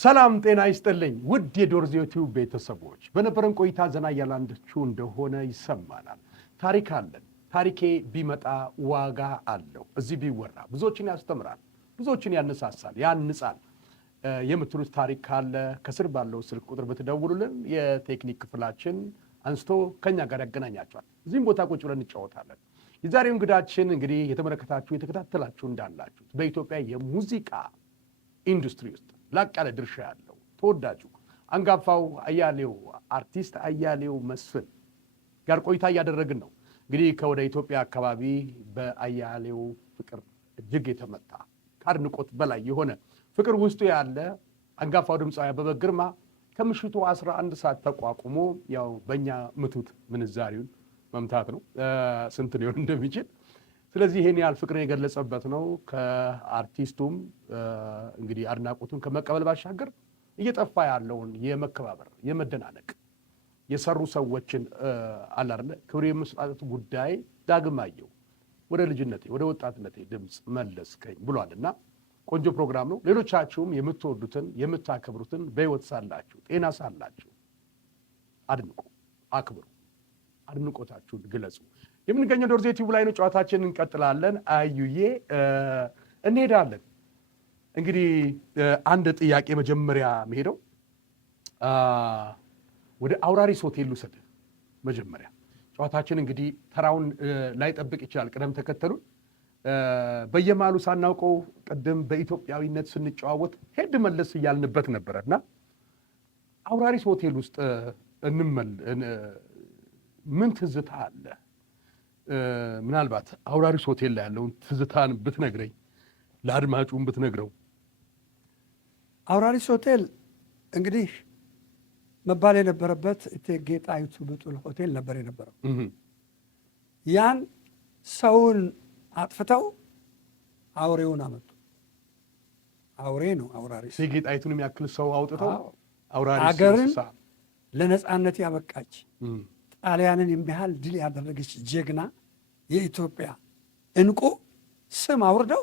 ሰላም ጤና ይስጥልኝ ውድ የዶርዜ ዩቲዩብ ቤተሰቦች በነበረን ቆይታ ዘና ያላንዳችሁ እንደሆነ ይሰማናል። ታሪክ አለን። ታሪኬ ቢመጣ ዋጋ አለው። እዚህ ቢወራ ብዙዎችን ያስተምራል፣ ብዙዎችን ያነሳሳል፣ ያንጻል የምትሉት ታሪክ ካለ ከስር ባለው ስልክ ቁጥር ብትደውሉልን የቴክኒክ ክፍላችን አንስቶ ከኛ ጋር ያገናኛችኋል። እዚህም ቦታ ቁጭ ብለን እንጫወታለን። የዛሬው እንግዳችን እንግዲህ የተመለከታችሁ የተከታተላችሁ እንዳላችሁ በኢትዮጵያ የሙዚቃ ኢንዱስትሪ ውስጥ ላቅ ያለ ድርሻ ያለው ተወዳጁ አንጋፋው አያሌው አርቲስት አያሌው መስፍን ጋር ቆይታ እያደረግን ነው። እንግዲህ ከወደ ኢትዮጵያ አካባቢ በአያሌው ፍቅር እጅግ የተመታ ከአድናቆት በላይ የሆነ ፍቅር ውስጡ ያለ አንጋፋው ድምፃዊ አበበ ግርማ ከምሽቱ 11 ሰዓት ተቋቁሞ ያው በእኛ ምቱት ምንዛሪውን መምታት ነው ስንት ሊሆን እንደሚችል። ስለዚህ ይሄን ያህል ፍቅርን የገለጸበት ነው። ከአርቲስቱም እንግዲህ አድናቆቱን ከመቀበል ባሻገር እየጠፋ ያለውን የመከባበር የመደናነቅ የሰሩ ሰዎችን አለ አይደል ክብር የመስጠት ጉዳይ ዳግማየሁ ወደ ልጅነቴ ወደ ወጣትነቴ ድምፅ መለስከኝ ብሏልና ቆንጆ ፕሮግራም ነው። ሌሎቻችሁም የምትወዱትን የምታከብሩትን በህይወት ሳላችሁ ጤና ሳላችሁ አድንቁ፣ አክብሩ፣ አድንቆታችሁን ግለጹ። የምንገኘው ዶርዜ ቲቪ ላይ ነው። ጨዋታችንን እንቀጥላለን። አዩዬ እንሄዳለን። እንግዲህ አንድ ጥያቄ መጀመሪያ መሄደው ወደ አውራሪስ ሆቴል ልውሰድ። መጀመሪያ ጨዋታችን እንግዲህ ተራውን ላይጠብቅ ይችላል ቅደም ተከተሉን በየማሉ ሳናውቀው ቅድም በኢትዮጵያዊነት ስንጨዋወት ሄድ መለስ እያልንበት ነበረና አውራሪስ ሆቴል ውስጥ ምን ትዝታ አለ? ምናልባት አውራሪስ ሆቴል ላይ ያለውን ትዝታን ብትነግረኝ፣ ለአድማጩም ብትነግረው። አውራሪስ ሆቴል እንግዲህ መባል የነበረበት እቴጌ ጣይቱ ብጡል ሆቴል ነበር የነበረው። ያን ሰውን አጥፍተው አውሬውን አመጡ። አውሬ ነው አውራሪስ። እቴጌ ጣይቱን የሚያክል ሰው አውጥተው አውራሪስ አገርን ለነጻነት ያበቃች ጣሊያንን የሚያህል ድል ያደረገች ጀግና የኢትዮጵያ እንቁ ስም አውርደው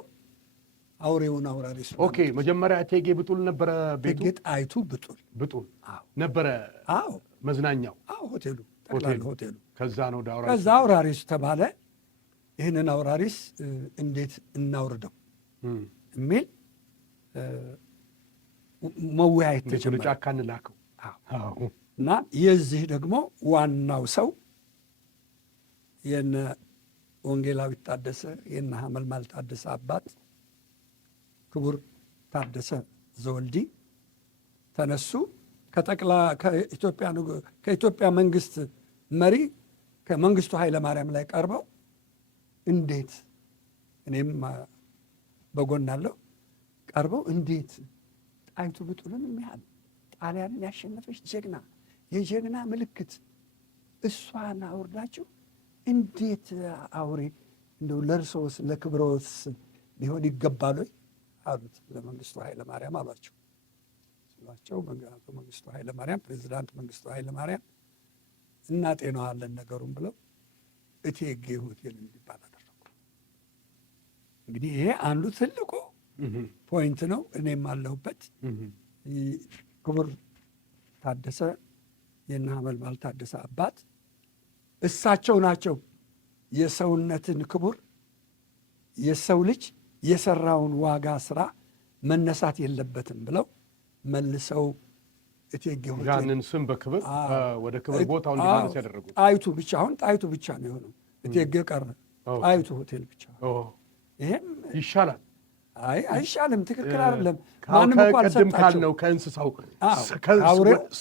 አውሬውን አውራሪስ። ኦኬ፣ መጀመሪያ እቴጌ ብጡል ነበረ ቤቱ። እቴጌ ጣይቱ ብጡል ነበረ መዝናኛው። ሆቴሉ ጠቅላላ ሆቴሉ። ከዛ ነው ከዛ አውራሪስ ተባለ። ይህንን አውራሪስ እንዴት እናውርደው የሚል መወያየት ተጀመረ። ጫካ እንላከው እና የዚህ ደግሞ ዋናው ሰው የነ ወንጌላዊት ታደሰ የነ ሐመልማል ታደሰ አባት ክቡር ታደሰ ዘወልዲ ተነሱ። ከኢትዮጵያ መንግስት መሪ ከመንግስቱ ኃይለማርያም ላይ ቀርበው እንዴት እኔም በጎን አለው ቀርበው እንዴት ጣይቱ ብጡልን የሚያህል ጣሊያንን ያሸነፈች ጀግና የጀግና ምልክት እሷን አውርዳችሁ እንዴት አውሬ እንደው ለእርሶስ ለክብሮስ ሊሆን ይገባል ወይ አሉት። ለመንግስቱ ኃይለማርያም አሏቸው ስሏቸው መንግስቱ ኃይለማርያም ፕሬዚዳንት መንግስቱ ኃይለማርያም እናጤነዋለን ነገሩን ብለው እቴጌ ሆቴል እንዲባል አደረጉ። እንግዲህ ይሄ አንዱ ትልቁ ፖይንት ነው። እኔም አለሁበት። ክቡር ታደሰ የነ ሐመልማል ታደሰ አባት እሳቸው ናቸው የሰውነትን ክቡር የሰው ልጅ የሰራውን ዋጋ ስራ መነሳት የለበትም ብለው መልሰው እቴጌ ሆቴል ያንን ስም በክብር ወደ ክብር ቦታው እንዲመለስ ያደረጉት። ጣይቱ ብቻ አሁን ጣይቱ ብቻ ነው የሆነው። እቴጌ ቀረ፣ ጣይቱ ሆቴል ብቻ። ይሄም ይሻላል። አይሻልም፣ ትክክል አይደለም። ማንም እኮ አልሰጣቸው። ካልነው ከእንስሳው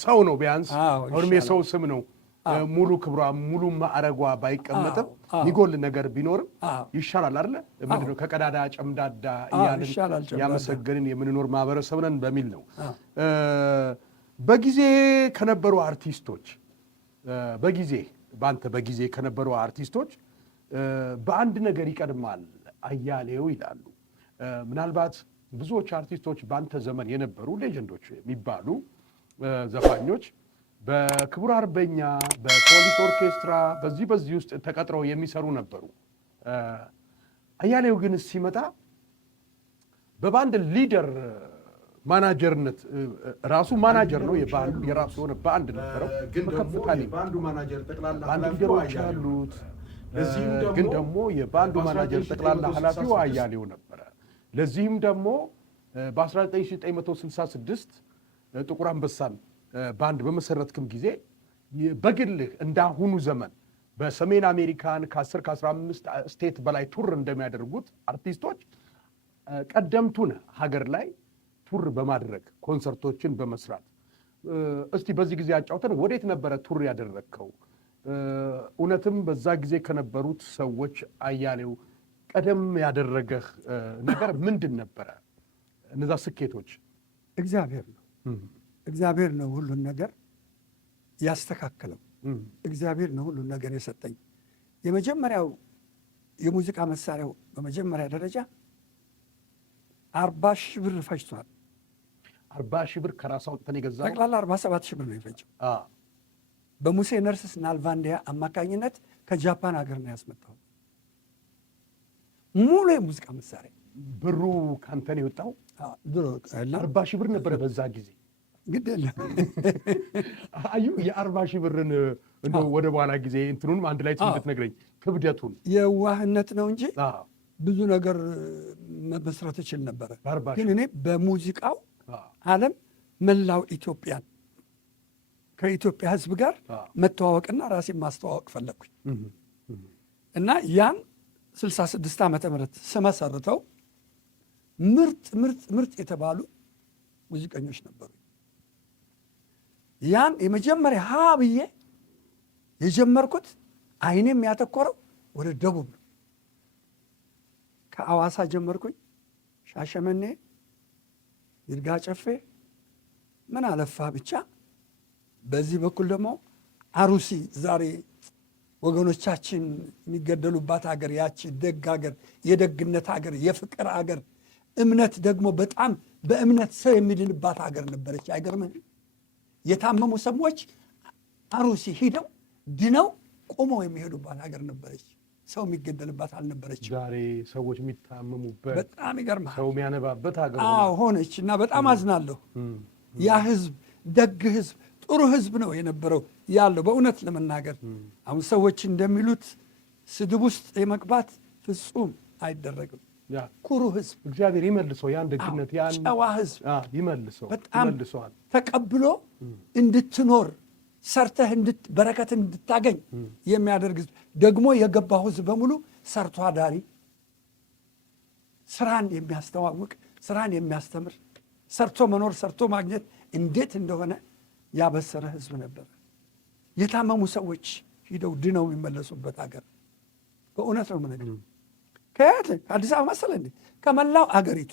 ሰው ነው ቢያንስ አሁንም የሰው ስም ነው። ሙሉ ክብሯ ሙሉ ማዕረጓ ባይቀመጥም ሚጎል ነገር ቢኖርም ይሻላል አይደለ? ምንድነው ከቀዳዳ ጨምዳዳ እያልን ያመሰገንን የምንኖር ማህበረሰብ ነን በሚል ነው። በጊዜ ከነበሩ አርቲስቶች በጊዜ ከነበሩ አርቲስቶች በአንድ ነገር ይቀድማል አያሌው ይላሉ። ምናልባት ብዙዎች አርቲስቶች በአንተ ዘመን የነበሩ ሌጀንዶች የሚባሉ ዘፋኞች በክቡር አርበኛ በፖሊስ ኦርኬስትራ በዚህ ውስጥ ተቀጥረው የሚሰሩ ነበሩ። አያሌው ግን ሲመጣ በባንድ ሊደር ማናጀርነት ራሱ ማናጀር ነው። የራሱ የሆነ ባንድ ነበረው። በከፍታ ላይ ባንዱ ማናጀር ጠቅላላ ባንዲሮች ያሉት። ግን ደግሞ የባንዱ ማናጀር ጠቅላላ ኃላፊው አያሌው ነበረ። ለዚህም ደግሞ በ1966 ጥቁር አንበሳን ባንድ በመሰረትክም ጊዜ በግልህ እንዳሁኑ ዘመን በሰሜን አሜሪካን ከ10 ከ15 ስቴት በላይ ቱር እንደሚያደርጉት አርቲስቶች ቀደምቱን ሀገር ላይ ቱር በማድረግ ኮንሰርቶችን በመስራት እስቲ በዚህ ጊዜ አጫውተን። ወዴት ነበረ ቱር ያደረግከው? እውነትም በዛ ጊዜ ከነበሩት ሰዎች አያሌው ቀደም ያደረገህ ነገር ምንድን ነበረ? እነዛ ስኬቶች? እግዚአብሔር ነው። እግዚአብሔር ነው ሁሉን ነገር ያስተካከለው። እግዚአብሔር ነው ሁሉን ነገር የሰጠኝ። የመጀመሪያው የሙዚቃ መሳሪያው በመጀመሪያ ደረጃ 40 ሺህ ብር ፈጅቷል። 40 ሺህ ብር ከራስ አውጥተን የገዛው? ጠቅላላ 47 ሺህ ብር ነው የፈጀው። በሙሴ ነርስስ ናልቫንዲያ አማካኝነት ከጃፓን ሀገር ነው ያስመጣው ሙሉ የሙዚቃ መሳሪያ። ብሩ ካንተ ነው የወጣው? 40 ሺህ ብር ነበረ በዛ ጊዜ። ግድ የለም አዩ የ40 ሺህ ብርን እንደው ወደ በኋላ ጊዜ እንትኑን አንድ ላይ ትነግረኝ ክብደቱን። የዋህነት ነው እንጂ ብዙ ነገር መስራት እችል ነበረ። ግን እኔ በሙዚቃው ዓለም መላው ኢትዮጵያን ከኢትዮጵያ ሕዝብ ጋር መተዋወቅና ራሴን ማስተዋወቅ ፈለግኩኝ እና ያን 66 ዓመተ ምህረት ስመሰርተው ምርጥ የተባሉ ሙዚቀኞች ነበሩ። ያን የመጀመሪያ ሀ ብዬ የጀመርኩት አይኔም ያተኮረው ወደ ደቡብ ነው። ከአዋሳ ጀመርኩኝ፣ ሻሸመኔ፣ ይርጋ ጨፌ፣ ምን አለፋ ብቻ። በዚህ በኩል ደግሞ አሩሲ፣ ዛሬ ወገኖቻችን የሚገደሉባት ሀገር፣ ያቺ ደግ ሀገር፣ የደግነት ሀገር፣ የፍቅር ሀገር፣ እምነት ደግሞ በጣም በእምነት ሰው የሚድንባት ሀገር ነበረች። አይገርምህ? የታመሙ ሰዎች አሩሲ ሂደው ድነው ቆመው የሚሄዱባት ሀገር ነበረች። ሰው የሚገደልባት አልነበረች። ዛሬ ሰዎች የሚታመሙበት፣ በጣም ይገርምሃል፣ ሰው የሚያነባበት ሀገር ሆነች እና በጣም አዝናለሁ። ያ ህዝብ ደግ ህዝብ፣ ጥሩ ህዝብ ነው የነበረው ያለው። በእውነት ለመናገር አሁን ሰዎች እንደሚሉት ስድብ ውስጥ የመግባት ፍጹም አይደረግም። ኩሩ ህዝብ እግዚአብሔር ይመልሰው፣ ያን ደግነት፣ ያን ጨዋ ህዝብ ይመልሰው፣ በጣም ተቀብሎ እንድትኖር ሰርተህ በረከት እንድታገኝ የሚያደርግ ህዝብ። ደግሞ የገባው ህዝብ በሙሉ ሰርቶ አዳሪ፣ ስራን የሚያስተዋውቅ፣ ስራን የሚያስተምር፣ ሰርቶ መኖር ሰርቶ ማግኘት እንዴት እንደሆነ ያበሰረ ህዝብ ነበር። የታመሙ ሰዎች ሂደው ድነው የሚመለሱበት ሀገር። በእውነት ነው የምነግርህ። ከየት አዲስ አበባ መሰለ እንዴ? ከመላው አገሪቱ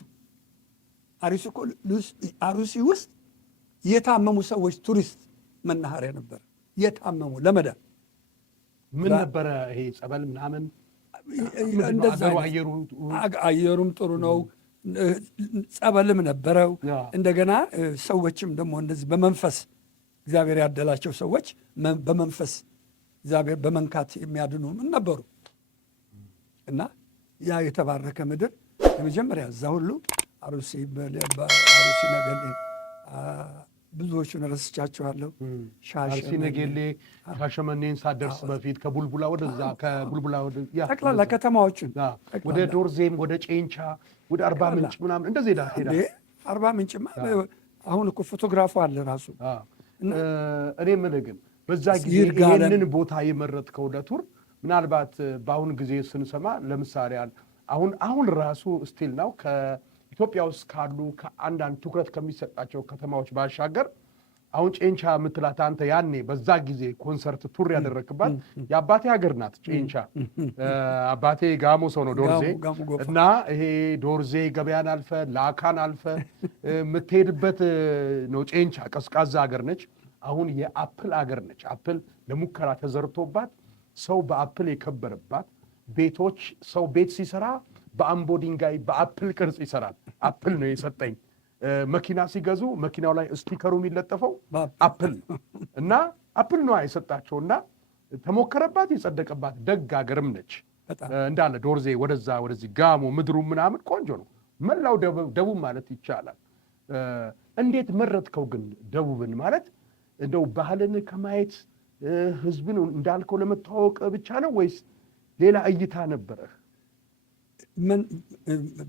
አሩሲ ውስጥ የታመሙ ሰዎች ቱሪስት መናኸሪያ ነበር። የታመሙ ለመዳን ምን ነበረ ይሄ ጸበል ምናምን? አየሩም ጥሩ ነው፣ ጸበልም ነበረው። እንደገና ሰዎችም ደግሞ እንደዚህ በመንፈስ እግዚአብሔር ያደላቸው ሰዎች በመንፈስ እግዚአብሔር በመንካት የሚያድኑ ምን ነበሩ እና ያ የተባረከ ምድር የመጀመሪያ እዛ ሁሉ አሩሲ ነገሌ፣ ብዙዎቹን ረስቻቸዋለሁ። አርሲ ነገሌ፣ ሻሸመኔን ሳደርስ በፊት ከቡልቡላ ወደዛ ከቡልቡላ ጠቅላላ ከተማዎቹን ወደ ዶርዜም ወደ ጬንቻ ወደ አርባ ምንጭ ምናምን እንደዚህ ሄዳ አርባ ምንጭማ አሁን እኮ ፎቶግራፉ አለ ራሱ። እኔ የምልህ ግን በዛ ጊዜ ይህንን ቦታ የመረጥከው ለቱር ምናልባት በአሁን ጊዜ ስንሰማ ለምሳሌ አሁን ራሱ ስቲል ነው ከኢትዮጵያ ውስጥ ካሉ ከአንዳንድ ትኩረት ከሚሰጣቸው ከተማዎች ባሻገር አሁን ጬንቻ የምትላት አንተ ያኔ በዛ ጊዜ ኮንሰርት ቱር ያደረክባት የአባቴ ሀገር ናት ጬንቻ። አባቴ ጋሞ ሰው ነው ዶርዜ እና ይሄ ዶርዜ ገበያን አልፈ ላካን አልፈ የምትሄድበት ነው ጬንቻ። ቀዝቃዛ ሀገር ነች። አሁን የአፕል ሀገር ነች። አፕል ለሙከራ ተዘርቶባት ሰው በአፕል የከበረባት ቤቶች፣ ሰው ቤት ሲሰራ በአምቦ ድንጋይ በአፕል ቅርጽ ይሰራል። አፕል ነው የሰጠኝ። መኪና ሲገዙ መኪናው ላይ ስቲከሩ የሚለጠፈው አፕል እና አፕል ነው የሰጣቸው እና ተሞከረባት፣ የጸደቀባት ደግ ሀገርም ነች እንዳለ ዶርዜ ወደዛ ወደዚህ ጋሞ ምድሩ ምናምን ቆንጆ ነው። መላው ደቡብ ማለት ይቻላል። እንዴት መረጥከው ግን ደቡብን? ማለት እንደው ባህልን ከማየት ህዝብን እንዳልከው ለመተዋወቅ ብቻ ነው ወይስ ሌላ እይታ ነበረህ?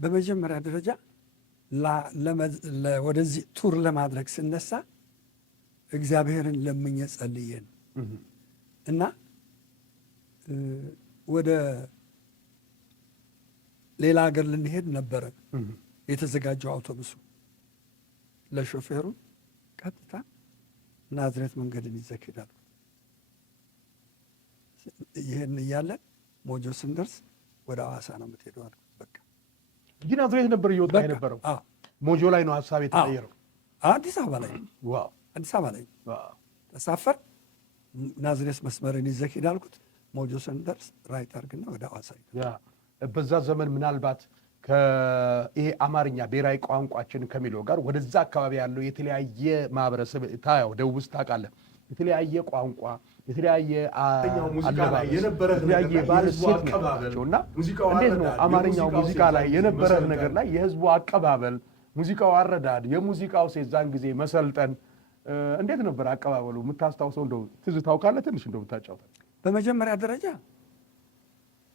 በመጀመሪያ ደረጃ ወደዚህ ቱር ለማድረግ ስነሳ እግዚአብሔርን ለምኜ ጸልዬ ነው እና ወደ ሌላ ሀገር ልንሄድ ነበረ የተዘጋጀው አውቶቡሱ። ለሾፌሩ ቀጥታ ናዝሬት መንገድን ይዘህ ሄዳል። ይህን እያለን ሞጆ ስንደርስ ወደ ሐዋሳ ነው የምትሄደው አልኩት። በቃ ግን ናዝሬት ነበር እየወጣ የነበረው። ሞጆ ላይ ነው ሀሳብ የተቀየረው። አዲስ አበባ ላይ አዲስ አበባ ላይ ተሳፈር። ናዝሬት መስመርን ይዘህ ሄድ አልኩት። ሞጆ ስንደርስ ራይት አድርግና ወደ ሐዋሳ። በዛ ዘመን ምናልባት ይሄ አማርኛ ብሔራዊ ቋንቋችን ከሚለው ጋር ወደዛ አካባቢ ያለው የተለያየ ማህበረሰብ ታያው ደቡብ ውስጥ ታውቃለህ፣ የተለያየ ቋንቋ፣ የተለያየ አለባበስ፣ የተለያየ ባህል ሴት ናቸውና እንዴት ነው አማርኛው ሙዚቃ ላይ የነበረህ ነገር ላይ የህዝቡ አቀባበል፣ ሙዚቃው አረዳድ፣ የሙዚቃው ሴዛን ጊዜ መሰልጠን እንዴት ነበር አቀባበሉ? የምታስታውሰው እንደው ትዝታው ካለ ትንሽ እንደው ብታጫውተን። በመጀመሪያ ደረጃ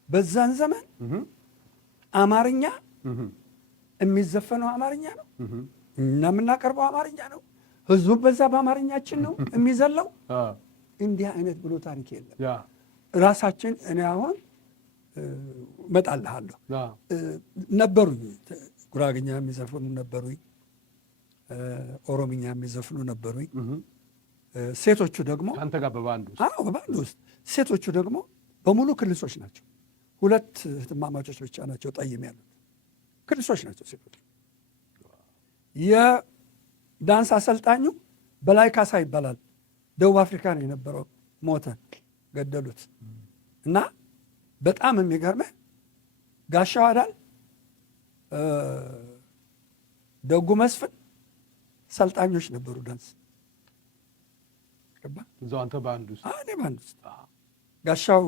በዛን ዘመን አማርኛ የሚዘፈነው አማርኛ ነው እና የምናቀርበው አማርኛ ነው። ህዝቡ በዛ በአማርኛችን ነው የሚዘለው። እንዲህ አይነት ብሎ ታሪክ የለም። ራሳችን እኔ አሁን እመጣልሃለሁ ነበሩኝ፣ ጉራግኛ የሚዘፍኑ ነበሩኝ፣ ኦሮምኛ የሚዘፍኑ ነበሩኝ። ሴቶቹ ደግሞ ከአንተ ጋር በባንድ ውስጥ ሴቶቹ ደግሞ በሙሉ ክልሶች ናቸው። 2 እህትማማቾች ብቻ ናቸው ጠይም ያሉት፣ ክልሶች ናቸው ሴቶች። የዳንስ አሰልጣኙ በላይ ካሳ ይባላል። ደቡብ አፍሪካ ነው የነበረው፣ ሞተ፣ ገደሉት። እና በጣም የሚገርመህ ጋሻው አዳል፣ ደጉ መስፍን ሰልጣኞች ነበሩ ዳንስ። እዛው አንተ ባንድ ውስጥ? እኔ ባንድ ውስጥ። ጋሻው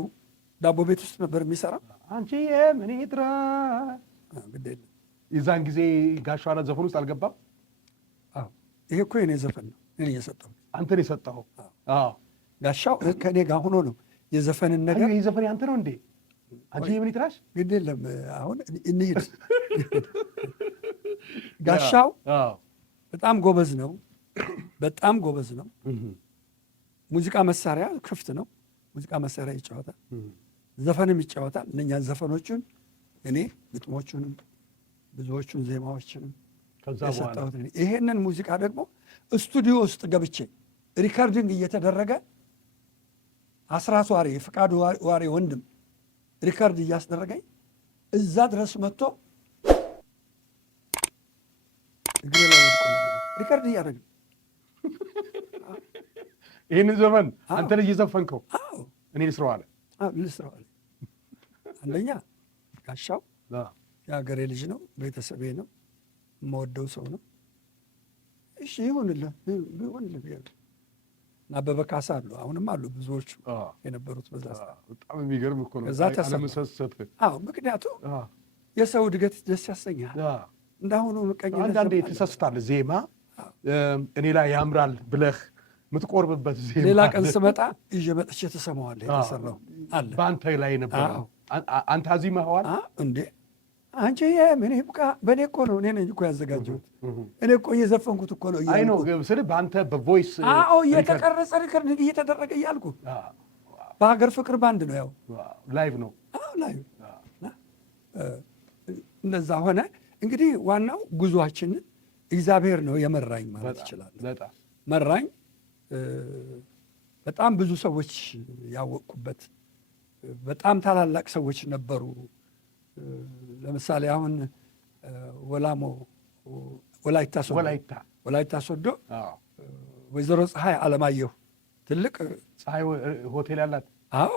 ዳቦ ቤት ውስጥ ነበር የሚሰራ። አንቺ ምን ይጥራ ግዴለ የዛን ጊዜ ጋሻው አዳል ዘፈን ውስጥ አልገባም? ይሄ እኮ የኔ ዘፈን ነው፣ እኔ የሰጠሁት። አንተ ነው የሰጠኸው? ጋሻው ከእኔ ጋር ሆኖ ነው የዘፈንን ነገር። ይህ ዘፈን ያንተ ነው እንዴ? አንቺ ምን ይጥራሽ? ግድ የለም አሁን እንሂድ። ጋሻው በጣም ጎበዝ ነው፣ በጣም ጎበዝ ነው። ሙዚቃ መሳሪያ ክፍት ነው፣ ሙዚቃ መሳሪያ ይጫወታል፣ ዘፈንም ይጫወታል። እነኛን ዘፈኖቹን እኔ ግጥሞቹንም ብዙዎቹን ዜማዎችንም የሰጠሁት። ይሄንን ሙዚቃ ደግሞ ስቱዲዮ ውስጥ ገብቼ ሪከርዲንግ እየተደረገ አስራት ዋሬ የፍቃዱ ዋሬ ወንድም ሪከርድ እያስደረገኝ እዛ ድረስ መጥቶ እግሬ ላይ ወድቆ ሪከርድ እያደረግ ይህንን ዘመን አንተ ልጅ እየዘፈንከው እኔ ልስረዋለ ልስረዋለ። አንደኛ ጋሻው የሀገሬ ልጅ ነው፣ ቤተሰቤ ነው፣ የምወደው ሰው ነው። እሺ ይሁንልህ ይሁንልህ። አበበ ካሳ አሉ፣ አሁንም አሉ ብዙዎቹ የነበሩት በዛ ሰዓት። በጣም የሚገርም እኮ ነው። ምክንያቱም የሰው እድገት ደስ ያሰኛል። እንዳሁኑ ምቀኝነት አንዳንዴ ትሰስታለህ። ዜማ እኔ ላይ ያምራል ብለህ የምትቆርብበት ዜማ ሌላ ቀን ስመጣ ይዤ መጥቼ ተሰማዋለህ። የተሰራው አለ በአንተ ላይ ነበረው። አንተ አዚመኸዋል እንዴ? አንቺ ምን ይብቃ። በእኔ እኮ ነው፣ እኔ ነኝ እኮ ያዘጋጀሁት። እኔ እኮ እየዘፈንኩት እኮ ነው። አይ ነው ስልህ በአንተ በቮይስ እየተቀረጸ ሪከርድ እየተደረገ እያልኩ በሀገር ፍቅር ባንድ ነው፣ ያው ላይቭ ነው። ላይቭ እንደዛ ሆነ። እንግዲህ ዋናው ጉዟችንን እግዚአብሔር ነው የመራኝ ማለት ይችላል። መራኝ። በጣም ብዙ ሰዎች ያወቅኩበት በጣም ታላላቅ ሰዎች ነበሩ። ለምሳሌ አሁን ወላሞ ወላይታ ሶዶ ወይዘሮ ፀሐይ አለማየሁ ትልቅ ፀሐይ ሆቴል ያላት። አዎ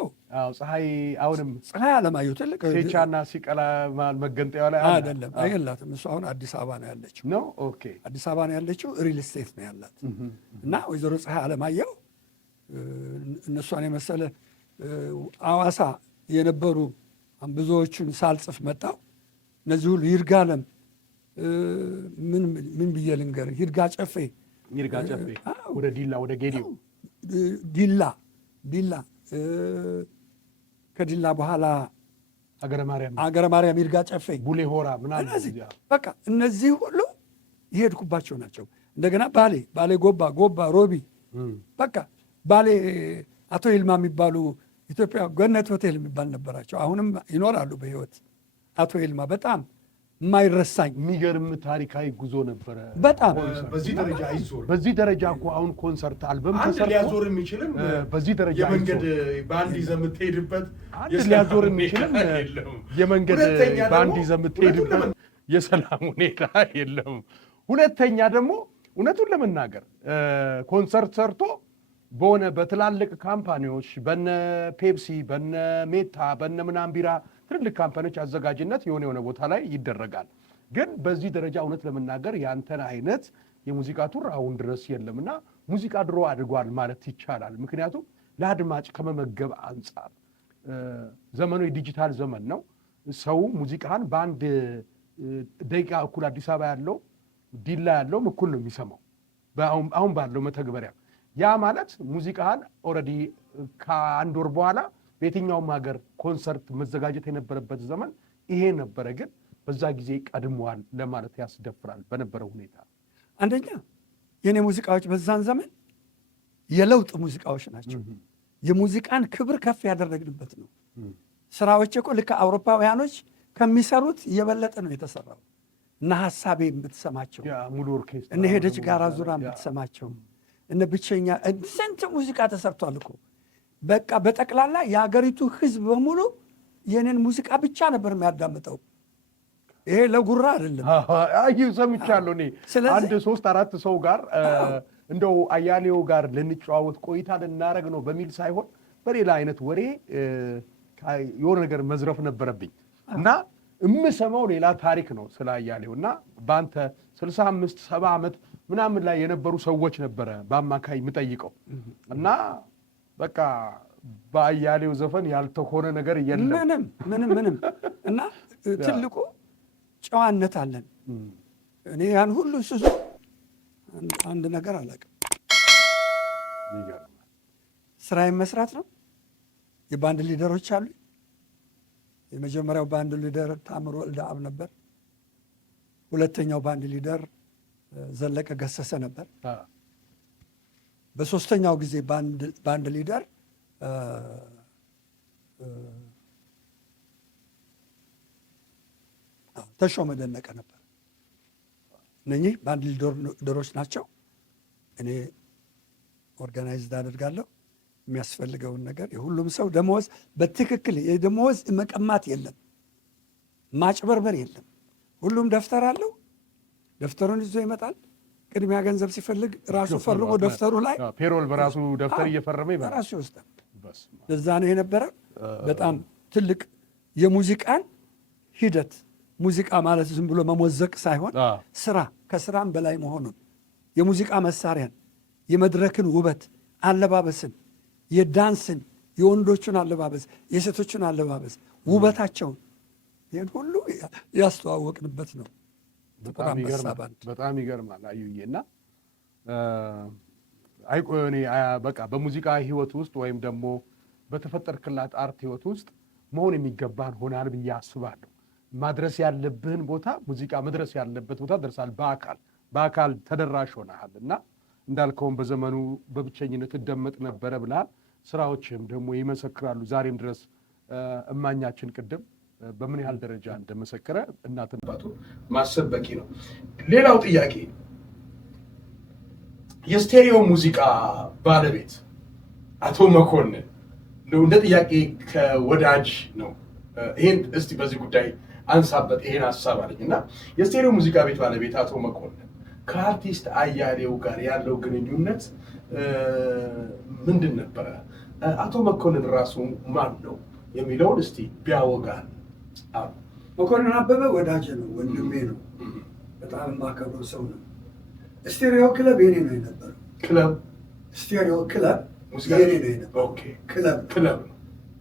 ፀሐይ አሁንም ፀሐይ አለማየሁ ትልቅ ሴቻና ሲቀላ መገንጠያው ላይ አይደለም አይላትም። እሱ አሁን አዲስ አበባ ነው ያለችው። ነው ኦኬ፣ አዲስ አበባ ነው ያለችው። ሪል ስቴት ነው ያላት። እና ወይዘሮ ፀሐይ አለማየሁ እነሷን የመሰለ አዋሳ የነበሩ ብዙዎቹን ሳልጽፍ መጣው። እነዚህ ሁሉ ይርጋለም ምን ብዬ ልንገርህ? ይርጋ ጨፌ ወደ ዲላ ወደ ጌዲዮ ዲላ ከዲላ በኋላ አገረ ማርያም ይርጋ ጨፌ ቡሌ ሆራ ምናምን በቃ እነዚህ ሁሉ የሄድኩባቸው ናቸው። እንደገና ባሌ ጎባ ሮቢ በቃ ባሌ አቶ ይልማ የሚባሉ ኢትዮጵያ ገነት ሆቴል የሚባል ነበራቸው። አሁንም ይኖራሉ በህይወት አቶ ይልማ። በጣም የማይረሳኝ የሚገርም ታሪካዊ ጉዞ ነበረ። በጣም በዚህ ደረጃ እኮ አሁን ኮንሰርት አልበም ተሰርቶ ሊያዞር የሚችልም በዚህ ደረጃ የመንገድ ባንድ ይዘህ የምትሄድበት ሊያዞር የሚችልም የመንገድ ባንድ ይዘህ የምትሄድበት የሰላም ሁኔታ የለም። ሁለተኛ ደግሞ እውነቱን ለመናገር ኮንሰርት ሰርቶ በሆነ በትላልቅ ካምፓኒዎች በነ ፔፕሲ በነ ሜታ በነ ምናምን ቢራ ትልልቅ ካምፓኒዎች አዘጋጅነት የሆነ ቦታ ላይ ይደረጋል። ግን በዚህ ደረጃ እውነት ለመናገር ያንተን አይነት የሙዚቃ ቱር አሁን ድረስ የለምና ሙዚቃ ድሮ አድጓል ማለት ይቻላል። ምክንያቱም ለአድማጭ ከመመገብ አንጻር ዘመኑ የዲጂታል ዘመን ነው። ሰው ሙዚቃን በአንድ ደቂቃ እኩል አዲስ አበባ ያለው ዲላ ያለውም እኩል ነው የሚሰማው አሁን ባለው መተግበሪያ። ያ ማለት ሙዚቃን ኦልሬዲ ከአንድ ወር በኋላ በየትኛውም ሀገር ኮንሰርት መዘጋጀት የነበረበት ዘመን ይሄ ነበረ። ግን በዛ ጊዜ ቀድመዋል ለማለት ያስደፍራል በነበረው ሁኔታ። አንደኛ የኔ ሙዚቃዎች በዛን ዘመን የለውጥ ሙዚቃዎች ናቸው። የሙዚቃን ክብር ከፍ ያደረግንበት ነው። ስራዎች እኮ ልክ አውሮፓውያኖች ከሚሰሩት የበለጠ ነው የተሰራው። እነ ሀሳቤ የምትሰማቸው ሙሉ ኦርኬስትራ እነ ሄደች ጋራ ዙራ የምትሰማቸው እነ ብቸኛ ስንት ሙዚቃ ተሰርቷል እኮ። በቃ በጠቅላላ የሀገሪቱ ሕዝብ በሙሉ የኔን ሙዚቃ ብቻ ነበር የሚያዳምጠው። ይሄ ለጉራ አይደለም። ሰምቻለሁ እኔ አንድ 3-4 ሰው ጋር እንደው አያሌው ጋር ልንጨዋወት ቆይታ ልናረግ ነው በሚል ሳይሆን በሌላ አይነት ወሬ የሆነ ነገር መዝረፍ ነበረብኝ እና የምሰማው ሌላ ታሪክ ነው ስለ አያሌው እና በአንተ 65-70 ዓመት ምናምን ላይ የነበሩ ሰዎች ነበረ በአማካይ የምጠይቀው እና በቃ በአያሌው ዘፈን ያልተሆነ ነገር የለም ምንም እና ትልቁ ጨዋነት አለን። እኔ ያን ሁሉ ስሱ አንድ ነገር አላውቅም። ስራዬን መስራት ነው። የባንድ ሊደሮች አሉ። የመጀመሪያው ባንድ ሊደር ታምሮ ወልደአብ ነበር። ሁለተኛው ባንድ ሊደር ዘለቀ ገሰሰ ነበር። በሶስተኛው ጊዜ ባንድ ሊደር ተሾመ ደነቀ ነበር። እነኚህ ባንድ ሊደሮች ናቸው። እኔ ኦርጋናይዝድ አደርጋለሁ የሚያስፈልገውን ነገር። የሁሉም ሰው ደመወዝ በትክክል የደመወዝ መቀማት የለም፣ ማጭበርበር የለም። ሁሉም ደፍተር አለው። ደፍተሩን ይዞ ይመጣል። ቅድሚያ ገንዘብ ሲፈልግ ራሱ ፈርሞ ደፍተሩ ላይ ፔሮል በራሱ ደፍተር እየፈረመ ራሱ ይወስዳል። ለዛ ነው የነበረ በጣም ትልቅ የሙዚቃን ሂደት። ሙዚቃ ማለት ዝም ብሎ መሞዘቅ ሳይሆን ስራ፣ ከስራም በላይ መሆኑን የሙዚቃ መሳሪያን፣ የመድረክን ውበት፣ አለባበስን፣ የዳንስን፣ የወንዶቹን አለባበስ፣ የሴቶቹን አለባበስ፣ ውበታቸውን ይህን ሁሉ ያስተዋወቅንበት ነው። በጣም ይገርማል አዩዬ። እና በቃ በሙዚቃ ህይወት ውስጥ ወይም ደግሞ በተፈጠርክላት አርት ህይወት ውስጥ መሆን የሚገባህን ሆናል ብዬ አስባለሁ። ማድረስ ያለብህን ቦታ ሙዚቃ መድረስ ያለበት ቦታ ደርሳል። በአካል ተደራሽ ሆነሃል እና እንዳልከውም በዘመኑ በብቸኝነት እደመጥ ነበረ ብለሃል። ስራዎችም ደግሞ ይመሰክራሉ። ዛሬም ድረስ እማኛችን ቅድም በምን ያህል ደረጃ እንደመሰከረ እናትን አባቱን ማሰብ በቂ ነው። ሌላው ጥያቄ የስቴሪዮ ሙዚቃ ባለቤት አቶ መኮንን እንደ ጥያቄ ከወዳጅ ነው። ይሄን እስቲ በዚህ ጉዳይ አንሳበት ይሄን ሀሳብ አለኝ እና የስቴሪዮ ሙዚቃ ቤት ባለቤት አቶ መኮንን ከአርቲስት አያሌው ጋር ያለው ግንኙነት ምንድን ነበረ? አቶ መኮንን ራሱ ማን ነው የሚለውን እስቲ ቢያወጋል። መኮንን አበበ ወዳጅ ነው፣ ወንድሜ ነው፣ በጣም የማከብረው ሰው ነው። ስቴሪዮ ክለብ የኔ ነው የነበረው። ክለብ ስቴሪዮ ክለብ የኔ ነው የነበረው። ክለብ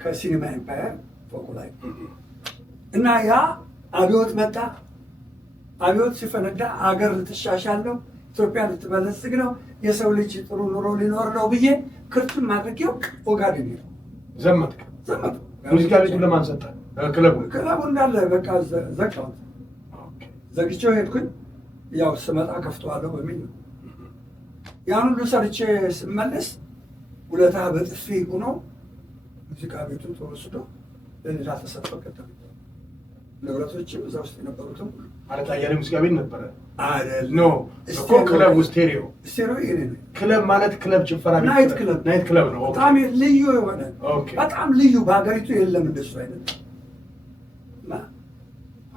ከሲኒማ ኤምፓየር ፎቁ ላይ እና ያ አብዮት መጣ። አብዮት ሲፈነዳ አገር ልትሻሻል ነው፣ ኢትዮጵያ ልትበለጽግ ነው፣ የሰው ልጅ ጥሩ ኑሮ ሊኖር ነው ብዬ ክርትም አድርጌው ኦጋዴን ነው ዘመትክ። ሙዚቃ ቤቱን ለማን ሰጠህ? ክለቡ እንዳለ በቃ ዘጋሁት። ዘግቼው ሄድኩኝ። ያው ስመጣ ከፍተዋለሁ በሚል ነው። ያን ሁሉ ሰርቼ ስመለስ ውለታ በጥፊ ሆኖ ሙዚቃ ቤቱ ተወስዶ ለሌላ ተሰጥቶ ቀጠለ። ንብረቶችም እዛ ውስጥ የነበሩትም ማለት አያሌው ሙዚቃ ቤት ነበረ አይደል? ኖ እኮ ክለብ ስቴሪዮ ይሄ ነው። ክለብ ማለት ክለብ ጭፈራ ቤት፣ ናይት ክለብ ነው። በጣም ልዩ የሆነ በጣም ልዩ፣ በሀገሪቱ የለም እንደሱ አይነት።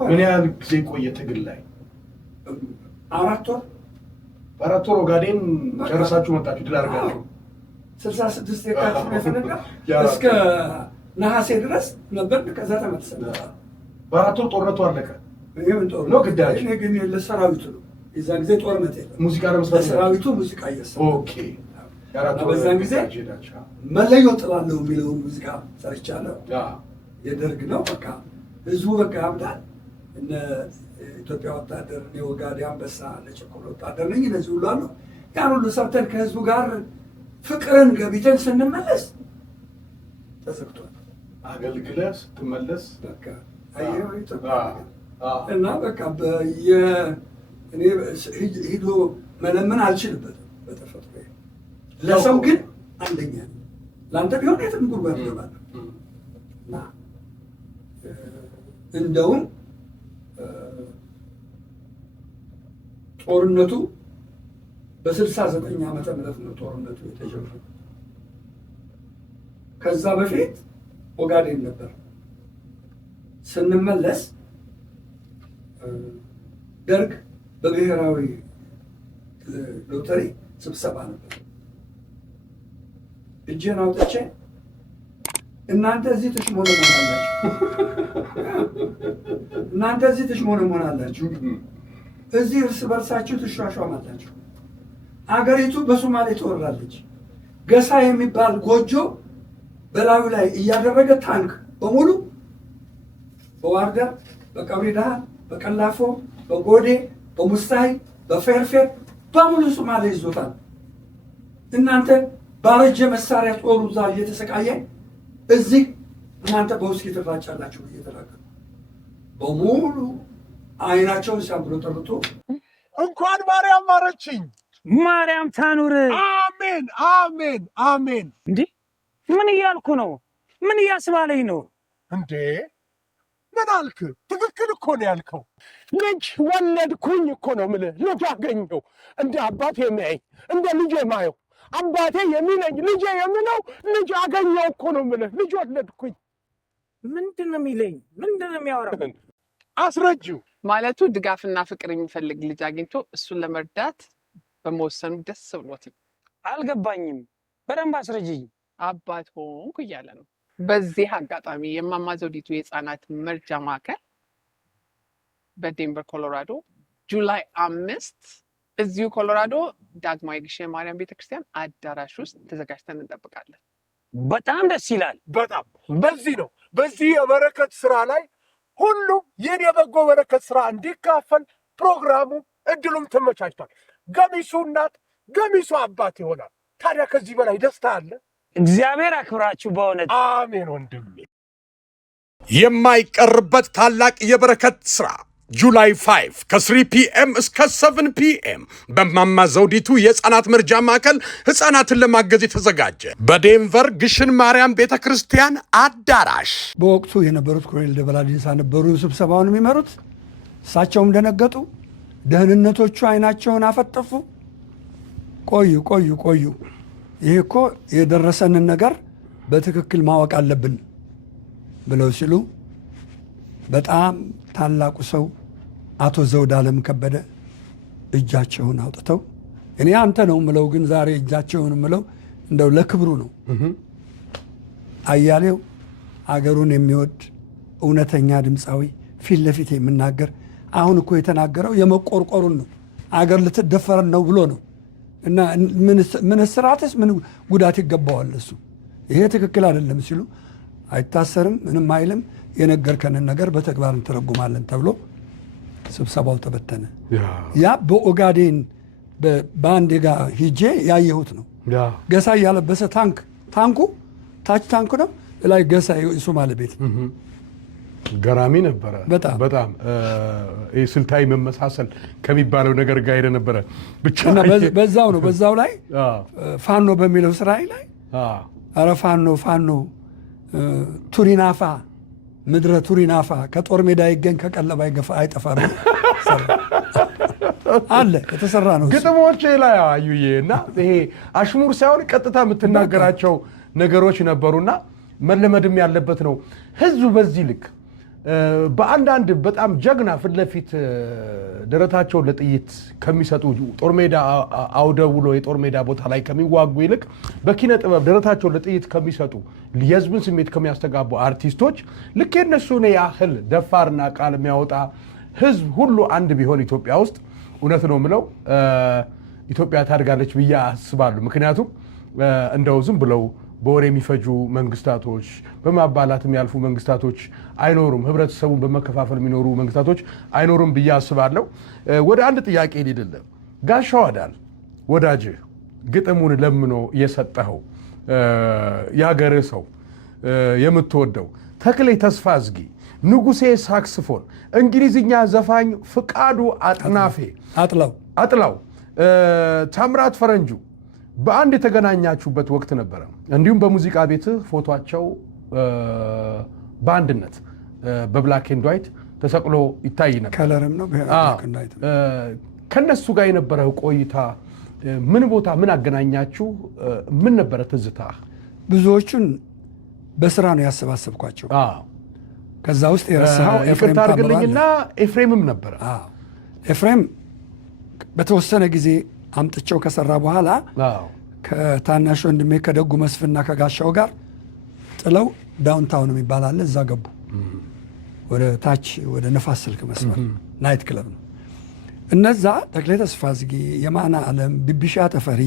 ምን ያህል ጊዜ ቆየ ትግል ላይ? 4 ወር። በ4 ወር ኦጋዴን ጨርሳችሁ መጣችሁ? ድል አድርጋችሁ 66 የካቲት ነው የፈነዳ እስከ ነሐሴ ድረስ ነበር። ከዛ ተመልሰን በ4 ወር ጦርነቱ አለቀ። ይሄን ጦርነቱ ነው ግዳጅ። እኔ ግን ለሰራዊቱ ነው። የዛን ጊዜ ጦርነት የለም። ሙዚቃ ለመስራት ለሰራዊቱ ሙዚቃ እየሰራ ኦኬ። በዛን ጊዜ መለዮ ጥላለሁ የሚለውን ሙዚቃ ሰርቻለሁ። የደርግ ነው። በቃ ህዝቡ በቃ ያምዳል። እነ ኢትዮጵያ ወታደር፣ እኔ ወጋዴ አንበሳ፣ እነ ቸኮል ወታደር ነኝ። እነዚህ ሁሉ አሉ። ያን ሁሉ ሰርተን ከህዝቡ ጋር ፍቅርን ገቢተን ስንመለስ ተዘግቷል። አገልግለህ ስትመለስ በቃ አየሁ እና በቃ እኔ ሂዶ መለመን አልችልበትም በተፈጥሮ። ለሰው ግን አንደኛ ነው። ለአንተ ቢሆን የትም ጉርባት ገባለሁ እና እንደውም ጦርነቱ በ69 ዓመተ ምህረት ነው ጦርነቱ የተጀመረው። ከዛ በፊት ኦጋዴን ነበር። ስንመለስ ደርግ በብሔራዊ ሎተሪ ስብሰባ ነበር። እጄን አውጥቼ እናንተ እዚህ ትሽሞነሞናላችሁ፣ እናንተ እዚህ ትሽሞነሞናላችሁ፣ እዚህ እርስ በርሳችሁ ትሿሿማላችሁ። አገሪቱ በሶማሌ ትወራለች። ገሳ የሚባል ጎጆ በላዩ ላይ እያደረገ ታንክ በሙሉ በዋርዳ፣ በቀብሪ ዳህር፣ በቀላፎ፣ በጎዴ፣ በሙስታይ፣ በፌርፌር በሙሉ ሶማሌ ይዞታል። እናንተ ባረጀ መሳሪያ ጦሩ እዛ እየተሰቃየ እዚህ እናንተ በውስኪ ትራጫላችሁ እየተራገሩ በሙሉ አይናቸውን ሲያብረጠርጡ እንኳን ማርያም ማረችኝ። ማርያም ታኑር። አሜን አሜን አሜን። እንዴ ምን እያልኩ ነው? ምን እያስባለኝ ነው እንዴ? ምን አልክ? ትክክል እኮ ነው ያልከው። ልጅ ወለድኩኝ እኮ ነው የምልህ። ልጅ አገኘው፣ እንደ አባቴ የሚያየኝ እንደ ልጄ የማየው አባቴ የሚለኝ ልጄ የምለው ልጅ አገኘው እኮ ነው የምልህ። ልጅ ወለድኩኝ። ምንድን ነው የሚለኝ? ምንድን ነው የሚያወራው? አስረጂው። ማለቱ ድጋፍና ፍቅር የሚፈልግ ልጅ አግኝቶ እሱን ለመርዳት በመወሰኑ ደስ ብሎት። አልገባኝም። በደንብ አስረጅኝ። አባት ሆንኩ እያለ ነው። በዚህ አጋጣሚ የእማማ ዘውዲቱ የህፃናት መርጃ ማዕከል በዴንቨር ኮሎራዶ ጁላይ 5 እዚሁ ኮሎራዶ ዳግማዊ ግሸን ማርያም ቤተክርስቲያን አዳራሽ ውስጥ ተዘጋጅተን እንጠብቃለን። በጣም ደስ ይላል። በጣም በዚህ የበረከት ስራ ላይ ሁሉም ይህን የበጎ በረከት ስራ እንዲካፈል ፕሮግራሙ እድሉም ተመቻችቷል። ገሚሱ እናት ገሚሱ አባት ይሆናል። ታዲያ ከዚህ በላይ ደስታ አለ? እግዚአብሔር አክብራችሁ በእውነት አሜን። ወንድሜ የማይቀርበት ታላቅ የበረከት ስራ ጁላይ 5 ከ3 ፒኤም እስከ 7 ፒኤም በእማማ ዘውዲቱ የህፃናት መርጃ ማዕከል ህፃናትን ለማገዝ የተዘጋጀ በዴንቨር ግሽን ማርያም ቤተ ክርስቲያን አዳራሽ። በወቅቱ የነበሩት ኮሎኔል ደበላ ዲንሳ ነበሩ ስብሰባውን የሚመሩት። እሳቸውም ደነገጡ። ደህንነቶቹ አይናቸውን አፈጠፉ። ቆዩ፣ ይሄ እኮ የደረሰንን ነገር በትክክል ማወቅ አለብን ብለው ሲሉ በጣም ታላቁ ሰው አቶ ዘውድ ዓለም ከበደ እጃቸውን አውጥተው፣ እኔ አንተ ነው ምለው፣ ግን ዛሬ እጃቸውን ምለው እንደው ለክብሩ ነው። አያሌው አገሩን የሚወድ እውነተኛ ድምፃዊ፣ ፊት ለፊት የምናገር፣ አሁን እኮ የተናገረው የመቆርቆሩን ነው፣ አገር ልትደፈረን ነው ብሎ ነው። እና ምን ስራትስ ምን ጉዳት ይገባዋል እሱ? ይሄ ትክክል አይደለም ሲሉ አይታሰርም ምንም አይልም፣ የነገርከንን ነገር በተግባር እንተረጉማለን ተብሎ ስብሰባው ተበተነ። ያ በኦጋዴን በአንድ ጋር ሂጄ ያየሁት ነው። ገሳ እያለበሰ ታንኩ ታች ታንኩ ነው ላይ ገሳ የሶማሌ ቤት ገራሚ ነበረ። በጣም ስልታዊ መመሳሰል ከሚባለው ነገር ጋር ሄደ ነበረ። ብቻ በዛው ላይ ፋኖ በሚለው ስራ ላይ ኧረ ፋኖ ቱሪናፋ ምድረ ቱሪናፋ ከጦር ሜዳ ይገኝ ከቀለባ አይጠፋ አለ የተሰራ ነው። ግጥሞች ላይ አዩዬ እና ይሄ አሽሙር ሳይሆን ቀጥታ የምትናገራቸው ነገሮች ነበሩና መለመድም ያለበት ነው። ህዝቡ በዚህ ልክ በአንዳንድ በጣም ጀግና ፊት ለፊት ደረታቸውን ለጥይት ከሚሰጡ ጦር ሜዳ አውደውሎ የጦር ሜዳ ቦታ ላይ ከሚዋጉ ይልቅ በኪነ ጥበብ ደረታቸውን ለጥይት ከሚሰጡ የህዝብን ስሜት ከሚያስተጋቡ አርቲስቶች ልክ የነሱን ያህል ደፋርና ቃል የሚያወጣ ህዝብ ሁሉ አንድ ቢሆን ኢትዮጵያ ውስጥ እውነት ነው የምለው ኢትዮጵያ ታድጋለች ብዬ አስባለሁ። ምክንያቱም እንደው ዝም ብለው በወሬ የሚፈጁ መንግስታቶች፣ በማባላት የሚያልፉ መንግስታቶች አይኖሩም። ህብረተሰቡን በመከፋፈል የሚኖሩ መንግስታቶች አይኖሩም ብዬ አስባለሁ። ወደ አንድ ጥያቄ ሊድልህ ጋሻው አዳል ወዳጅህ ግጥሙን ለምኖ የሰጠኸው የሀገርህ ሰው የምትወደው ተክሌ ተስፋ አዝጊ፣ ንጉሴ ሳክስፎን፣ እንግሊዝኛ ዘፋኝ ፍቃዱ አጥላው፣ ታምራት ፈረንጁ በአንድ የተገናኛችሁበት ወቅት ነበረ። እንዲሁም በሙዚቃ ቤትህ ፎቶቸው በአንድነት በብላክ ኤንድ ዋይት ተሰቅሎ ይታይ ነበር። ከለርም ነው ብላክ ኤንድ ዋይት። ከነሱ ጋር የነበረው ቆይታ ምን ቦታ ምን አገናኛችሁ? ምን ነበረ ትዝታ? ብዙዎቹን በስራ ነው ያሰባሰብኳቸው። ከዛ ውስጥ የረሳኸው ኤፍሬም አድርግልኝና ኤፍሬምም ነበረ። ኤፍሬም በተወሰነ ጊዜ አምጥቸው ከሰራ በኋላ ከታናሽ ወንድሜ ከደጉ መስፍንና ከጋሻው ጋር ጥለው ዳውንታውን የሚባል አለ እዛ ገቡ። ወደ ታች ወደ ነፋስ ስልክ መስመር ናይት ክለብ ነው። እነዛ ተክሌ ተስፋ አዝጊ፣ የማና ዓለም፣ ቢቢሻ ተፈሪ፣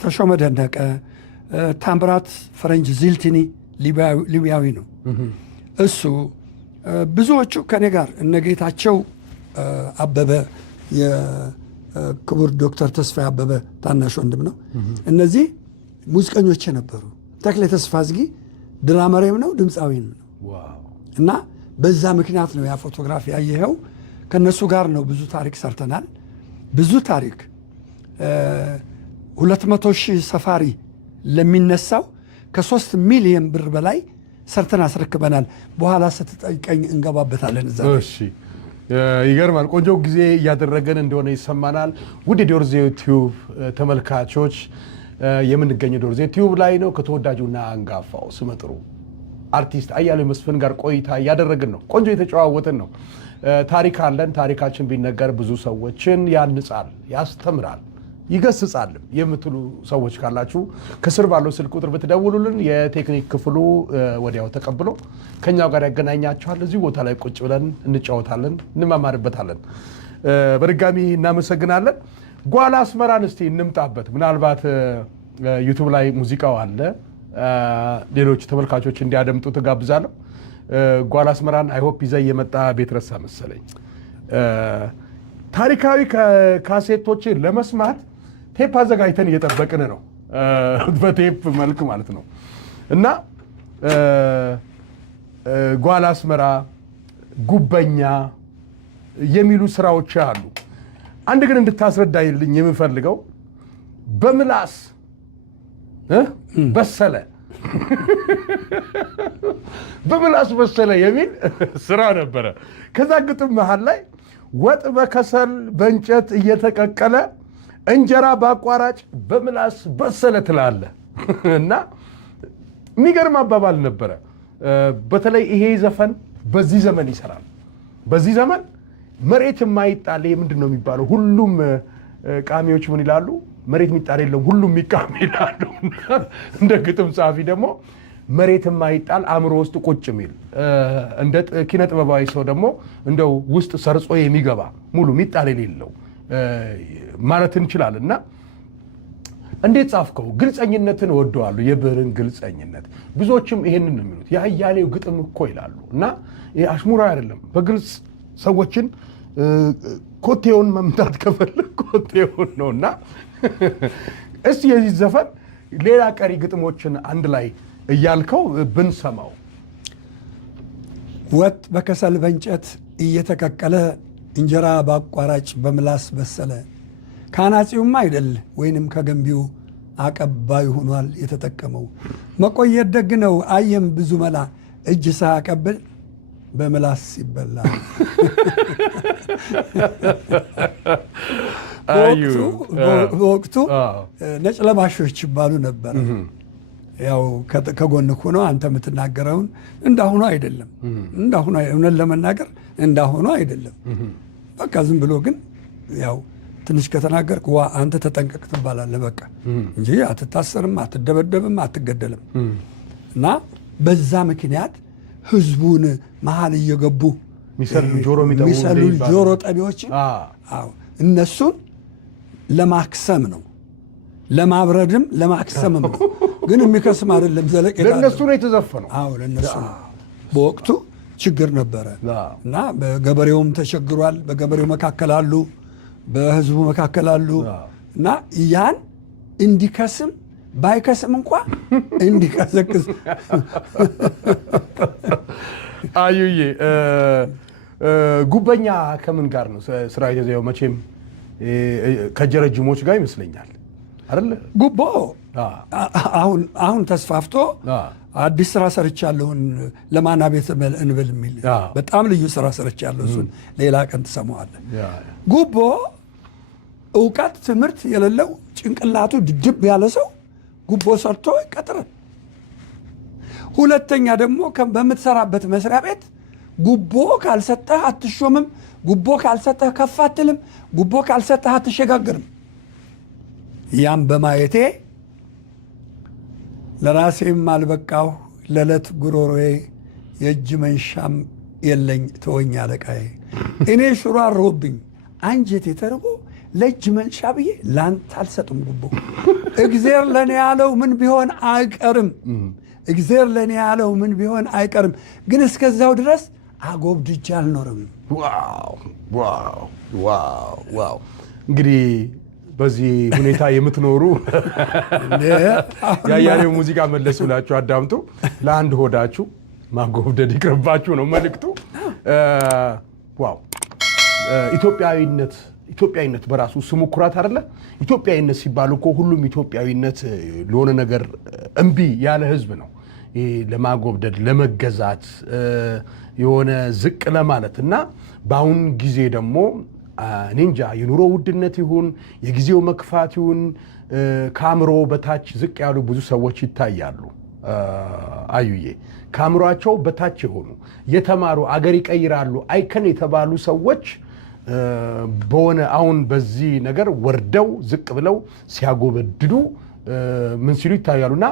ተሾመ ደነቀ፣ ታምራት ፈረንጅ ዚልቲኒ ሊቢያዊ ነው እሱ። ብዙዎቹ ከኔ ጋር እነጌታቸው አበበ የክቡር ዶክተር ተስፋዬ አበበ ታናሽ ወንድም ነው። እነዚህ ሙዚቀኞች ነበሩ። ተክሌ ተስፋ አዝጊ ድራመሬም ነው ድምፃዊም ነው። እና በዛ ምክንያት ነው ያ ፎቶግራፊ ያየኸው። ከነሱ ጋር ነው ብዙ ታሪክ ሰርተናል። ብዙ ታሪክ 200,000 ሰፋሪ ለሚነሳው ከ3 ሚሊዮን ብር በላይ ሰርተን አስረክበናል። በኋላ ስትጠይቀኝ እንገባበታለን እዛ። ይገርማል። ቆንጆ ጊዜ እያደረገን እንደሆነ ይሰማናል። ውድ የዶርዜ ቲዩብ ተመልካቾች የምንገኘው ዶርዜ ቲዩብ ላይ ነው። ከተወዳጁና አንጋፋው ስመጥሩ አርቲስት አያሌው መስፍን ጋር ቆይታ እያደረግን ነው። ቆንጆ የተጨዋወትን ነው። ታሪክ አለን። ታሪካችን ቢነገር ብዙ ሰዎችን ያንጻል፣ ያስተምራል፣ ይገስጻል የምትሉ ሰዎች ካላችሁ ከስር ባለው ስልክ ቁጥር ብትደውሉልን የቴክኒክ ክፍሉ ወዲያው ተቀብሎ ከኛው ጋር ያገናኛችኋል። እዚህ ቦታ ላይ ቁጭ ብለን እንጫወታለን፣ እንማማርበታለን። በድጋሚ እናመሰግናለን። ጓላ አስመራን እስቲ እንምጣበት። ምናልባት ዩቱብ ላይ ሙዚቃው አለ፣ ሌሎች ተመልካቾች እንዲያደምጡ ትጋብዛለሁ። ጓላ አስመራን አይሆፕ ይዘህ የመጣ ቤት ረሳ መሰለኝ። ታሪካዊ ካሴቶችን ለመስማት ቴፕ አዘጋጅተን እየጠበቅን ነው፣ በቴፕ መልክ ማለት ነው። እና ጓላ አስመራ፣ ጉበኛ የሚሉ ስራዎች አሉ። አንድ ግን እንድታስረዳይልኝ የምፈልገው በምላስ በሰለ በምላስ በሰለ የሚል ስራ ነበረ። ከዛ ግጥም መሃል ላይ ወጥ በከሰል በእንጨት እየተቀቀለ እንጀራ በአቋራጭ በምላስ በሰለ ትላለ እና የሚገርም አባባል ነበረ። በተለይ ይሄ ዘፈን በዚህ ዘመን ይሰራል። በዚህ ዘመን መሬት የማይጣል ምንድን ነው የሚባለው? ሁሉም ቃሚዎች ምን ይላሉ? መሬት የሚጣል የለም ሁሉም የሚቃም ይላሉ። እንደ ግጥም ጸሐፊ ደግሞ መሬት የማይጣል አእምሮ ውስጥ ቁጭ የሚል እንደ ኪነ ጥበባዊ ሰው ደግሞ እንደው ውስጥ ሰርጾ የሚገባ ሙሉ የሚጣል የሌለው ማለት እንችላለን። እና እንዴት ጻፍከው? ግልጸኝነትን እወደዋለሁ፣ የብዕርን ግልጸኝነት። ብዙዎችም ይሄንን ነው የሚሉት። የአያሌው ግጥም እኮ ይላሉ። እና አሽሙራ አይደለም፣ በግልጽ ሰዎችን ኮቴውን መምታት ከፈለግ ኮቴውን ነውና እስቲ የዚህ ዘፈን ሌላ ቀሪ ግጥሞችን አንድ ላይ እያልከው ብንሰማው። ወጥ በከሰል በእንጨት እየተቀቀለ እንጀራ በአቋራጭ በምላስ በሰለ ከአናጺውም አይደል ወይንም ከገንቢው አቀባይ ሆኗል የተጠቀመው። መቆየት ደግ ነው አየም ብዙ መላ እጅ ሳያቀብል በምላስ ሲበላ። በወቅቱ ነጭ ለባሾች ይባሉ ነበር። ያው ከጎን ሆኖ አንተ የምትናገረውን እንዳሁኑ አይደለም፣ እንዳሁኑ እውነት ለመናገር እንዳሁኑ አይደለም። በቃ ዝም ብሎ ግን ያው ትንሽ ከተናገርክ ዋ አንተ ተጠንቀቅ ትባላለህ በቃ እንጂ አትታሰርም፣ አትደበደብም፣ አትገደልም። እና በዛ ምክንያት ህዝቡን መሀል እየገቡ የሚሰሉ ጆሮ ጠቢዎችን እነሱን ለማክሰም ነው፣ ለማብረድም ለማክሰምም ነው። ግን የሚከስም አይደለም። ዘለቄታ ለነሱ ነው የተዘፈነው። አዎ ለነሱ በወቅቱ ችግር ነበረ እና በገበሬውም ተቸግሯል። በገበሬው መካከል አሉ፣ በህዝቡ መካከል አሉ እና ያን እንዲከስም ባይከስም እንኳ እንዲቀሰቅስ አዩዬ ጉበኛ ከምን ጋር ነው ስራ የተዘየው? መቼም ከጀረጅሞች ጋር ይመስለኛል አይደል? ጉቦ አሁን ተስፋፍቶ አዲስ ስራ ሰርቻለሁን ለማና ቤት እንብል የሚል በጣም ልዩ ስራ ሰርቻለሁ። እሱን ሌላ ቀን ትሰማዋለህ። ጉቦ እውቀት ትምህርት የሌለው ጭንቅላቱ ድድብ ያለ ሰው ጉቦ ሰርቶ ይቀጥራል። ሁለተኛ ደግሞ በምትሰራበት መስሪያ ቤት ጉቦ ካልሰጠህ አትሾምም፣ ጉቦ ካልሰጠህ ከፍ አትልም፣ ጉቦ ካልሰጠህ አትሸጋገርም። ያም በማየቴ ለራሴም አልበቃሁ ለዕለት ጉሮሮዬ የእጅ መንሻም የለኝ ተወኝ አለቃዬ። እኔ ሽሮ አሮብኝ አንጀቴ ተርቦ ለእጅ መንሻ ብዬ ላንተ አልሰጥም ጉቦ። እግዜር ለእኔ ያለው ምን ቢሆን አይቀርም፣ እግዜር ለእኔ ያለው ምን ቢሆን አይቀርም፣ ግን እስከዛው ድረስ አጎብድጄ አልኖርም። ዋው! እንግዲህ በዚህ ሁኔታ የምትኖሩ የአያሌው ሙዚቃ መለስ ብላችሁ አዳምጡ። ለአንድ ሆዳችሁ ማጎብደድ ይቅርባችሁ ነው መልእክቱ። ዋው! ኢትዮጵያዊነት በራሱ ስሙ ኩራት አይደለ? ኢትዮጵያዊነት ሲባል እኮ ሁሉም ኢትዮጵያዊነት ለሆነ ነገር እምቢ ያለ ህዝብ ነው። ለማጎብደድ ለመገዛት የሆነ ዝቅ ለማለት እና በአሁን ጊዜ ደግሞ እኔ እንጃ የኑሮ ውድነት ይሁን የጊዜው መክፋት ይሁን ከአእምሮ በታች ዝቅ ያሉ ብዙ ሰዎች ይታያሉ። አዩዬ ከአእምሯቸው በታች የሆኑ የተማሩ አገር ይቀይራሉ አይከን የተባሉ ሰዎች በሆነ አሁን በዚህ ነገር ወርደው ዝቅ ብለው ሲያጎበድዱ ምን ሲሉ ይታያሉና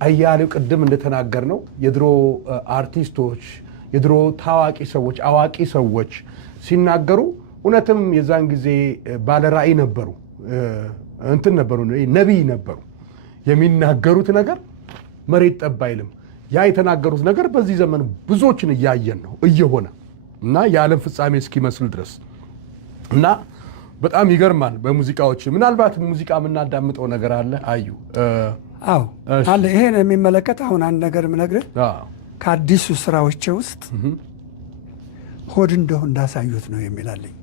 አያሌው ቅድም እንደተናገር ነው የድሮ አርቲስቶች የድሮ ታዋቂ ሰዎች አዋቂ ሰዎች ሲናገሩ እውነትም የዛን ጊዜ ባለራእይ ነበሩ፣ እንትን ነበሩ፣ ነቢይ ነበሩ። የሚናገሩት ነገር መሬት ጠብ አይልም። ያ የተናገሩት ነገር በዚህ ዘመን ብዙዎችን እያየን ነው እየሆነ እና የዓለም ፍጻሜ እስኪመስል ድረስ እና በጣም ይገርማል። በሙዚቃዎች ምናልባት ሙዚቃ የምናዳምጠው ነገር አለ አዩ? አዎ አለ። ይሄን የሚመለከት አሁን አንድ ነገር የምነግርህ ከአዲሱ ስራዎቼ ውስጥ ሆድ እንደው እንዳሳዩት ነው የሚላለኝ።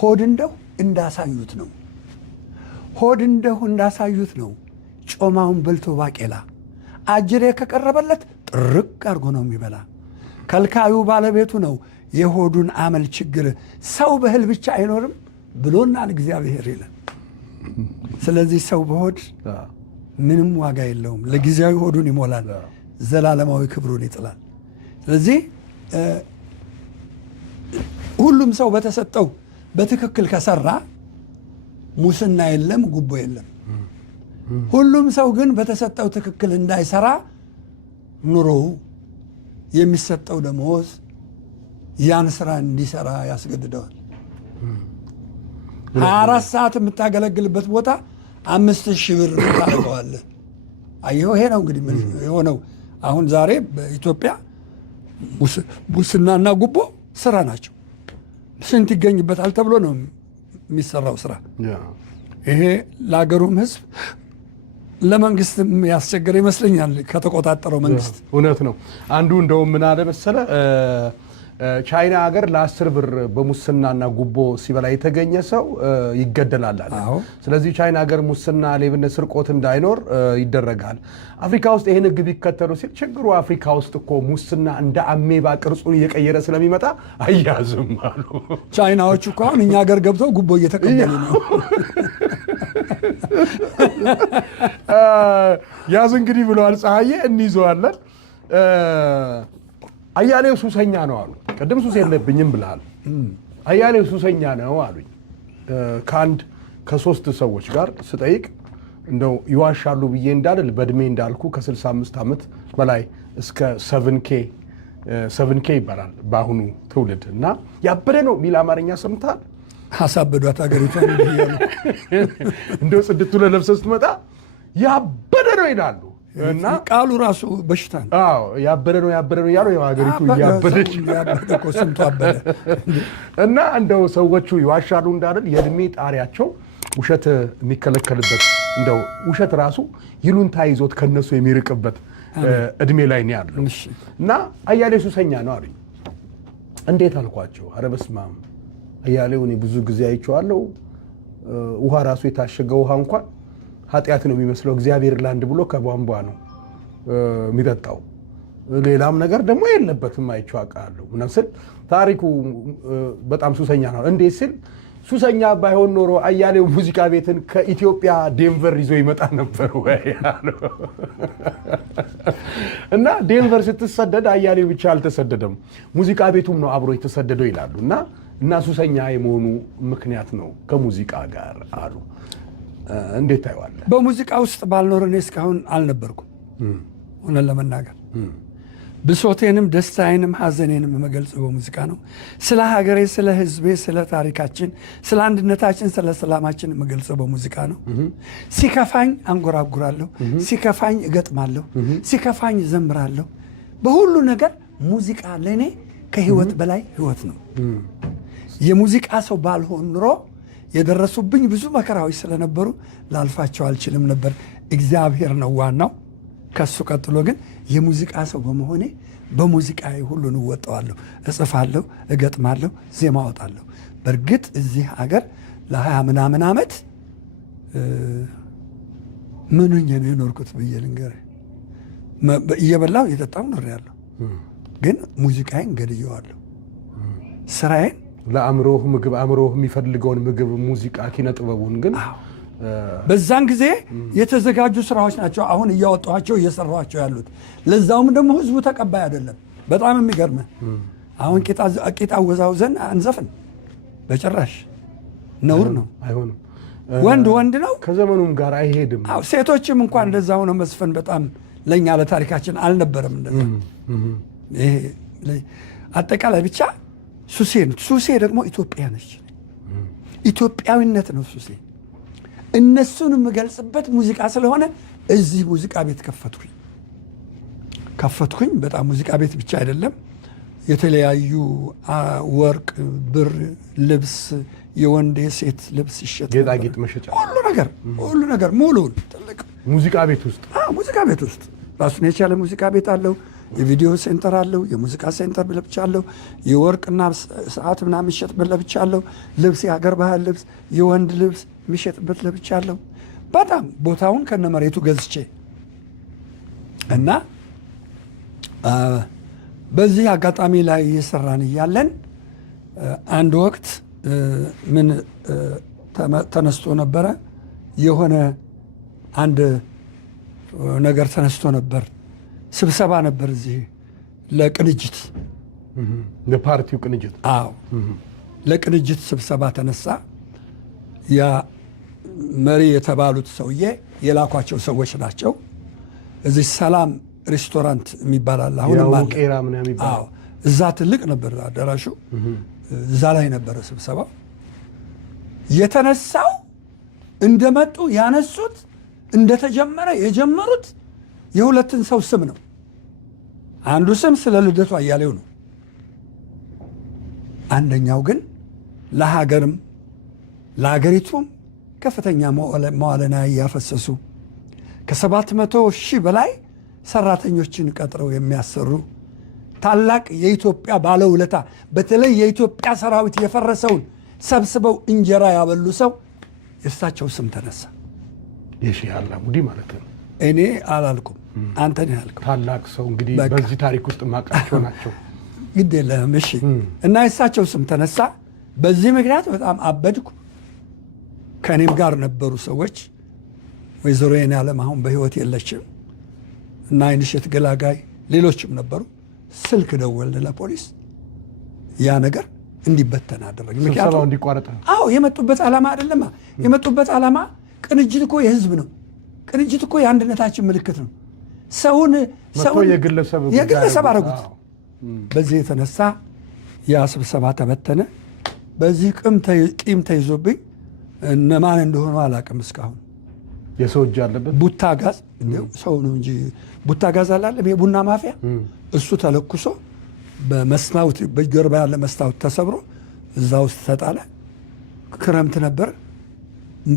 ሆድ እንደው እንዳሳዩት ነው፣ ሆድ እንደው እንዳሳዩት ነው። ጮማውን በልቶ ባቄላ አጅሬ ከቀረበለት ጥርቅ አድርጎ ነው የሚበላ። ከልካዩ ባለቤቱ ነው የሆዱን አመል ችግር። ሰው በእህል ብቻ አይኖርም ብሎናል እግዚአብሔር ይላል። ስለዚህ ሰው በሆድ ምንም ዋጋ የለውም። ለጊዜያዊ ሆዱን ይሞላል፣ ዘላለማዊ ክብሩን ይጥላል። ስለዚህ ሁሉም ሰው በተሰጠው በትክክል ከሰራ ሙስና የለም፣ ጉቦ የለም። ሁሉም ሰው ግን በተሰጠው ትክክል እንዳይሰራ ኑሮው የሚሰጠው ደሞዝ ያን ስራ እንዲሰራ ያስገድደዋል። 24 ሰዓት የምታገለግልበት ቦታ 5000 ብር ታደርገዋለህ። አየሁ፣ ይሄ ነው እንግዲህ የሆነው። አሁን ዛሬ በኢትዮጵያ ሙስናና ጉቦ ስራ ናቸው። ስንት ይገኝበታል ተብሎ ነው የሚሰራው ስራ። ይሄ ለሀገሩም ህዝብ ለመንግስትም ያስቸገረ ይመስለኛል ከተቆጣጠረው መንግስት። እውነት ነው። አንዱ እንደውም ምን አለ መሰለ ቻይና ሀገር ለ10 ብር በሙስናና ጉቦ ሲበላ የተገኘ ሰው ይገደላል አለ። ስለዚህ ቻይና ሀገር ሙስና፣ ሌብነት፣ ስርቆት እንዳይኖር ይደረጋል። አፍሪካ ውስጥ ይሄን ህግ ቢከተሉ ሲል ችግሩ አፍሪካ ውስጥ እኮ ሙስና እንደ አሜባ ቅርጹን እየቀየረ ስለሚመጣ አያዝም አሉ። ቻይናዎቹ እኮ አሁን እኛ ሀገር ገብተው ጉቦ እየተቀበሉ ነው። ያዝ እንግዲህ ብለዋል ፀሐዬ፣ እንይዘዋለን። አያሌው ሱሰኛ ነው አሉ። ቅድም ሱስ የለብኝም ብለሃል። አያሌው ሱሰኛ ነው አሉኝ። ከሶስት ሰዎች ጋር ስጠይቅ እንደው ይዋሻሉ ብዬ እንዳልል በእድሜ እንዳልኩ ከ65 ዓመት በላይ እስከ 7K ይባላል በአሁኑ ትውልድ እና ያበደ ነው የሚል አማርኛ ሰምተሃል? አሳበዷት ሀገሪቷን እያሉ እንደው ጽድቱ ለለብሰህ ስትመጣ ያበደ ነው ይላሉ። እና ቃሉ ራሱ በሽታ ነው። አዎ ያበደ ነው እያሉ ሀገሪቱ እያበደች ስንቱ አበደ። እና እንደው ሰዎቹ ይዋሻሉ እንዳልል የእድሜ ጣሪያቸው ውሸት የሚከለከልበት እንደው ውሸት ራሱ ይሉንታ ይዞት ከነሱ የሚርቅበት እድሜ ላይ ነው ያለው። እና አያሌው ሱሰኛ ነው አሉኝ። እንዴት አልኳቸው። ኧረ በስመ አብ አያሌው እኔ ብዙ ጊዜ አይቼዋለሁ። ውሃ ራሱ የታሸገ ውሃ እንኳን ኃጢአት ነው የሚመስለው። እግዚአብሔር ላንድ ብሎ ከቧንቧ ነው የሚጠጣው። ሌላም ነገር ደግሞ የለበትም። አይቼው አውቃለሁ ምናምን ስል ታሪኩ በጣም ሱሰኛ ነው። እንዴት ስል ሱሰኛ ባይሆን ኖሮ አያሌው ሙዚቃ ቤትን ከኢትዮጵያ ዴንቨር ይዞ ይመጣ ነበር ወይ አለው። እና ዴንቨር ስትሰደድ አያሌው ብቻ አልተሰደደም፣ ሙዚቃ ቤቱም ነው አብሮ የተሰደደው ይላሉ። እና ሱሰኛ የመሆኑ ምክንያት ነው ከሙዚቃ ጋር አሉ። እንዴት ታየዋለህ? በሙዚቃ ውስጥ ባልኖር እኔ እስካሁን አልነበርኩም። ሆነን ለመናገር ብሶቴንም ደስታዬንም ሐዘኔንም የምገልጸው በሙዚቃ ነው። ስለ ሀገሬ፣ ስለ ሕዝቤ፣ ስለ ታሪካችን፣ ስለ አንድነታችን፣ ስለ ሰላማችን የምገልጸው በሙዚቃ ነው። ሲከፋኝ አንጎራጉራለሁ፣ ሲከፋኝ እገጥማለሁ፣ ሲከፋኝ እዘምራለሁ። በሁሉ ነገር ሙዚቃ ለእኔ ከህይወት በላይ ህይወት ነው። የሙዚቃ ሰው ባልሆን ኑሮ የደረሱብኝ ብዙ መከራዎች ስለነበሩ ላልፋቸው አልችልም ነበር። እግዚአብሔር ነው ዋናው። ከሱ ቀጥሎ ግን የሙዚቃ ሰው በመሆኔ በሙዚቃ ሁሉን እወጣዋለሁ፣ እጽፋለሁ፣ እገጥማለሁ፣ ዜማ አወጣለሁ። በእርግጥ እዚህ ሀገር ለ20 ምናምን ዓመት ምንኛ ነው የኖርኩት ብዬ ልንገርህ። እየበላሁ እየጠጣሁ ኖሬያለሁ፣ ግን ሙዚቃዬን ገድየዋለሁ። ስራዬን ለአእምሮህ ምግብ አእምሮህ የሚፈልገውን ምግብ ሙዚቃ ኪነ ጥበቡን ግን በዛን ጊዜ የተዘጋጁ ስራዎች ናቸው አሁን እያወጣኋቸው እየሰራኋቸው ያሉት። ለዛውም ደግሞ ህዝቡ ተቀባይ አይደለም። በጣም የሚገርምህ አሁን ቂጣ አወዛውዘን አንዘፍን፣ በጭራሽ ነውር ነው፣ አይሆንም። ወንድ ነው፣ ከዘመኑም ጋር አይሄድም። ሴቶችም እንኳን እንደዛ ሆነ መስፈን በጣም ለእኛ ለታሪካችን አልነበረም እንደዛ። አጠቃላይ ብቻ ሱሴ ደግሞ ኢትዮጵያ ነች። ኢትዮጵያዊነት ነው ሱሴ። እነሱን የምገልጽበት ሙዚቃ ስለሆነ እዚህ ሙዚቃ ቤት ከፈትኩኝ። በጣም ሙዚቃ ቤት ብቻ አይደለም፣ የተለያዩ ወርቅ፣ ብር፣ ልብስ፣ የወንድ የሴት ልብስ ይሸጥ፣ ጌጣጌጥ መሸጫ፣ ሁሉ ነገር ሙሉውን ትልቅ ሙዚቃ ቤት ውስጥ ራሱን የቻለ ሙዚቃ ቤት አለው። የቪዲዮ ሴንተር አለው። የሙዚቃ ሴንተር ለብቻ አለው። የወርቅና ሰዓት ምናምን የሚሸጥበት ለብቻ አለው። ልብስ፣ የሀገር ባህል ልብስ፣ የወንድ ልብስ የሚሸጥበት ለብቻ አለው። በጣም ቦታውን ከነመሬቱ ገዝቼ እና በዚህ አጋጣሚ ላይ እየሰራን እያለን አንድ ወቅት ምን ተነስቶ ነበረ፣ የሆነ አንድ ነገር ተነስቶ ነበር። ስብሰባ ነበር እዚህ ለቅንጅት፣ ለፓርቲው ቅንጅት። አዎ ለቅንጅት ስብሰባ ተነሳ። ያ መሪ የተባሉት ሰውዬ የላኳቸው ሰዎች ናቸው። እዚህ ሰላም ሬስቶራንት የሚባል አለ፣ አሁንም አለ። ቄራ ምናምን ይባላል። አዎ እዛ ትልቅ ነበር አዳራሹ። እዛ ላይ ነበረ ስብሰባው የተነሳው። እንደመጡ ያነሱት፣ እንደተጀመረ የጀመሩት የሁለትን ሰው ስም ነው። አንዱ ስም ስለ ልደቱ አያሌው ነው። አንደኛው ግን ለሀገርም ለሀገሪቱም ከፍተኛ መዋዕለ ንዋይ ያፈሰሱ ከ700,000 በላይ ሰራተኞችን ቀጥረው የሚያሰሩ ታላቅ የኢትዮጵያ ባለውለታ፣ በተለይ የኢትዮጵያ ሰራዊት የፈረሰውን ሰብስበው እንጀራ ያበሉ ሰው የእሳቸው ስም ተነሳ። የሺህ አላሙዲ ማለት ነው። እኔ አላልኩም፣ አንተ ነህ ያልከው። ታላቅ ሰው እንግዲህ በዚህ ታሪክ ውስጥ ማቃቸው ናቸው። ግድ የለህም እሺ። እና የእሳቸው ስም ተነሳ። በዚህ ምክንያት በጣም አበድኩ። ከእኔም ጋር ነበሩ ሰዎች። ወይዘሮ የኔ ዓለም አሁን በህይወት የለችም እና አይንሸት ገላጋይ ሌሎችም ነበሩ። ስልክ ደወልን ለፖሊስ። ያ ነገር እንዲበተን አደረግ። ስብሰባው እንዲቋረጥ። አዎ የመጡበት ዓላማ አይደለም። የመጡበት ዓላማ ቅንጅት እኮ የህዝብ ነው። ቅንጅት እኮ የአንድነታችን ምልክት ነው። ሰውን የግለሰብ አደረጉት። በዚህ የተነሳ ያ ስብሰባ ተበተነ። በዚህ ቂም ተይዞብኝ እነማን እንደሆኑ አላውቅም እስካሁን። የሰው እጅ አለበት። ቡታ ጋዝ ሰው ነው እንጂ ቡታ ጋዝ አላለም። የቡና ማፊያ እሱ ተለኩሶ በመስታወት በጀርባ ያለ መስታወት ተሰብሮ እዛ ውስጥ ተጣለ። ክረምት ነበር፣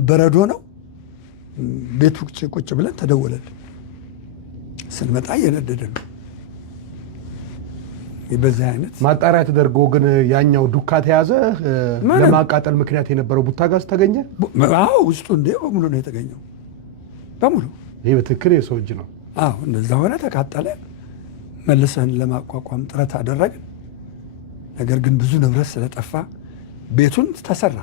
በረዶ ነው። ቤቱ ቁጭ ብለን ተደወለልን። ስንመጣ እየነደደ ነው። በዚህ አይነት ማጣሪያ ተደርጎ ግን ያኛው ዱካ ተያዘ። ለማቃጠል ምክንያት የነበረው ቡታ ጋዝ ተገኘ። አዎ ውስጡ እንደ በሙሉ ነው የተገኘው፣ በሙሉ። ይህ በትክክል የሰው እጅ ነው። አዎ እንደዛ ሆነ፣ ተቃጠለ። መልሰን ለማቋቋም ጥረት አደረግን። ነገር ግን ብዙ ንብረት ስለጠፋ ቤቱን ተሰራ።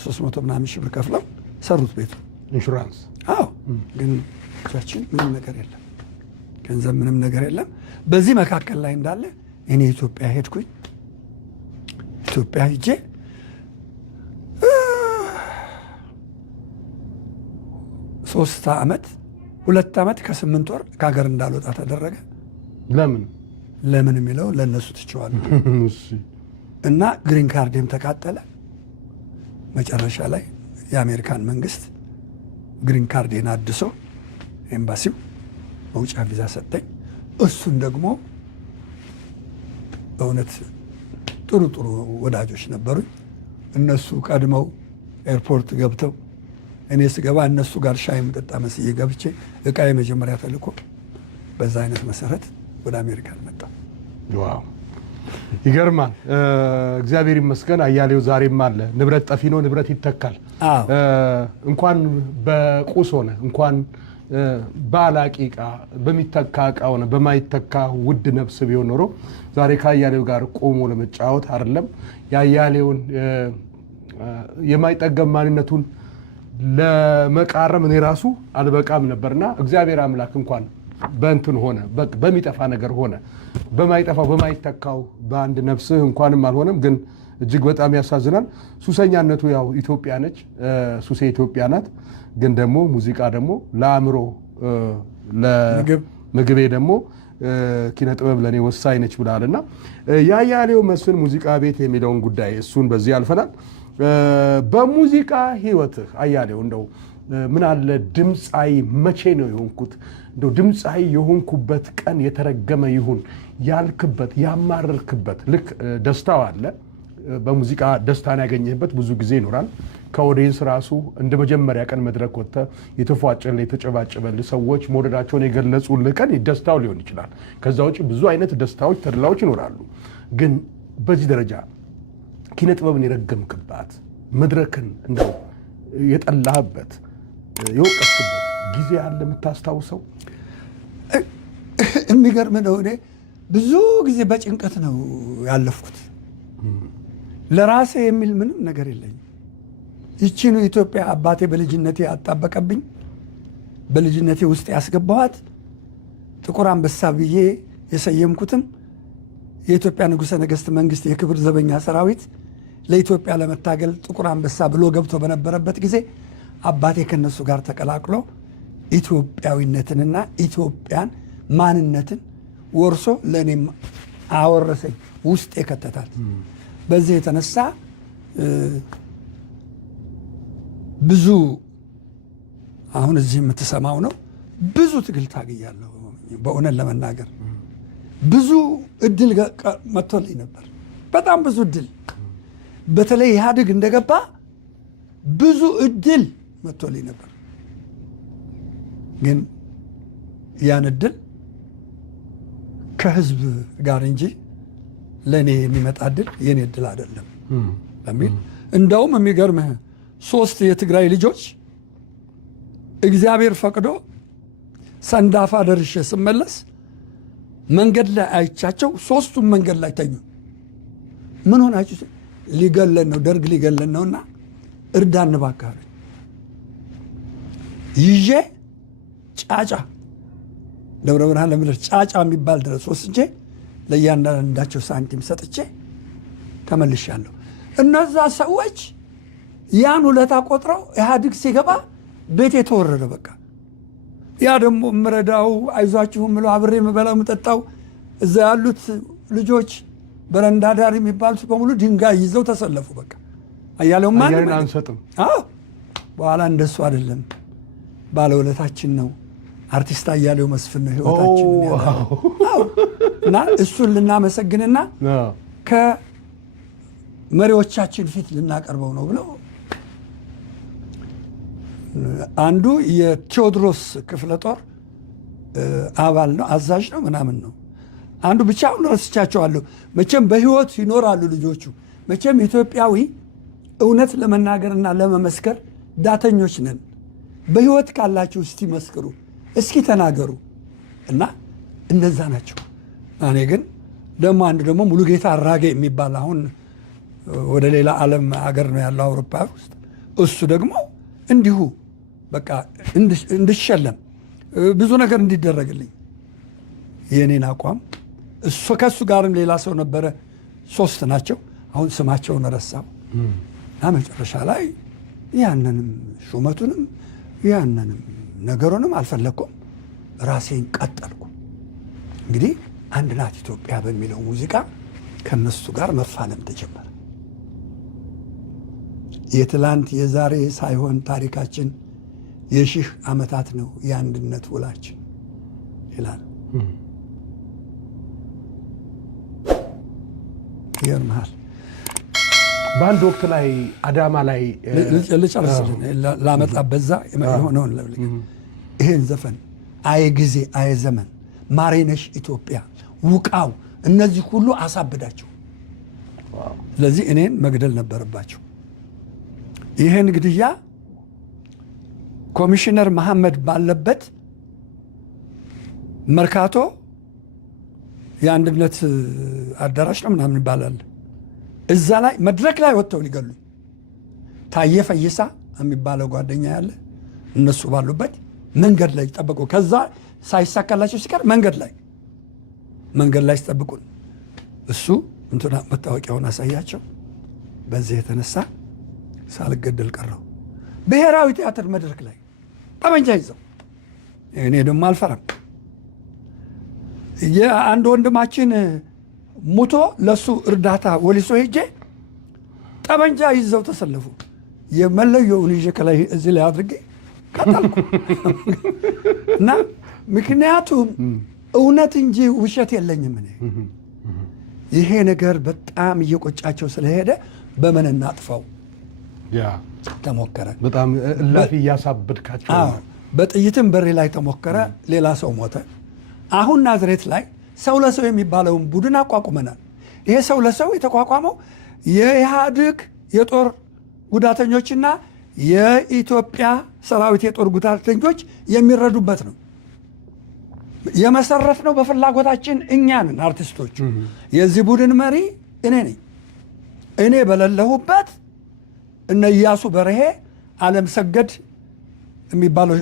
300 ምናምን ሺህ ብር ከፍለው ሰሩት ቤቱ። ኢንሹራንስ። አዎ ግን እጃችን ምንም ነገር የለም፣ ገንዘብ ምንም ነገር የለም። በዚህ መካከል ላይ እንዳለ እኔ ኢትዮጵያ ሄድኩኝ። ኢትዮጵያ ሂጄ 2 ዓመት ከ8 ወር ከሀገር እንዳልወጣ ተደረገ። ለምን የሚለው ለእነሱ ትችዋለሁ። እና ግሪን ካርዴም ተቃጠለ። መጨረሻ ላይ የአሜሪካን መንግስት ግሪን ካርዴን አድሶ ኤምባሲው መውጫ ቪዛ ሰጠኝ። እሱን ደግሞ በእውነት ጥሩ ወዳጆች ነበሩኝ። እነሱ ቀድመው ኤርፖርት ገብተው እኔ ስገባ እነሱ ጋር ሻይ መጠጣ መስዬ ገብቼ እቃ የመጀመሪያ ተልኮ በዛ አይነት መሰረት ወደ አሜሪካን መጣ። ዋው ይገርማል። እግዚአብሔር ይመስገን። አያሌው ዛሬም አለ። ንብረት ጠፊ ነው፣ ንብረት ይተካል። እንኳን በቁስ ሆነ እንኳን ባላቂ ዕቃ በሚተካ ዕቃ ሆነ በማይተካ ውድ ነፍስ ቢሆን ኖሮ ዛሬ ከአያሌው ጋር ቆሞ ለመጫወት አይደለም የአያሌውን የማይጠገም ማንነቱን ለመቃረም እኔ ራሱ አልበቃም ነበርና እግዚአብሔር አምላክ እንኳን በእንትን ሆነ፣ በሚጠፋ ነገር ሆነ፣ በማይጠፋው በማይተካው በአንድ ነፍስህ እንኳንም አልሆነም። ግን እጅግ በጣም ያሳዝናል። ሱሰኛነቱ ያው ኢትዮጵያ ነች፣ ሱሴ ኢትዮጵያ ናት። ግን ደግሞ ሙዚቃ ደግሞ ለአእምሮ ለምግቤ ደግሞ ኪነ ጥበብ ለእኔ ወሳኝ ነች ብላለና የአያሌው መስፍን ሙዚቃ ቤት የሚለውን ጉዳይ እሱን በዚህ ያልፈናል። በሙዚቃ ህይወትህ አያሌው እንደው ምን አለ ድምፃዊ መቼ ነው የሆንኩት? እንደው ድምፃዊ የሆንኩበት ቀን የተረገመ ይሁን ያልክበት ያማረርክበት። ልክ ደስታው አለ፣ በሙዚቃ ደስታን ያገኘህበት ብዙ ጊዜ ይኖራል። ከኦዲየንስ ራሱ እንደ መጀመሪያ ቀን መድረክ ወጥተህ የተፏጨልህ የተጨባጨበልህ ሰዎች መውደዳቸውን የገለጹልህ ቀን ደስታው ሊሆን ይችላል። ከዛ ውጭ ብዙ አይነት ደስታዎች ተድላዎች ይኖራሉ። ግን በዚህ ደረጃ ኪነ ጥበብን የረገምክባት መድረክን እንደው የጠላህበት የወቀስክበት ጊዜ አለ የምታስታውሰው? የሚገርም ነው። እኔ ብዙ ጊዜ በጭንቀት ነው ያለፍኩት። ለራሴ የሚል ምንም ነገር የለኝም። ይቺኑ ኢትዮጵያ አባቴ በልጅነቴ አጣበቀብኝ። በልጅነቴ ውስጥ ያስገባኋት ጥቁር አንበሳ ብዬ የሰየምኩትም የኢትዮጵያ ንጉሠ ነገሥት መንግስት የክብር ዘበኛ ሰራዊት ለኢትዮጵያ ለመታገል ጥቁር አንበሳ ብሎ ገብቶ በነበረበት ጊዜ አባቴ ከነሱ ጋር ተቀላቅሎ ኢትዮጵያዊነትንና ኢትዮጵያን ማንነትን ወርሶ ለእኔም አወረሰኝ፣ ውስጥ የከተታል። በዚህ የተነሳ ብዙ አሁን እዚህ የምትሰማው ነው። ብዙ ትግል ታግያለሁ። በእውነት ለመናገር ብዙ እድል መጥቶልኝ ነበር። በጣም ብዙ እድል በተለይ ኢህአዴግ እንደገባ ብዙ እድል መጥቶልኝ ነበር። ግን ያን እድል ከህዝብ ጋር እንጂ ለእኔ የሚመጣ እድል የኔ እድል አይደለም በሚል እንደውም የሚገርምህ 3 የትግራይ ልጆች እግዚአብሔር ፈቅዶ ሰንዳፋ ደርሼ ስመለስ መንገድ ላይ አይቻቸው 3ቱም መንገድ ላይ ተኙ። ምን ሆናችሁ? ሊገለን ነው፣ ደርግ ሊገለን ነውና እርዳን እባክህ ይዤ ጫጫ ደብረ ብርሃን ለምድር ጫጫ የሚባል ድረስ ወስጄ ለእያንዳንዳቸው ሳንቲም ሰጥቼ ተመልሻለሁ። እነዛ ሰዎች ያን ውለታ ቆጥረው ኢህአዴግ ሲገባ ቤት የተወረደ በቃ ያ ደግሞ ምረዳው አይዟችሁ ምለው አብሬ የምበላው የምጠጣው እዛ ያሉት ልጆች በረንዳ ዳር የሚባሉት በሙሉ ድንጋይ ይዘው ተሰለፉ። በቃ አያሌው ማንም አንሰጥም። አዎ በኋላ እንደሱ አይደለም፣ ባለውለታችን ነው፣ አርቲስት አያሌው መስፍን ነው ህይወታችን እና እሱን ልናመሰግንና ከመሪዎቻችን ፊት ልናቀርበው ነው ብለው አንዱ የቴዎድሮስ ክፍለ ጦር አባል ነው፣ አዛዥ ነው ምናምን ነው። አንዱ ብቻውን ረስቻቸዋለሁ። መቼም በህይወት ይኖራሉ ልጆቹ። መቼም ኢትዮጵያዊ እውነት ለመናገርና ለመመስከር ዳተኞች ነን። በህይወት ካላችሁ እስቲ መስክሩ፣ እስኪ ተናገሩ እና እነዛ ናቸው። እኔ ግን ደግሞ አንዱ ደግሞ ሙሉጌታ አራጌ የሚባል አሁን ወደ ሌላ ዓለም አገር ነው ያለው አውሮፓ ውስጥ። እሱ ደግሞ እንዲሁ በቃ እንድሸለም ብዙ ነገር እንዲደረግልኝ የኔን አቋም እሱ ከሱ ጋርም ሌላ ሰው ነበረ። 3 ናቸው። አሁን ስማቸውን ረሳው እና መጨረሻ ላይ ያንንም ሹመቱንም ያንንም ነገሩንም አልፈለኩም፣ ራሴን ቀጠልኩ። እንግዲህ አንድ ናት ኢትዮጵያ በሚለው ሙዚቃ ከነሱ ጋር መፋለም ተጀመረ። የትላንት የዛሬ ሳይሆን ታሪካችን የ1000 ዓመታት ነው የአንድነት ውላችን ይላል። ይገርምሃል። በአንድ ወቅት ላይ አዳማ ላይ ልጨርስልን ላመጣ በዛ የሆነውን ለብልግ ይሄን ዘፈን አየ ጊዜ አየ ዘመን ማሬነሽ ኢትዮጵያ ውቃው እነዚህ ሁሉ አሳብዳቸው። ስለዚህ እኔን መግደል ነበረባቸው። ይሄን ግድያ ኮሚሽነር መሐመድ ባለበት መርካቶ የአንድነት አዳራሽ ነው ምናምን ይባላል። እዛ ላይ መድረክ ላይ ወጥተው ሊገሉኝ ታየ ፈይሳ የሚባለው ጓደኛ ያለ እነሱ ባሉበት መንገድ ላይ ጠበቁ። ከዛ ሳይሳካላቸው ሲቀር መንገድ ላይ ሲጠብቁን እሱ እንትና መታወቂያውን አሳያቸው። በዚህ የተነሳ ሳልገደል ቀረው። ብሔራዊ ቲያትር መድረክ ላይ ጠመንጃ ይዘው፣ እኔ ደግሞ አልፈራም። የአንድ ወንድማችን ሙቶ ለሱ እርዳታ ወሊሶ ሄጄ ጠመንጃ ይዘው ተሰለፉ። የመለየውን ይዤ ከላይ እዚህ ላይ አድርጌ ቀጠልኩ እና ምክንያቱም እውነት እንጂ ውሸት የለኝም እኔ። ይሄ ነገር በጣም እየቆጫቸው ስለሄደ በምን እናጥፋው ተሞከረ። በጣም እላፊ እያሳበድካቸው። በጥይትም በሬ ላይ ተሞከረ። ሌላ ሰው ሞተ። አሁን ናዝሬት ላይ ሰው ለሰው የሚባለውን ቡድን አቋቁመናል። ይሄ ሰው ለሰው የተቋቋመው የኢህአዴግ የጦር ጉዳተኞችና የኢትዮጵያ ሰራዊት የጦር ጉዳተኞች የሚረዱበት ነው። የመሰረት ነው በፍላጎታችን እኛ ነን አርቲስቶቹ። የዚህ ቡድን መሪ እኔ ነኝ። እኔ በሌለሁበት እነ ኢያሱ በርሄ፣ ዓለም ሰገድ የሚባለው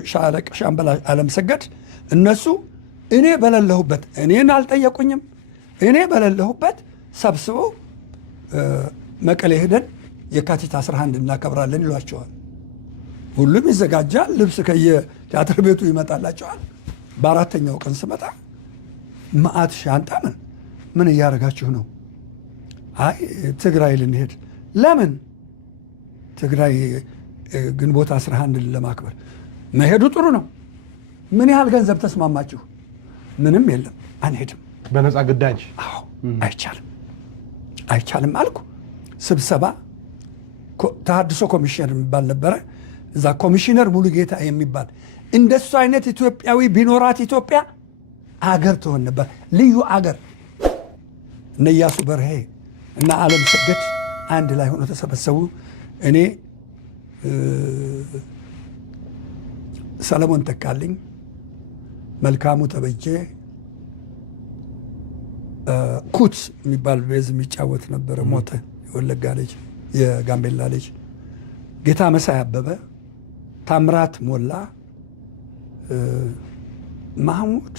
ሻምበል ዓለም ሰገድ እነሱ እኔ በሌለሁበት እኔን አልጠየቁኝም። እኔ በሌለሁበት ሰብስበው መቀሌ ሄደን የካቲት 11 እናከብራለን ይሏቸዋል። ሁሉም ይዘጋጃል። ልብስ ከየቲያትር ቤቱ ይመጣላቸዋል። በአራተኛው ቀን ስመጣ መዓት ሻንጣ ምን እያደረጋችሁ ነው? አይ ትግራይ ልንሄድ። ለምን? ትግራይ ግንቦት 11 ለማክበር መሄዱ ጥሩ ነው። ምን ያህል ገንዘብ ተስማማችሁ? ምንም የለም፣ አንሄድም። በነፃ ግዳጅ? አዎ አይቻልም አልኩ። ስብሰባ ተሃድሶ ኮሚሽነር የሚባል ነበረ። እዛ ኮሚሽነር ሙሉጌታ የሚባል እንደሱ አይነት ኢትዮጵያዊ ቢኖራት ኢትዮጵያ አገር ትሆን ነበር፣ ልዩ አገር። እነ ኢያሱ በርሄ እና ዓለም ሰገድ አንድ ላይ ሆኖ ተሰበሰቡ። እኔ ሰለሞን ተካልኝ፣ መልካሙ ተበጀ፣ ኩት የሚባል ቤዝ የሚጫወት ነበረ፣ ሞተ። የወለጋ ልጅ፣ የጋምቤላ ልጅ፣ ጌታ መሳይ አበበ፣ ታምራት ሞላ፣ ማህሙድ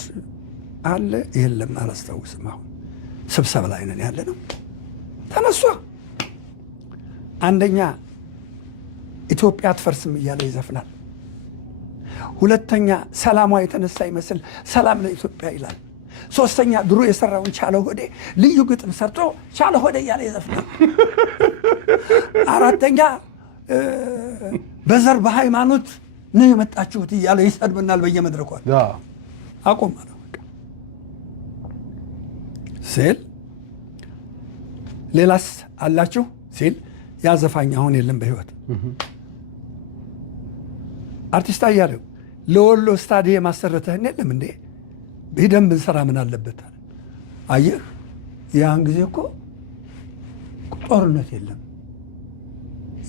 አለ የለም አላስታውስም። አሁን ስብሰባ ላይ ነን ያለ ነው። ተነሷ። አንደኛ ኢትዮጵያ አትፈርስም እያለ ይዘፍናል። ሁለተኛ ሰላሟ የተነሳ ይመስል ሰላም ለኢትዮጵያ ይላል። ሶስተኛ ድሮ የሰራውን ቻለ ሆዴ ልዩ ግጥም ሰርቶ ቻለ ሆዴ እያለ ይዘፍናል። አራተኛ በዘር በሃይማኖት ነው የመጣችሁት እያለ ይሰድብናል በየመድረኳል። አቆም አለ ሲል ሌላስ አላችሁ ሲል ያዘፋኝ አሁን የለም በህይወት። አርቲስት አያሌው ለወሎ ስታዲየም አሰረተህን የለም እንዴ? ሂደን ብንሰራ ምን አለበት? አየህ ያን ጊዜ እኮ ጦርነት የለም፣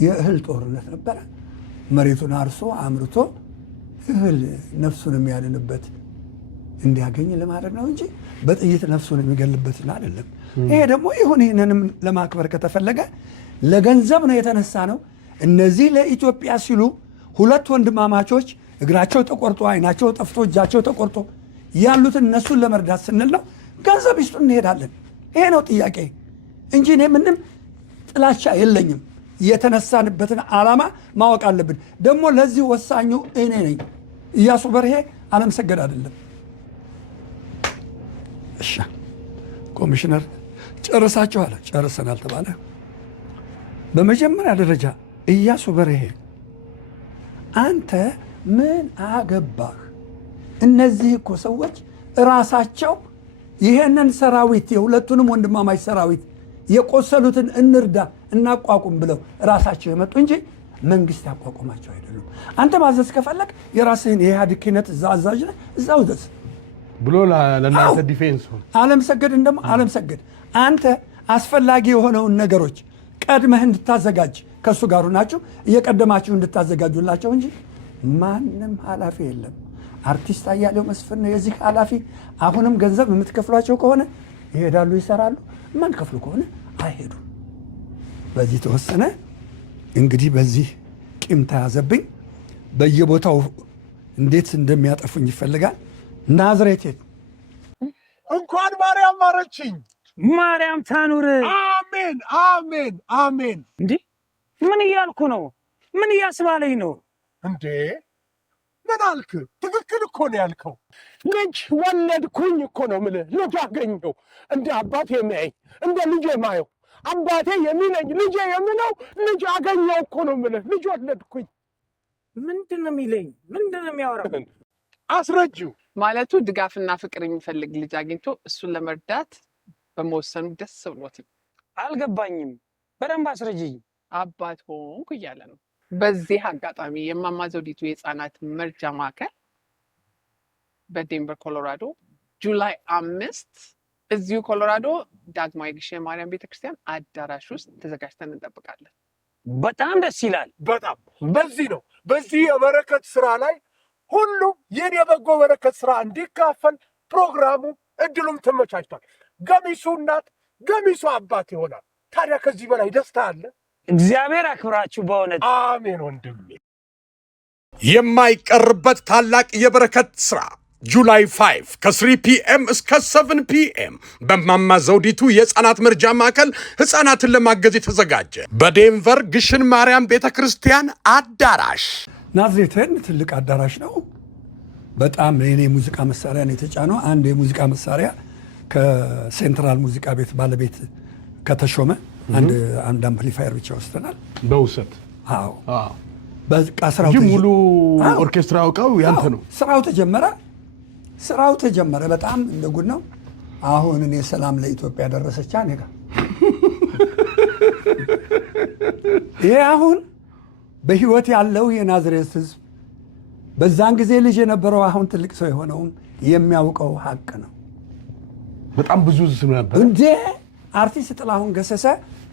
የእህል ጦርነት ነበረ። መሬቱን አርሶ አምርቶ እህል ነፍሱን የሚያድንበት እንዲያገኝ ለማድረግ ነው እንጂ በጥይት ነፍሱን የሚገልበትን አይደለም። ይሄ ደግሞ ይሁን ይህንንም ለማክበር ከተፈለገ ለገንዘብ ነው የተነሳ ነው። እነዚህ ለኢትዮጵያ ሲሉ ሁለት ወንድማማቾች እግራቸው ተቆርጦ አይናቸው ጠፍቶ እጃቸው ተቆርጦ ያሉትን እነሱን ለመርዳት ስንል ነው። ገንዘብ ይስጡ እንሄዳለን። ይሄ ነው ጥያቄ እንጂ እኔ ምንም ጥላቻ የለኝም። የተነሳንበትን ዓላማ ማወቅ አለብን። ደግሞ ለዚህ ወሳኙ እኔ ነኝ። ኢያሱ በርሄ ዓለም ሰገድ አይደለም። እሺ ኮሚሽነር ጨርሳችኋል? ጨርሰናል ተባለ። በመጀመሪያ ደረጃ ኢያሱ በርሄ አንተ ምን አገባህ? እነዚህ እኮ ሰዎች ራሳቸው ይሄንን ሰራዊት የሁለቱንም ወንድማማች ሰራዊት የቆሰሉትን እንርዳ እናቋቁም ብለው ራሳቸው የመጡ እንጂ መንግስት ያቋቁማቸው አይደሉም። አንተ ማዘዝ ከፈለግ የራስህን የኢህአዴግ ኪነት እዛ አዛዥ ነህ፣ እዛው ዘዝ ብሎ ለእናንተ ዲፌንስ ሆነ። ዓለም ሰገድ እንደሞ ዓለም ሰገድ አንተ አስፈላጊ የሆነውን ነገሮች ቀድመህ እንድታዘጋጅ ከእሱ ጋሩ ናችሁ እየቀደማችሁ እንድታዘጋጁላቸው እንጂ ማንም ኃላፊ የለም። አርቲስት አያሌው መስፍን ነው የዚህ ኃላፊ። አሁንም ገንዘብ የምትከፍሏቸው ከሆነ ይሄዳሉ፣ ይሰራሉ። ማን ከፍሉ ከሆነ አይሄዱም። በዚህ ተወሰነ። እንግዲህ በዚህ ቂም ተያዘብኝ። በየቦታው እንዴት እንደሚያጠፉኝ ይፈልጋል። ናዝሬት እንኳን ማርያም ማረችኝ። ማርያም ታኑር። አሜን አሜን አሜን። እንዴ ምን እያልኩ ነው? ምን እያስባለኝ ነው እንዴ? ምን አልክ? ትክክል እኮ ነው ያልከው። ልጅ ወለድኩኝ እኮ ነው የምልህ። ልጅ አገኘው፣ እንደ አባቴ የሚያየኝ እንደ ልጄ ማየው፣ አባቴ የሚለኝ ልጄ የሚለው ልጅ አገኘው እኮ ነው የምልህ። ልጅ ወለድኩኝ። ምንድን ነው የሚለኝ? ምንድን ነው የሚያወራው? አስረጂው ማለቱ ድጋፍና ፍቅር የሚፈልግ ልጅ አግኝቶ እሱን ለመርዳት በመወሰኑ ደስ ብሎት። አልገባኝም። በደንብ አስረጅኝ። አባት ሆንኩ እያለ ነው። በዚህ አጋጣሚ የእማማ ዘውዲቱ የህፃናት መርጃ ማዕከል በዴንቨር ኮሎራዶ ጁላይ 5 እዚሁ ኮሎራዶ ዳግማዊ ግሸን ማርያም ቤተክርስቲያን አዳራሽ ውስጥ ተዘጋጅተን እንጠብቃለን። በጣም ደስ ይላል። በጣም በዚህ ነው በዚህ የበረከት ስራ ላይ ሁሉም ይህን የበጎ በረከት ስራ እንዲካፈል ፕሮግራሙ እድሉም ተመቻችቷል። ገሚሱ እናት ገሚሱ አባት ይሆናል። ታዲያ ከዚህ በላይ ደስታ አለ? እግዚአብሔር አክብራችሁ በእውነት አሜን። ወንድሜ የማይቀርበት ታላቅ የበረከት ስራ ጁላይ 5 ከ3 ፒኤም እስከ 7 ፒኤም በእማማ ዘውዲቱ የህፃናት መርጃ ማዕከል ህፃናትን ለማገዝ የተዘጋጀ በዴንቨር ግሽን ማርያም ቤተክርስቲያን አዳራሽ። ናዝሬትን ትልቅ አዳራሽ ነው። በጣም የኔ ሙዚቃ መሳሪያ ነው የተጫነው። አንድ የሙዚቃ መሳሪያ ከሴንትራል ሙዚቃ ቤት ባለቤት ከተሾመ አንድ አምፕሊፋየር ብቻ ወስደናል በውሰት። አዎ በቃ ስራው ሙሉ ኦርኬስትራ አውቀው ያንተ ነው። ስራው ተጀመረ። በጣም እንደ ጉድ ነው። አሁን እኔ ሰላም ለኢትዮጵያ ደረሰች እኔ ጋር ይሄ አሁን በህይወት ያለው የናዝሬት ህዝብ በዛን ጊዜ ልጅ የነበረው አሁን ትልቅ ሰው የሆነውን የሚያውቀው ሀቅ ነው። በጣም ብዙ ህዝብ ነበር እንዴ! አርቲስት ጥላሁን ገሰሰ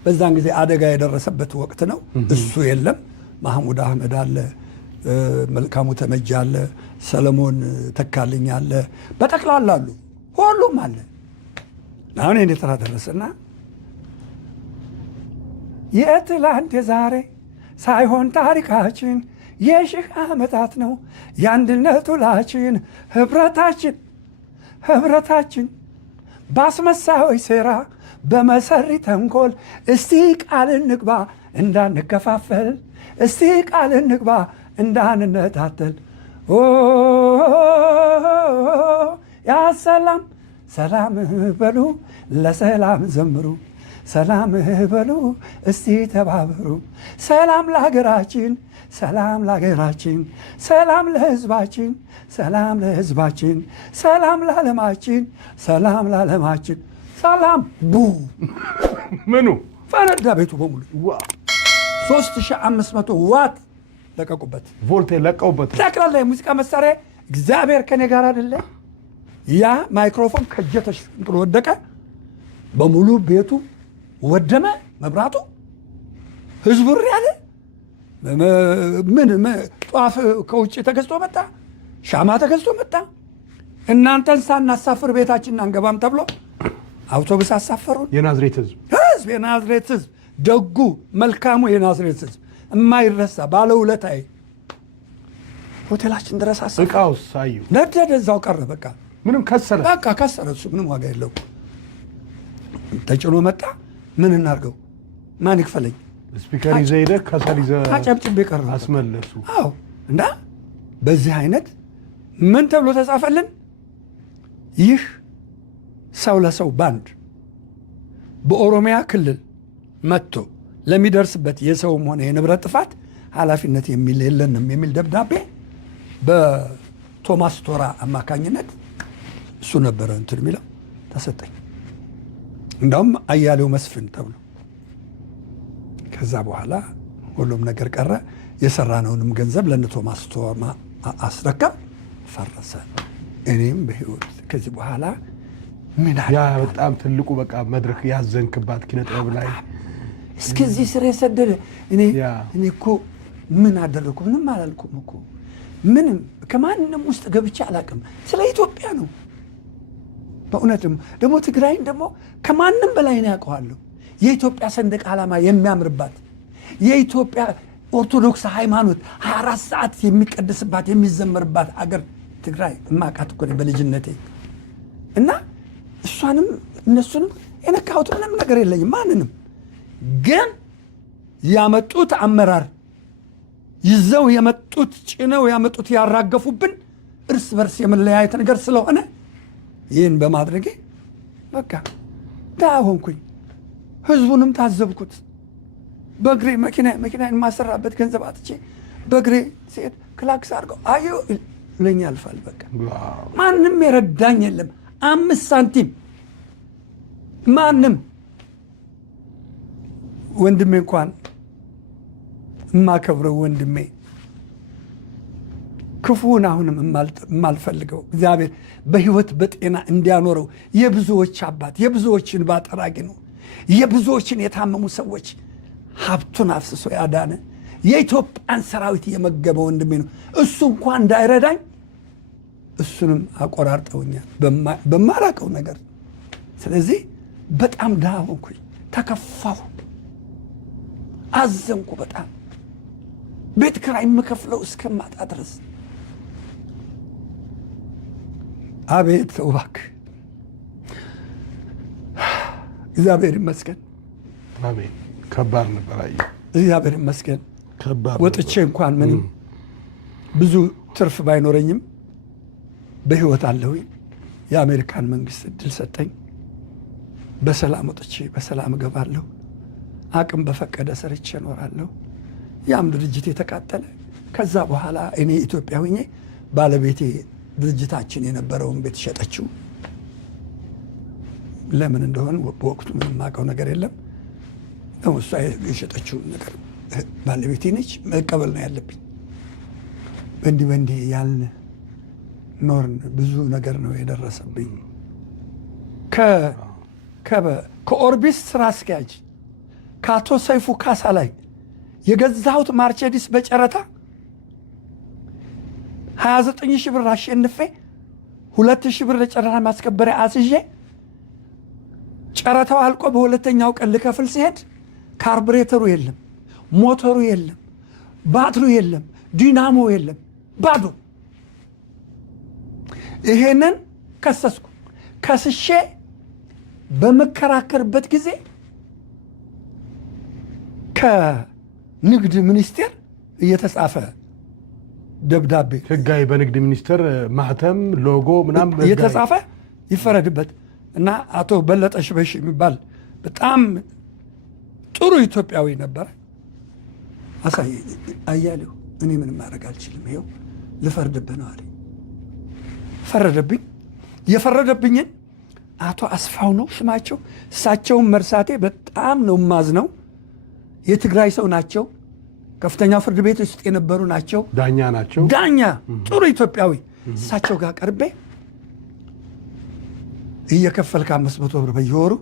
በዛን ጊዜ አደጋ የደረሰበት ወቅት ነው። እሱ የለም። ማህሙድ አህመድ አለ፣ መልካሙ ተመጃ አለ፣ ሰለሞን ተካልኝ አለ፣ በጠቅላላ አሉ፣ ሁሉም አለ። አሁን የኔ ተራ ደረሰና የትላንት የዛሬ ሳይሆን ታሪካችን የሺህ ዓመታት ነው የአንድነት ውላችን ህብረታችን በአስመሳዮች ሴራ በመሰሪ ተንኮል እስቲ ቃል እንግባ እንዳንከፋፈል እስቲ ቃል እንግባ እንዳንነጣጠል ያ ሰላም በሉ ለሰላም ዘምሩ ሰላም በሉ እስቲ ተባበሩ ሰላም ለሀገራችን ሰላም ለሀገራችን ሰላም ለህዝባችን ሰላም ለህዝባችን ሰላም ለዓለማችን ሰላም ለዓለማችን ሰላም ቡ ምኑ ፈነዳ ቤቱ በሙሉ 3500 ዋት ለቀቁበት ቮልቴ ለቀውበት ጠቅላላ የሙዚቃ መሳሪያ እግዚአብሔር ከኔ ጋር አይደለ ያ ማይክሮፎን ከጀተሽ እንጥሎ ወደቀ በሙሉ ቤቱ ወደመ መብራቱ ህዝቡ ያለ ምን ጧፍ ከውጭ ተገዝቶ መጣ ሻማ ተገዝቶ መጣ እናንተን ሳናሳፍር ቤታችንን አንገባም ተብሎ አውቶቡስ አሳፈሩን የናዝሬት ህዝብ ደጉ መልካሙ የናዝሬት ህዝብ የማይረሳ ባለውለታዬ ሆቴላችን ድረስ አሳፈሩ እቃውስ ሳዩ ነደደ እዛው ቀረ በቃ ምንም ከሰረ እሱ ምንም ዋጋ የለው ተጭኖ መጣ ምን እናርገው ማን ይክፈለኝ ስፒከር ይዘህ ሄደህ ከሰል ይዘህ አጨብጭቤ ቀረ አስመለሱ አዎ እና በዚህ አይነት ምን ተብሎ ተጻፈልን ይህ ሰው ለሰው ባንድ በኦሮሚያ ክልል መጥቶ ለሚደርስበት የሰውም ሆነ የንብረት ጥፋት ኃላፊነት የሚል የለንም የሚል ደብዳቤ በቶማስ ቶራ አማካኝነት እሱ ነበረ እንትን የሚለው ተሰጠኝ እንዳውም አያሌው መስፍን ተብሎ ከዛ በኋላ ሁሉም ነገር ቀረ የሰራነውንም ገንዘብ ለነ ቶማስ ቶራ አስረከብ ፈረሰ እኔም በህይወት ከዚህ በኋላ ምን ያ በጣም ትልቁ በቃ መድረክ ያዘንክባት ኪነ ጥበብ ላይ እስከዚህ ስር የሰደደ እኔ እኮ ምን አደረኩ ምንም አላልኩም እኮ ምንም ከማንም ውስጥ ገብቼ አላቅም ስለ ኢትዮጵያ ነው በእውነትም ደግሞ ትግራይን ደግሞ ከማንም በላይ ነው ያውቀዋለሁ የኢትዮጵያ ሰንደቅ ዓላማ የሚያምርባት የኢትዮጵያ ኦርቶዶክስ ሃይማኖት 24 ሰዓት የሚቀደስባት የሚዘመርባት አገር ትግራይ እማቃት እኮ በልጅነቴ እና እሷንም እነሱንም የነካሁት ምንም ነገር የለኝም ማንንም ግን ያመጡት አመራር ይዘው የመጡት ጭነው ያመጡት ያራገፉብን እርስ በርስ የመለያየት ነገር ስለሆነ ይህን በማድረጌ በቃ ድሃ ሆንኩኝ ህዝቡንም ታዘብኩት በእግሬ መኪና የማሰራበት ገንዘብ አጥቼ በእግሬ ሴት ክላክስ አድርገው አዩ ለኛ ያልፋል በቃ ማንም የረዳኝ የለም 5 ሳንቲም ማንም ወንድሜ እንኳን የማከብረው ወንድሜ ክፉን አሁንም የማልፈልገው እግዚአብሔር በህይወት በጤና እንዲያኖረው የብዙዎች አባት የብዙዎችን ባጠራቂ ነው የብዙዎችን የታመሙ ሰዎች ሀብቱን አፍስሶ ያዳነ የኢትዮጵያን ሰራዊት የመገበ ወንድሜ ነው እሱ እንኳን እንዳይረዳኝ እሱንም አቆራርጠውኛል በማላቀው ነገር ስለዚህ በጣም ድሃ ሆንኩኝ ተከፋሁ አዘንኩ በጣም ቤት ኪራይ የምከፍለው እስከማጣ ድረስ አቤት እባክህ እግዚአብሔር ይመስገን አሜን ከባድ ነበር አየህ እግዚአብሔር ይመስገን ከባድ ወጥቼ እንኳን ምንም ብዙ ትርፍ ባይኖረኝም በህይወት አለሁኝ የአሜሪካን መንግስት እድል ሰጠኝ በሰላም ወጥቼ በሰላም እገባለሁ አቅም በፈቀደ ሰርቼ እኖራለሁ ያም ድርጅት የተቃጠለ ከዛ በኋላ እኔ ኢትዮጵያ ሆኜ ባለቤቴ ድርጅታችን የነበረውን ቤት ሸጠችው ለምን እንደሆነ በወቅቱ ምንም ማቀው ነገር የለም ነው። እሷ የሸጠችውን ነገር ባለቤቴ ነች፣ መቀበል ነው ያለብኝ። በእንዲህ ያልን ኖርን። ብዙ ነገር ነው የደረሰብኝ። ከኦርቢስ ስራ አስኪያጅ ከአቶ ሰይፉ ካሳ ላይ የገዛሁት ማርቼዲስ በጨረታ 29 ሺህ ብር አሸንፌ 2 ሺህ ብር ለጨረታ ማስከበሪያ አስዤ ጨረታው አልቆ በሁለተኛው ቀን ልከፍል ሲሄድ ካርቡሬተሩ የለም፣ ሞተሩ የለም፣ ባትሩ የለም፣ ዲናሞ የለም፣ ባዶ። ይሄንን ከሰስኩ። ከስሼ በመከራከርበት ጊዜ ከንግድ ሚኒስቴር እየተጻፈ ደብዳቤ ህጋዊ በንግድ ሚኒስቴር ማህተም ሎጎ ምናምን እየተጻፈ ይፈረድበት እና አቶ በለጠ ሽበሽ የሚባል በጣም ጥሩ ኢትዮጵያዊ ነበረ። አያሌው እኔ ምንም ማድረግ አልችልም፣ ይኸው ልፈርድብህ ነው አለ። ፈረደብኝ። የፈረደብኝን አቶ አስፋው ነው ስማቸው። እሳቸውን መርሳቴ በጣም ነው ማዝነው። የትግራይ ሰው ናቸው። ከፍተኛው ፍርድ ቤት ውስጥ የነበሩ ናቸው። ዳኛ ናቸው። ዳኛ ጥሩ ኢትዮጵያዊ። እሳቸው ጋር ቀርቤ እየከፈልክ 500 ብር በየወሩ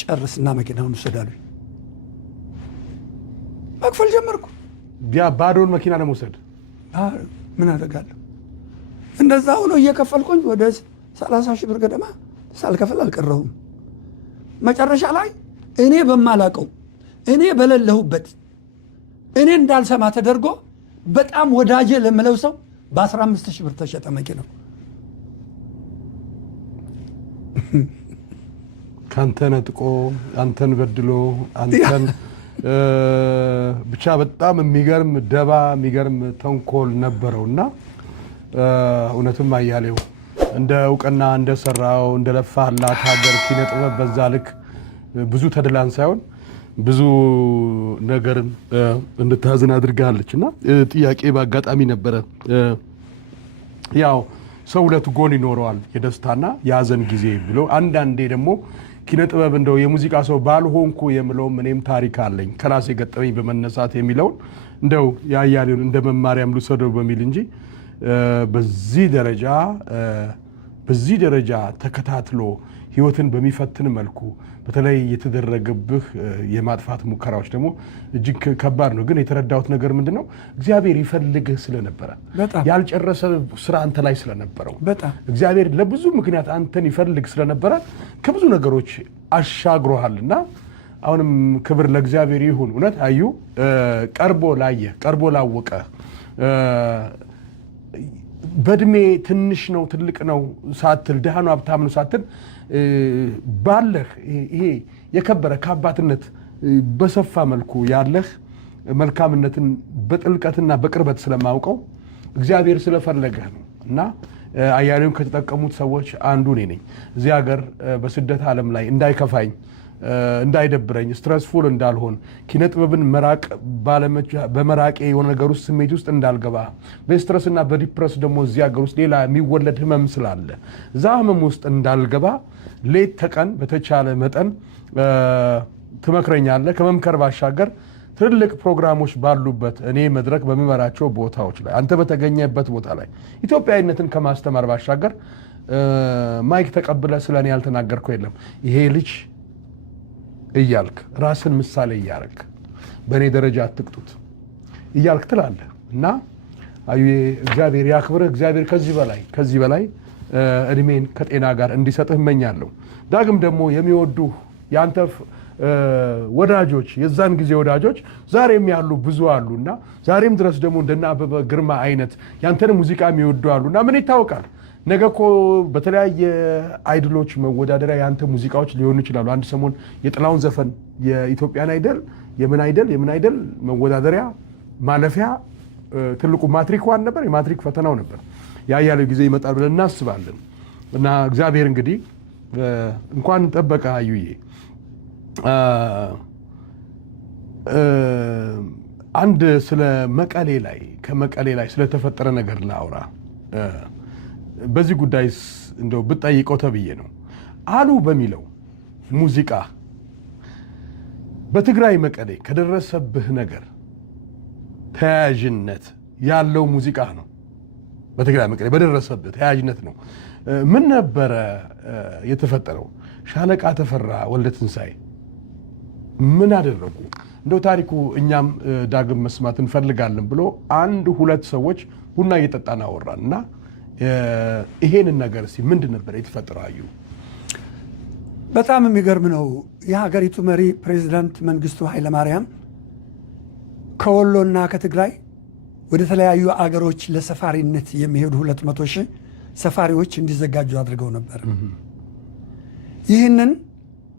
ጨርስና መኪናውን ውሰዳሉ። መክፈል ጀመርኩ። ባዶን መኪና ለመውሰድ ምን አደርጋለሁ? እንደዛ ሆኖ እየከፈልኩኝ ወደ 30 ሺህ ብር ገደማ ሳልከፍል አልቀረሁም። መጨረሻ ላይ እኔ በማላቀው እኔ በሌለሁበት እኔ እንዳልሰማ ተደርጎ በጣም ወዳጄ ለምለው ሰው በ15 ሺህ ብር ተሸጠ መኪናው። ካንተ ነጥቆ አንተን በድሎ አንተን ብቻ በጣም የሚገርም ደባ የሚገርም ተንኮል ነበረውና እውነትም አያሌው እንደ እውቅና እንደሰራው እንደለፋላት ሀገር ኪነ ጥበብ በዛ ልክ ብዙ ተድላን ሳይሆን ብዙ ነገርን እንድታዝን አድርጋለች። እና ጥያቄ በአጋጣሚ ነበረ። ያው ሰው ሁለት ጎን ይኖረዋል፣ የደስታና የሀዘን ጊዜ ብሎ አንዳንዴ ደግሞ ኪነ ጥበብ እንደው የሙዚቃ ሰው ባልሆንኩ የምለውም እኔም ታሪክ አለኝ ከራሴ ገጠመኝ በመነሳት የሚለውን እንደው ያያሌውን እንደ መማሪያም ልውሰደው በሚል እንጂ በዚህ ደረጃ ተከታትሎ ህይወትን በሚፈትን መልኩ በተለይ የተደረገብህ የማጥፋት ሙከራዎች ደግሞ እጅግ ከባድ ነው። ግን የተረዳሁት ነገር ምንድነው? እግዚአብሔር ይፈልግህ ስለነበረ ያልጨረሰ ስራ አንተ ላይ ስለነበረው እግዚአብሔር ለብዙ ምክንያት አንተን ይፈልግ ስለነበረ ከብዙ ነገሮች አሻግሮሃልና አሁንም ክብር ለእግዚአብሔር ይሁን። እውነት አዩ ቀርቦ ላየ ቀርቦ ላወቀ በእድሜ ትንሽ ነው ትልቅ ነው ሳትል ድሃ ነው ሀብታም ነው ሳትል ባለህ ይሄ የከበረ ከአባትነት በሰፋ መልኩ ያለህ መልካምነትን በጥልቀትና በቅርበት ስለማውቀው እግዚአብሔር ስለፈለገህ ነው እና አያሌውን ከተጠቀሙት ሰዎች አንዱ እኔ ነኝ። እዚህ ሀገር በስደት ዓለም ላይ እንዳይከፋኝ እንዳይደብረኝ ስትረስፉል እንዳልሆን ኪነ ጥበብን መራቅ በመራቄ የሆነ ነገር ውስጥ ስሜት ውስጥ እንዳልገባ በስትረስና በዲፕረስ ደግሞ እዚህ ሀገር ውስጥ ሌላ የሚወለድ ህመም ስላለ እዛ ህመም ውስጥ እንዳልገባ ሌት ተቀን በተቻለ መጠን ትመክረኛለህ። ከመምከር ባሻገር ትልልቅ ፕሮግራሞች ባሉበት እኔ መድረክ በሚመራቸው ቦታዎች ላይ አንተ በተገኘበት ቦታ ላይ ኢትዮጵያዊነትን ከማስተማር ባሻገር ማይክ ተቀብለ ስለኔ ያልተናገርከው የለም። ይሄ ልጅ እያልክ ራስን ምሳሌ እያረክ በእኔ ደረጃ አትቅጡት እያልክ ትላለህ እና አዩዬ እግዚአብሔር ያክብርህ። እግዚአብሔር ከዚህ በላይ እድሜን ከጤና ጋር እንዲሰጥህ እመኛለሁ። ዳግም ደግሞ የሚወዱህ የአንተ ወዳጆች የዛን ጊዜ ወዳጆች ዛሬም ያሉ ብዙ አሉና ዛሬም ድረስ ደግሞ እንደና አበበ ግርማ አይነት ያንተን ሙዚቃ የሚወዱ አሉና ምን ይታወቃል ነገ እኮ በተለያየ አይድሎች መወዳደሪያ ያንተ ሙዚቃዎች ሊሆኑ ይችላሉ። አንድ ሰሞን የጥላውን ዘፈን የኢትዮጵያን አይደል የምን አይደል መወዳደሪያ ማለፊያ ትልቁ ማትሪክ ዋን ነበር፣ የማትሪክ ፈተናው ነበር። ያያለው ጊዜ ይመጣል ብለን እናስባለን እና እግዚአብሔር እንግዲህ እንኳን ጠበቀ። አዩዬ አንድ ስለ ከመቀሌ ላይ ስለተፈጠረ ነገር ላውራ። በዚህ ጉዳይ እንደው ብጠይቀው ተብዬ ነው። አሉ በሚለው ሙዚቃ በትግራይ መቀሌ ከደረሰብህ ነገር ተያያዥነት ያለው ሙዚቃ ነው። በትግራይ መቀሌ በደረሰብህ ተያያዥነት ነው። ምን ነበረ የተፈጠረው? ሻለቃ ተፈራ ወልደ ትንሳኤ ምን አደረጉ? እንደው ታሪኩ እኛም ዳግም መስማት እንፈልጋለን ብሎ አንድ ሁለት ሰዎች ቡና እየጠጣን አወራን እና ይሄንን ነገር እስኪ ምንድን ነበር የተፈጠረው? አዩ በጣም የሚገርም ነው። የሀገሪቱ መሪ ፕሬዚዳንት መንግስቱ ኃይለማርያም ከወሎና ከትግራይ ወደ ተለያዩ አገሮች ለሰፋሪነት የሚሄዱ 200 ሺህ ሰፋሪዎች እንዲዘጋጁ አድርገው ነበር። ይህንን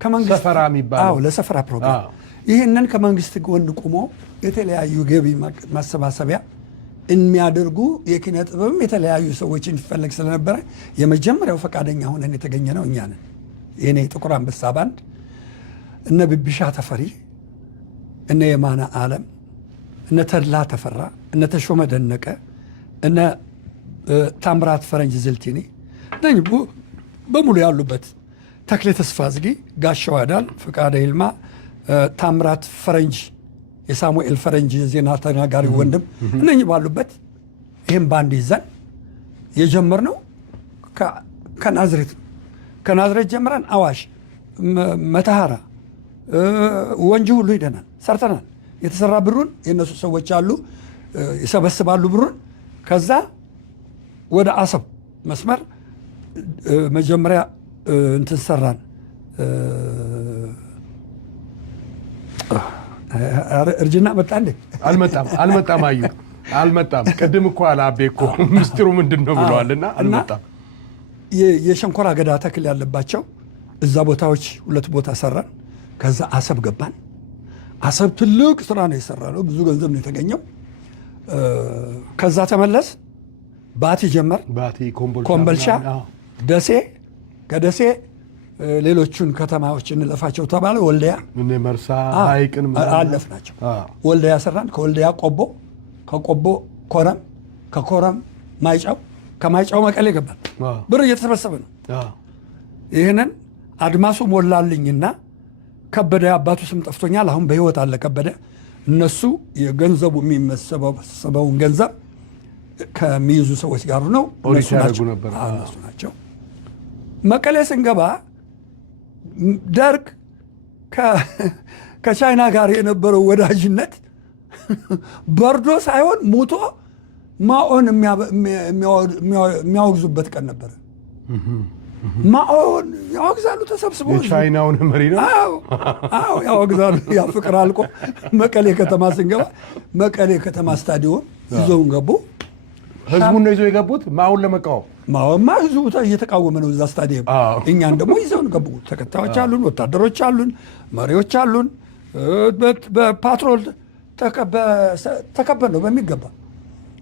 ከመንግስት ሰፈራ የሚባለው ለሰፈራ ፕሮግራም ይህንን ከመንግስት ጎን ቆሞ የተለያዩ ገቢ ማሰባሰቢያ የሚያደርጉ የኪነ ጥበብም የተለያዩ ሰዎች እንዲፈለግ ስለነበረ የመጀመሪያው ፈቃደኛ ሆነን የተገኘ ነው እኛ ነን። የኔ ጥቁር አንበሳ ባንድ እነ ብብሻ ተፈሪ፣ እነ የማነ ዓለም፣ እነ ተድላ ተፈራ፣ እነ ተሾመ ደነቀ፣ እነ ታምራት ፈረንጅ ዝልቲኒ እነኚህ በሙሉ ያሉበት ተክሌ ተስፋ ዝጊ፣ ጋሻው አዳል፣ ፍቃደ ይልማ፣ ታምራት ፈረንጅ የሳሙኤል ፈረንጅ ዜና ተናጋሪ ወንድም እነኚህ ባሉበት ይህም ባንድ ይዘን የጀመርነው ከናዝሬት ከናዝሬት ጀምረን አዋሽ፣ መተሃራ፣ ወንጂ ሁሉ ሂደናል፣ ሰርተናል። የተሰራ ብሩን የእነሱ ሰዎች አሉ ይሰበስባሉ ብሩን። ከዛ ወደ አሰብ መስመር መጀመሪያ እንትን ሰራን። እርጅና መጣ እንዴ? አልመጣም። አዩ አልመጣም። ቅድም እኮ አላቤ እኮ ምስጢሩ ምንድን ነው ብለዋልና አልመጣም። የሸንኮራ አገዳ ተክል ያለባቸው እዛ ቦታዎች 2 ቦታ ሰራን። ከዛ አሰብ ገባን። አሰብ ትልቅ ስራ ነው የሰራ ነው፣ ብዙ ገንዘብ ነው የተገኘው። ከዛ ተመለስ ባቲ ጀመር፣ ኮምቦልቻ፣ ደሴ፣ ከደሴ ሌሎቹን ከተማዎች እንለፋቸው ተባለ። ወልዲያ፣ መርሳ፣ ሐይቅን አለፍናቸው። ወልዲያ ሰራን። ከወልዲያ ቆቦ፣ ከቆቦ ኮረም፣ ከኮረም ማይጫው፣ ከማይጫው መቀሌ ገባን። ብር እየተሰበሰበ ነው። ይህንን አድማሱ ሞላልኝና ከበደ አባቱ ስም ጠፍቶኛል፣ አሁን በህይወት አለ ከበደ። እነሱ የገንዘቡ የሚመሰበውን ገንዘብ ከሚይዙ ሰዎች ጋር ነው እነሱ ናቸው። መቀሌ ስንገባ ደርግ ከቻይና ጋር የነበረው ወዳጅነት በርዶ ሳይሆን ሙቶ ማኦን የሚያወግዙበት ቀን ነበረ። ማኦን ያወግዛሉ ተሰብስበው። የቻይናውን መሪ ነው። አዎ ያወግዛሉ። ያ ፍቅር አልቆ መቀሌ ከተማ ስንገባ መቀሌ ከተማ ስታዲዮም ይዘውን ገቡ። ህዝቡን ነው ይዘው የገቡት ማኦን ለመቃወም። ማኦንማ ህዝቡ እየተቃወመ ነው እዛ ስታዲየም። እኛን ደግሞ ይዘውን ገቡ። ተከታዮች አሉን፣ ወታደሮች አሉን፣ መሪዎች አሉን። በፓትሮል ተከበል ነው በሚገባ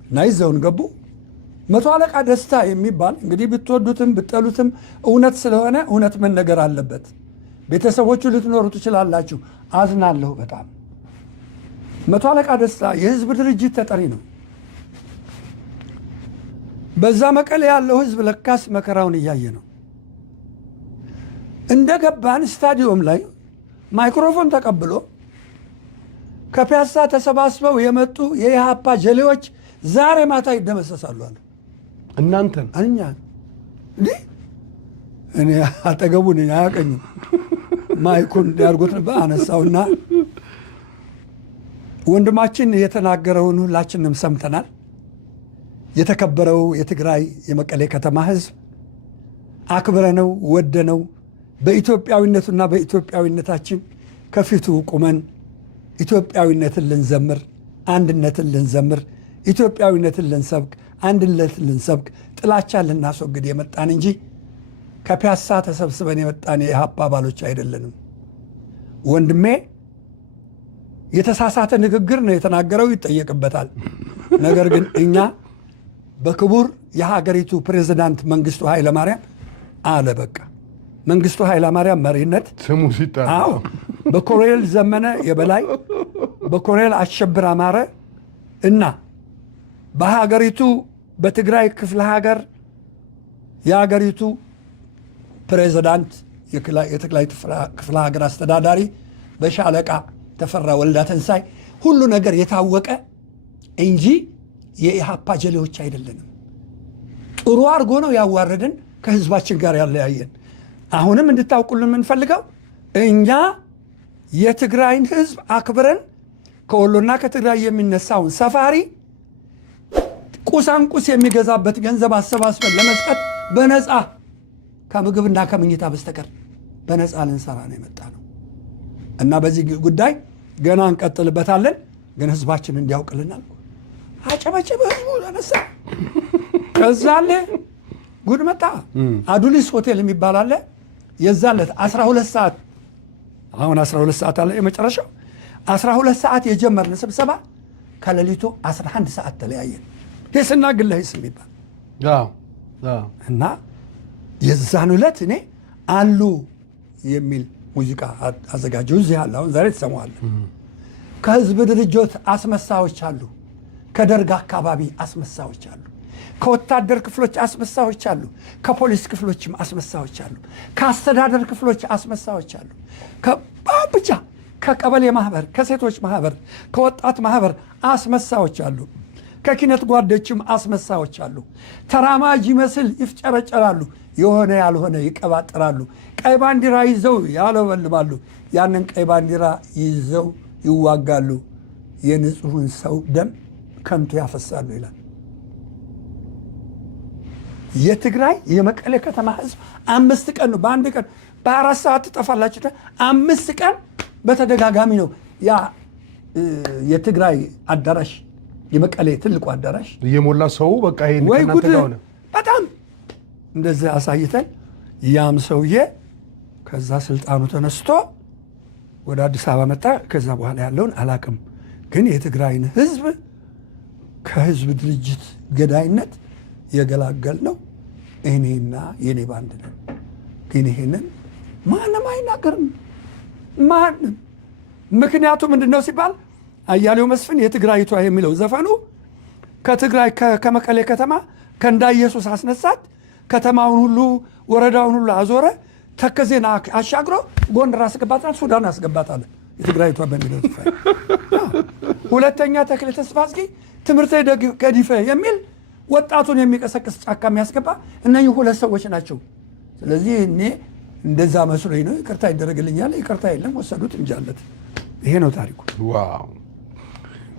እና ይዘውን ገቡ። 100 አለቃ ደስታ የሚባል እንግዲህ ብትወዱትም ብትጠሉትም እውነት ስለሆነ እውነት መነገር አለበት። ቤተሰቦቹ ልትኖሩ ትችላላችሁ። አዝናለሁ በጣም። 100 አለቃ ደስታ የህዝብ ድርጅት ተጠሪ ነው። በዛ መቀሌ ያለው ህዝብ ለካስ መከራውን እያየ ነው። እንደገባን ስታዲዮም ላይ ማይክሮፎን ተቀብሎ ከፒያሳ ተሰባስበው የመጡ የኢሃፓ ጀሌዎች ዛሬ ማታ ይደመሰሳሉ አለ። እናንተን እኛ እኔ አጠገቡን አያቀኝም። ማይኩን እንዲያርጎት ነበር አነሳውና ወንድማችን የተናገረውን ሁላችንም ሰምተናል። የተከበረው የትግራይ የመቀሌ ከተማ ህዝብ አክብረነው ወደነው በኢትዮጵያዊነቱና በኢትዮጵያዊነታችን ከፊቱ ቁመን ኢትዮጵያዊነትን ልንዘምር፣ አንድነትን ልንዘምር፣ ኢትዮጵያዊነትን ልንሰብክ፣ አንድነትን ልንሰብክ፣ ጥላቻን ልናስወግድ የመጣን እንጂ ከፒያሳ ተሰብስበን የመጣን የኢሃፓ አባሎች አይደለንም። ወንድሜ የተሳሳተ ንግግር ነው የተናገረው፣ ይጠየቅበታል። ነገር ግን እኛ በክቡር የሀገሪቱ ፕሬዝዳንት መንግስቱ ኃይለማርያም አለ በቃ መንግስቱ ኃይለማርያም መሪነት ስሙ ሲጠራ አዎ በኮሎኔል ዘመነ የበላይ በኮሎኔል አሸብር አማረ እና በሀገሪቱ በትግራይ ክፍለ ሀገር የሀገሪቱ ፕሬዝዳንት የትግራይ ክፍለ ሀገር አስተዳዳሪ በሻለቃ ተፈራ ወልዳ ተንሳይ ሁሉ ነገር የታወቀ እንጂ የኢሃፓ ጀሌዎች አይደለንም። ጥሩ አድርጎ ነው ያዋረደን፣ ከህዝባችን ጋር ያለያየን። አሁንም እንድታውቁልን የምንፈልገው እኛ የትግራይን ህዝብ አክብረን ከወሎና ከትግራይ የሚነሳውን ሰፋሪ ቁሳንቁስ የሚገዛበት ገንዘብ አሰባስበን ለመስጠት በነፃ ከምግብና ከምኝታ በስተቀር በነፃ ልንሰራ ነው የመጣ ነው እና በዚህ ጉዳይ ገና እንቀጥልበታለን። ግን ህዝባችን እንዲያውቅልናል። አጨበጨበ ህዝቡ ተነሳ። ከዛ አለ ጉድ መጣ። አዱሊስ ሆቴል የሚባል አለ። የዛለት 12 ሰዓት አሁን 12 ሰዓት አለ የመጨረሻው 12 ሰዓት የጀመርን ስብሰባ ከሌሊቱ 11 ሰዓት ተለያየን። ሂስና ግለ ሂስ የሚባል እና የዛን ዕለት እኔ አሉ የሚል ሙዚቃ አዘጋጀው። እዚህ አለ አሁን ዛሬ ትሰማዋለህ። ከህዝብ ድርጅት አስመሳዮች አሉ፣ ከደርግ አካባቢ አስመሳዮች አሉ፣ ከወታደር ክፍሎች አስመሳዮች አሉ፣ ከፖሊስ ክፍሎችም አስመሳዮች አሉ፣ ከአስተዳደር ክፍሎች አስመሳዮች አሉ፣ ብቻ ከቀበሌ ማህበር፣ ከሴቶች ማህበር፣ ከወጣት ማህበር አስመሳዮች አሉ፣ ከኪነት ጓዶችም አስመሳዮች አሉ። ተራማጅ ይመስል ይፍጨረጨራሉ፣ የሆነ ያልሆነ ይቀባጥራሉ፣ ቀይ ባንዲራ ይዘው ያለበልባሉ፣ ያንን ቀይ ባንዲራ ይዘው ይዋጋሉ፣ የንጹሕን ሰው ደም ከንቱ ያፈሳሉ ይላል። የትግራይ የመቀሌ ከተማ ህዝብ 5 ቀን ነው፣ በአንድ ቀን በ4 ሰዓት ትጠፋላችሁ። 5 ቀን በተደጋጋሚ ነው ያ የትግራይ አዳራሽ የመቀሌ ትልቁ አዳራሽ እየሞላ ሰው በቃ ይሄን ወይ ጉድ ከናንተ ጋር ሆነ። በጣም እንደዚህ አሳይተን ያም ሰውዬ ከዛ ስልጣኑ ተነስቶ ወደ አዲስ አበባ መጣ። ከዛ በኋላ ያለውን አላቅም፣ ግን የትግራይን ህዝብ ከህዝብ ድርጅት ገዳይነት የገላገል ነው እኔና የኔ ባንድ ነን። ግን ይሄንን ማንም አይናገርም፣ ማንም። ምክንያቱ ምንድን ነው ሲባል አያሌው መስፍን የትግራይቷ የሚለው ዘፈኑ ከትግራይ ከመቀሌ ከተማ ከእንዳ ኢየሱስ አስነሳት፣ ከተማውን ሁሉ ወረዳውን ሁሉ አዞረ፣ ተከዜና አሻግሮ ጎንደር አስገባታል፣ ሱዳን አስገባታል። የትግራይቷ በሚለው ዘፈን ሁለተኛ ተክለ ተስፋ አስጊ ትምህርት ገዲፈ የሚል ወጣቱን የሚቀሰቅስ ጫካ የሚያስገባ እነኚህ ሁለት ሰዎች ናቸው። ስለዚህ እኔ እንደዛ መስሎኝ ነው። ይቅርታ ይደረግልኛል። ይቅርታ የለም፣ ወሰዱት እንጃለት። ይሄ ነው ታሪኩ። ዋው!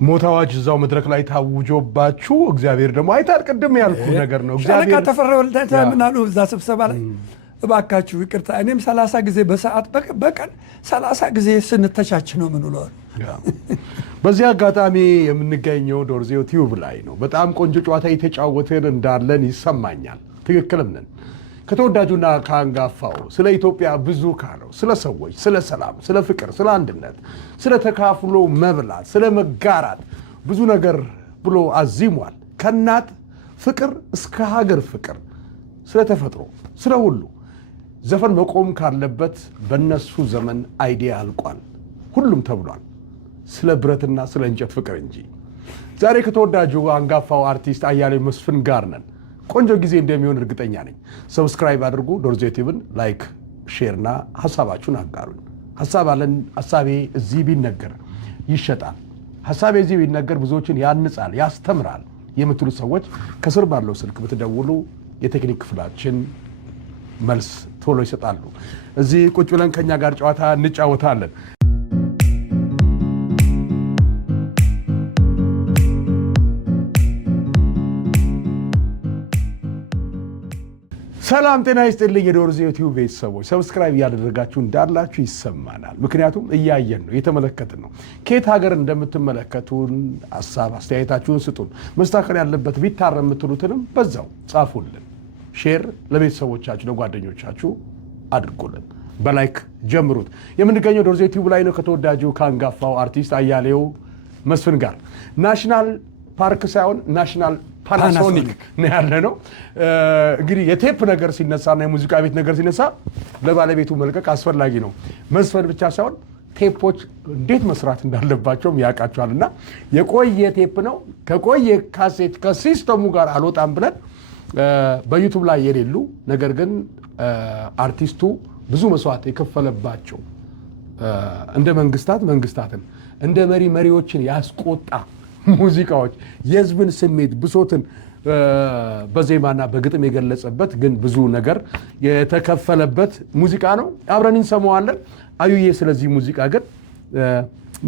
ሞት አዋጅ እዛው መድረክ ላይ ታውጆባችሁ፣ እግዚአብሔር ደግሞ አይታል። ቅድም ያልኩ ነገር ነው። ሻለቃ ተፈራ ወልዳ ምን አሉ እዛ ስብሰባ ላይ? እባካችሁ ይቅርታ፣ እኔም 30 ጊዜ በሰዓት በቀን 30 ጊዜ ስንተቻች ነው ምን ብለዋል። በዚህ አጋጣሚ የምንገኘው ዶርዜው ቲዩብ ላይ ነው። በጣም ቆንጆ ጨዋታ የተጫወትን እንዳለን ይሰማኛል። ትክክልም ነን። ከተወዳጁና ከአንጋፋው ስለ ኢትዮጵያ ብዙ ካለው ስለ ሰዎች፣ ስለ ሰላም፣ ስለ ፍቅር፣ ስለ አንድነት፣ ስለ ተካፍሎ መብላት፣ ስለ መጋራት ብዙ ነገር ብሎ አዚሟል። ከእናት ፍቅር እስከ ሀገር ፍቅር፣ ስለ ተፈጥሮ፣ ስለ ሁሉ ዘፈን መቆም ካለበት በእነሱ ዘመን አይዲያ አልቋል። ሁሉም ተብሏል። ስለ ብረትና ስለ እንጨት ፍቅር እንጂ። ዛሬ ከተወዳጁ አንጋፋው አርቲስት አያሌው መስፍን ጋር ነን። ቆንጆ ጊዜ እንደሚሆን እርግጠኛ ነኝ። ሰብስክራይብ አድርጉ፣ ዶርዜው ቲቪን ላይክ፣ ሼርና ሀሳባችሁን አጋሩን። ሀሳብ አለን። ሀሳቤ እዚህ ቢነገር ይሸጣል፣ ሀሳቤ እዚህ ቢነገር ብዙዎችን ያንጻል፣ ያስተምራል የምትሉ ሰዎች ከስር ባለው ስልክ ብትደውሉ የቴክኒክ ክፍላችን መልስ ቶሎ ይሰጣሉ። እዚህ ቁጭ ብለን ከኛ ጋር ጨዋታ እንጫወታለን። ሰላም ጤና ይስጥልኝ የዶርዜው ቲዩብ ቤተሰቦች፣ ሰብስክራይብ እያደረጋችሁ እንዳላችሁ ይሰማናል። ምክንያቱም እያየን ነው፣ እየተመለከትን ነው። ከየት ሀገር እንደምትመለከቱን ሀሳብ አስተያየታችሁን ስጡን። መስተካከል ያለበት ቢታረም የምትሉትንም በዛው ጻፉልን። ሼር ለቤተሰቦቻችሁ ለጓደኞቻችሁ አድርጉልን። በላይክ ጀምሩት። የምንገኘው ዶርዜው ቲዩብ ላይ ነው ከተወዳጁ ከአንጋፋው አርቲስት አያሌው መስፍን ጋር። ናሽናል ፓርክ ሳይሆን ናሽናል ፓናሶኒክ ነው ያለ ነው። እንግዲህ የቴፕ ነገር ሲነሳና የሙዚቃ ቤት ነገር ሲነሳ ለባለቤቱ መልቀቅ አስፈላጊ ነው። መስፈን ብቻ ሳይሆን ቴፖች እንዴት መስራት እንዳለባቸውም ያውቃቸዋል። እና የቆየ ቴፕ ነው ከቆየ ካሴት ከሲስተሙ ጋር አልወጣም ብለን በዩቱብ ላይ የሌሉ ነገር ግን አርቲስቱ ብዙ መስዋዕት የከፈለባቸው እንደ መንግስታትን እንደ መሪዎችን ያስቆጣ ሙዚቃዎች የህዝብን ስሜት ብሶትን በዜማና በግጥም የገለጸበት ግን ብዙ ነገር የተከፈለበት ሙዚቃ ነው። አብረን እንሰማዋለን። አዩዬ ስለዚህ ሙዚቃ ግን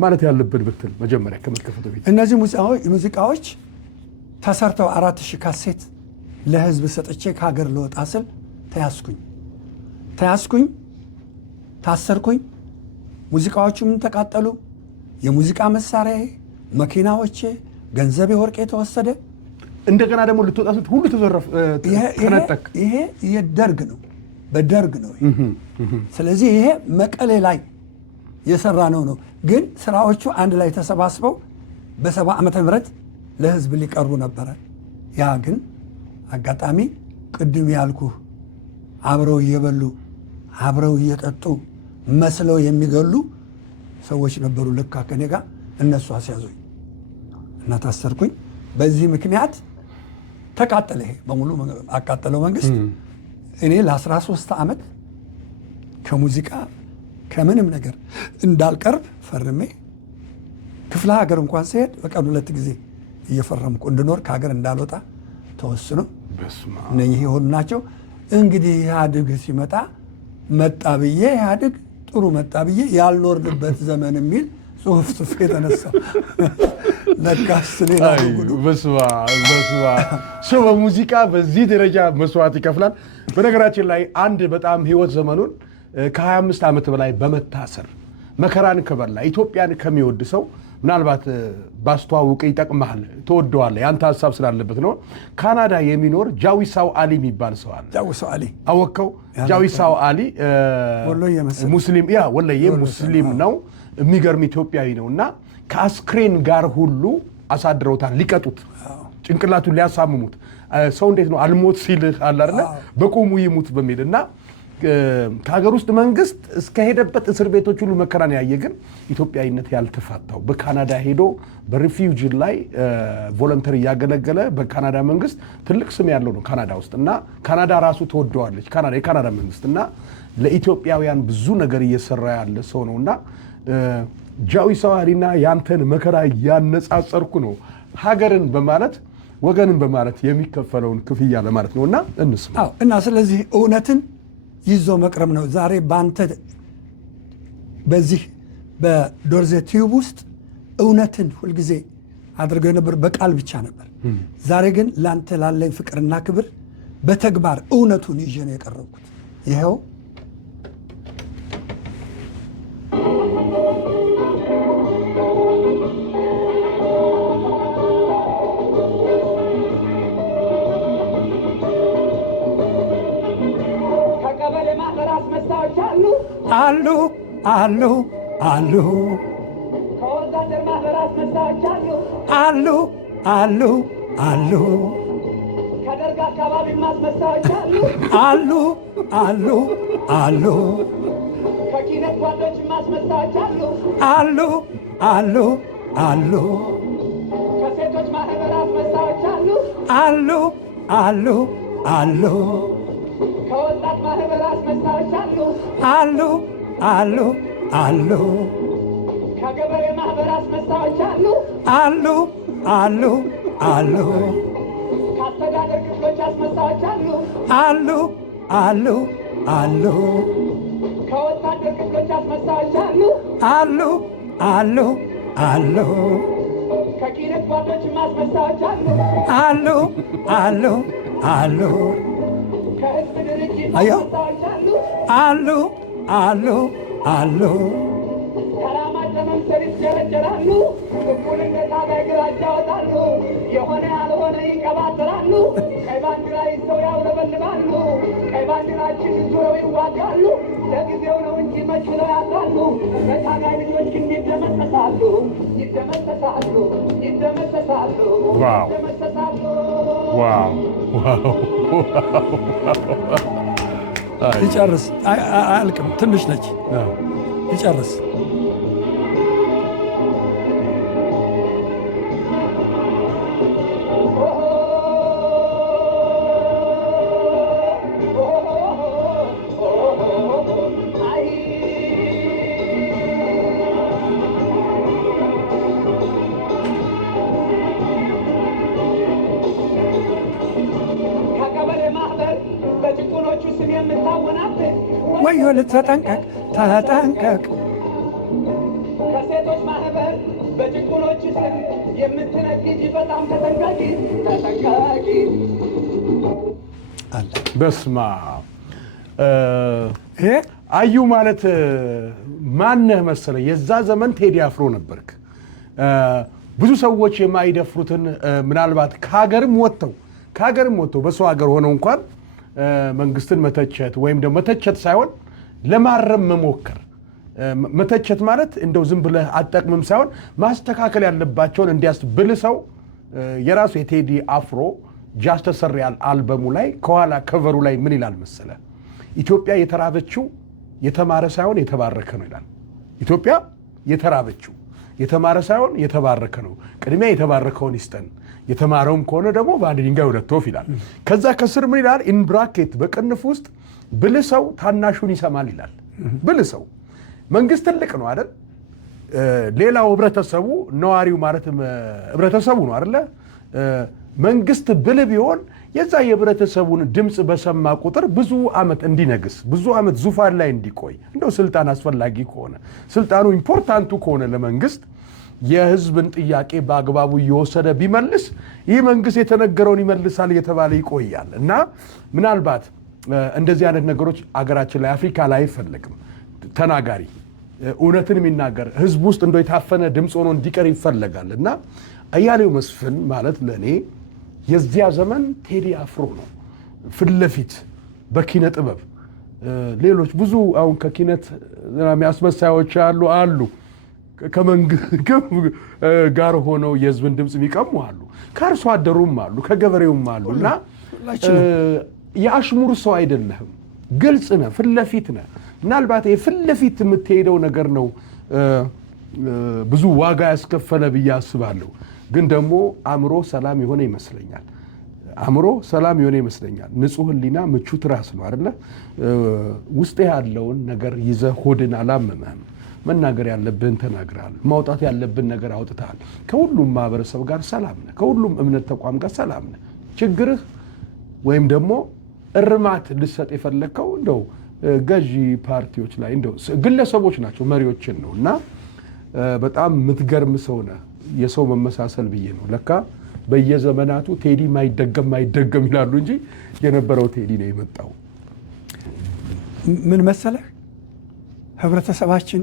ማለት ያለብን ብትል መጀመሪያ ከመከፈቱ በፊት እነዚህ ሙዚቃዎች ተሰርተው 4000 ካሴት ለህዝብ ሰጥቼ ከሀገር ልወጣ ስል ተያዝኩኝ፣ ታሰርኩኝ። ሙዚቃዎቹም ተቃጠሉ። የሙዚቃ መሳሪያ፣ መኪናዎቼ፣ ገንዘቤ፣ ወርቄ ተወሰደ። እንደገና ደግሞ ልትወጣ ስትል ሁሉ ተነጠቅ። ይሄ የደርግ ነው፣ በደርግ ነው። ስለዚህ ይሄ መቀሌ ላይ የሰራ ነው። ግን ስራዎቹ አንድ ላይ ተሰባስበው በ70 ዓመተ ምህረት ለህዝብ ሊቀርቡ ነበረ። ያ ግን አጋጣሚ ቅድም ያልኩህ አብረው እየበሉ አብረው እየጠጡ መስለው የሚገሉ ሰዎች ነበሩ። ልክ ከኔ ጋር እነሱ አስያዙኝ እና ታሰርኩኝ። በዚህ ምክንያት ተቃጠለ። ይሄ በሙሉ አቃጠለው መንግስት። እኔ ለ13 ዓመት ከሙዚቃ ከምንም ነገር እንዳልቀርብ ፈርሜ ክፍለ ሀገር እንኳን ሲሄድ በቀን 2 ጊዜ እየፈረምኩ እንድኖር ከሀገር እንዳልወጣ ተወስኖ እነዚህ የሆኑ ናቸው። እንግዲህ ኢህአዴግ ሲመጣ መጣ ብዬ ኢህአዴግ ጥሩ መጣ ብዬ ያልኖርንበት ዘመን የሚል ጽሁፍ ጽፌ የተነሳ ለካስ ሌላ ጉዱ። በስመ አብ ሰው በሙዚቃ በዚህ ደረጃ መስዋዕት ይከፍላል። በነገራችን ላይ አንድ በጣም ህይወት ዘመኑን ከ25 ዓመት በላይ በመታሰር መከራን ከበላ ኢትዮጵያን ከሚወድ ሰው ምናልባት ባስተዋውቅ ይጠቅማል፣ ተወደዋለህ። ያንተ ሀሳብ ስላለበት ነው። ካናዳ የሚኖር ጃዊሳው አሊ የሚባል ሰው አለ። ጃዊሳው አሊ አወቀው? ጃዊሳው አሊ ሙስሊም ወለየ ሙስሊም ነው። የሚገርም ኢትዮጵያዊ ነው እና ከአስክሬን ጋር ሁሉ አሳድረውታል። ሊቀጡት፣ ጭንቅላቱን ሊያሳምሙት። ሰው እንዴት ነው አልሞት ሲልህ አለ አይደለ? በቁሙ ይሙት በሚል እና ከሀገር ውስጥ መንግስት እስከሄደበት እስር ቤቶች ሁሉ መከራን ያየ ግን ኢትዮጵያዊነት ያልተፋታው በካናዳ ሄዶ በሪፊውጂ ላይ ቮለንተሪ እያገለገለ በካናዳ መንግስት ትልቅ ስም ያለው ነው ካናዳ ውስጥ እና ካናዳ ራሱ ተወደዋለች የካናዳ መንግስት እና ለኢትዮጵያውያን ብዙ ነገር እየሰራ ያለ ሰው ነው እና ጃዊሳው አሊና ያንተን መከራ እያነጻጸርኩ ነው ሀገርን በማለት ወገንን በማለት የሚከፈለውን ክፍያ ለማለት ነው እና እንስማ እና ስለዚህ እውነትን ይዞ መቅረብ ነው። ዛሬ በአንተ በዚህ በዶርዜ ቲዩብ ውስጥ እውነትን ሁልጊዜ አድርገው ነበር፣ በቃል ብቻ ነበር። ዛሬ ግን ለአንተ ላለኝ ፍቅርና ክብር በተግባር እውነቱን ይዤ ነው የቀረብኩት። ይኸው አሉ አሉ አሉ ከወዛደር ማህበር አስመሳዮች አሉ አሉ አሉ ከደርግ አካባቢ ማስመሳዮች አሉ አሉ አሉ ከኪነት ጓዶች ማስመሳዮች አሉ አሉ አሉ ከሴቶች ማህበር አስመሳዮች አሉ አሉ አሉ ከወጣት ማህበር አስመሳዮች አሉ አሉ አሉ ከገበሬ ማህበር አስመሳዮች አሉ አሉ አሉ ከአስተዳደር ክፍሎች አስመሳዮች አሉ አሉ አሉ ከወታደር ክፍሎች አስመሳዮች አሉ አሉ አሉ ከኪነት ጓዶችም አስመሳዮች አሉ አሉ አሉ ከህዝብ ድርጅት አዮ አስመሳዮች አሉ አሉ አሉ ተራማጅ ለመምሰል ይስጀረጀራሉ። እኩልነት አገር ግራጫ ያወጣሉ። የሆነ ያልሆነ ይቀባጥራሉ። ቀይ ባንዲራ ይዘው ያውለበልባሉ። ቀይ ባንዲራችን ዙረው ይዋጋሉ። ለጊዜው ነው እንጂ መች ነው ያጣሉ። በታጋይ ልጆች ግን ይደመሰሳሉ፣ ይደመሰሳሉ፣ ይደመሰሳሉ፣ ይደመሰሳሉ። ይጨርስ። አያልቅም፣ ትንሽ ነች። ይጨርስ። ወዮ ልተጠንቀቅ ተጠንቀቅ። ከሴቶች ማህበር በጭቁኖች ስር የምትነግጂ በጣም ተጠንቃቂ ተጠንቃቂ። በስማ አዩ ማለት ማነህ መሰለ? የዛ ዘመን ቴዲ አፍሮ ነበርክ። ብዙ ሰዎች የማይደፍሩትን ምናልባት ከሀገርም ወጥተው በሰው ሀገር ሆነው እንኳን መንግስትን መተቸት ወይም ደግሞ መተቸት ሳይሆን ለማረም መሞከር። መተቸት ማለት እንደው ዝም ብለህ አጠቅምም ሳይሆን ማስተካከል ያለባቸውን ብልህ ሰው የራሱ የቴዲ አፍሮ ጃስተሰር አልበሙ ላይ ከኋላ ከቨሩ ላይ ምን ይላል መሰለ? ኢትዮጵያ የተራበችው የተማረ ሳይሆን የተባረከ ነው ይላል። ኢትዮጵያ የተራበችው የተማረ ሳይሆን የተባረከ ነው። ቅድሚያ የተባረከውን ይስጠን፣ የተማረውም ከሆነ ደግሞ በአንድ ድንጋይ ሁለት ወፍ ይላል። ከዛ ከስር ምን ይላል? ኢን ብራኬት በቅንፍ ውስጥ ብልህ ሰው ታናሹን ይሰማል ይላል። ብልህ ሰው መንግስት ትልቅ ነው አይደል? ሌላው ህብረተሰቡ ነዋሪው ማለት ህብረተሰቡ ነው አይደለ? መንግስት ብልህ ቢሆን የዛ የህብረተሰቡን ድምፅ በሰማ ቁጥር ብዙ ዓመት እንዲነግስ ብዙ ዓመት ዙፋን ላይ እንዲቆይ እንደው ስልጣን አስፈላጊ ከሆነ ስልጣኑ ኢምፖርታንቱ ከሆነ ለመንግስት የህዝብን ጥያቄ በአግባቡ እየወሰደ ቢመልስ ይህ መንግስት የተነገረውን ይመልሳል እየተባለ ይቆያል። እና ምናልባት እንደዚህ አይነት ነገሮች አገራችን ላይ አፍሪካ ላይ አይፈለግም። ተናጋሪ እውነትን የሚናገር ህዝብ ውስጥ እንደው የታፈነ ድምፅ ሆኖ እንዲቀር ይፈለጋል። እና አያሌው መስፍን ማለት ለእኔ የዚያ ዘመን ቴዲ አፍሮ ነው። ፊት ለፊት በኪነ ጥበብ ሌሎች ብዙ አሁን ከኪነት አስመሳዮች አሉ ከመንግስት ጋር ሆነው የህዝብን ድምፅ የሚቀሙ አሉ፣ ከአርሶ አደሩም አሉ፣ ከገበሬውም አሉ። እና የአሽሙር ሰው አይደለህም፣ ግልጽ ነህ፣ ፊት ለፊት ነህ። ምናልባት የፊት ለፊት የምትሄደው ነገር ነው ብዙ ዋጋ ያስከፈለ ብዬ አስባለሁ። ግን ደግሞ አእምሮ ሰላም የሆነ ይመስለኛል። ንጹህ ህሊና ምቹ ትራስ ነው አይደለ? ውስጥ ያለውን ነገር ይዘህ ሆድን አላመመህም። መናገር ያለብህን ተናግረሃል። ማውጣት ያለብን ነገር አውጥተሃል። ከሁሉም ማህበረሰብ ጋር ሰላም ነህ። ከሁሉም እምነት ተቋም ጋር ሰላም ነህ። ችግርህ ወይም ደግሞ እርማት ልሰጥ የፈለግከው እንደው ገዢ ፓርቲዎች ላይ እንደው ግለሰቦች ናቸው መሪዎችን ነው። እና በጣም የምትገርም ሰው ነህ። የሰው መመሳሰል ብዬ ነው ለካ በየዘመናቱ ቴዲ ማይደገም ይላሉ እንጂ የነበረው ቴዲ ነው የመጣው። ምን መሰለህ ህብረተሰባችን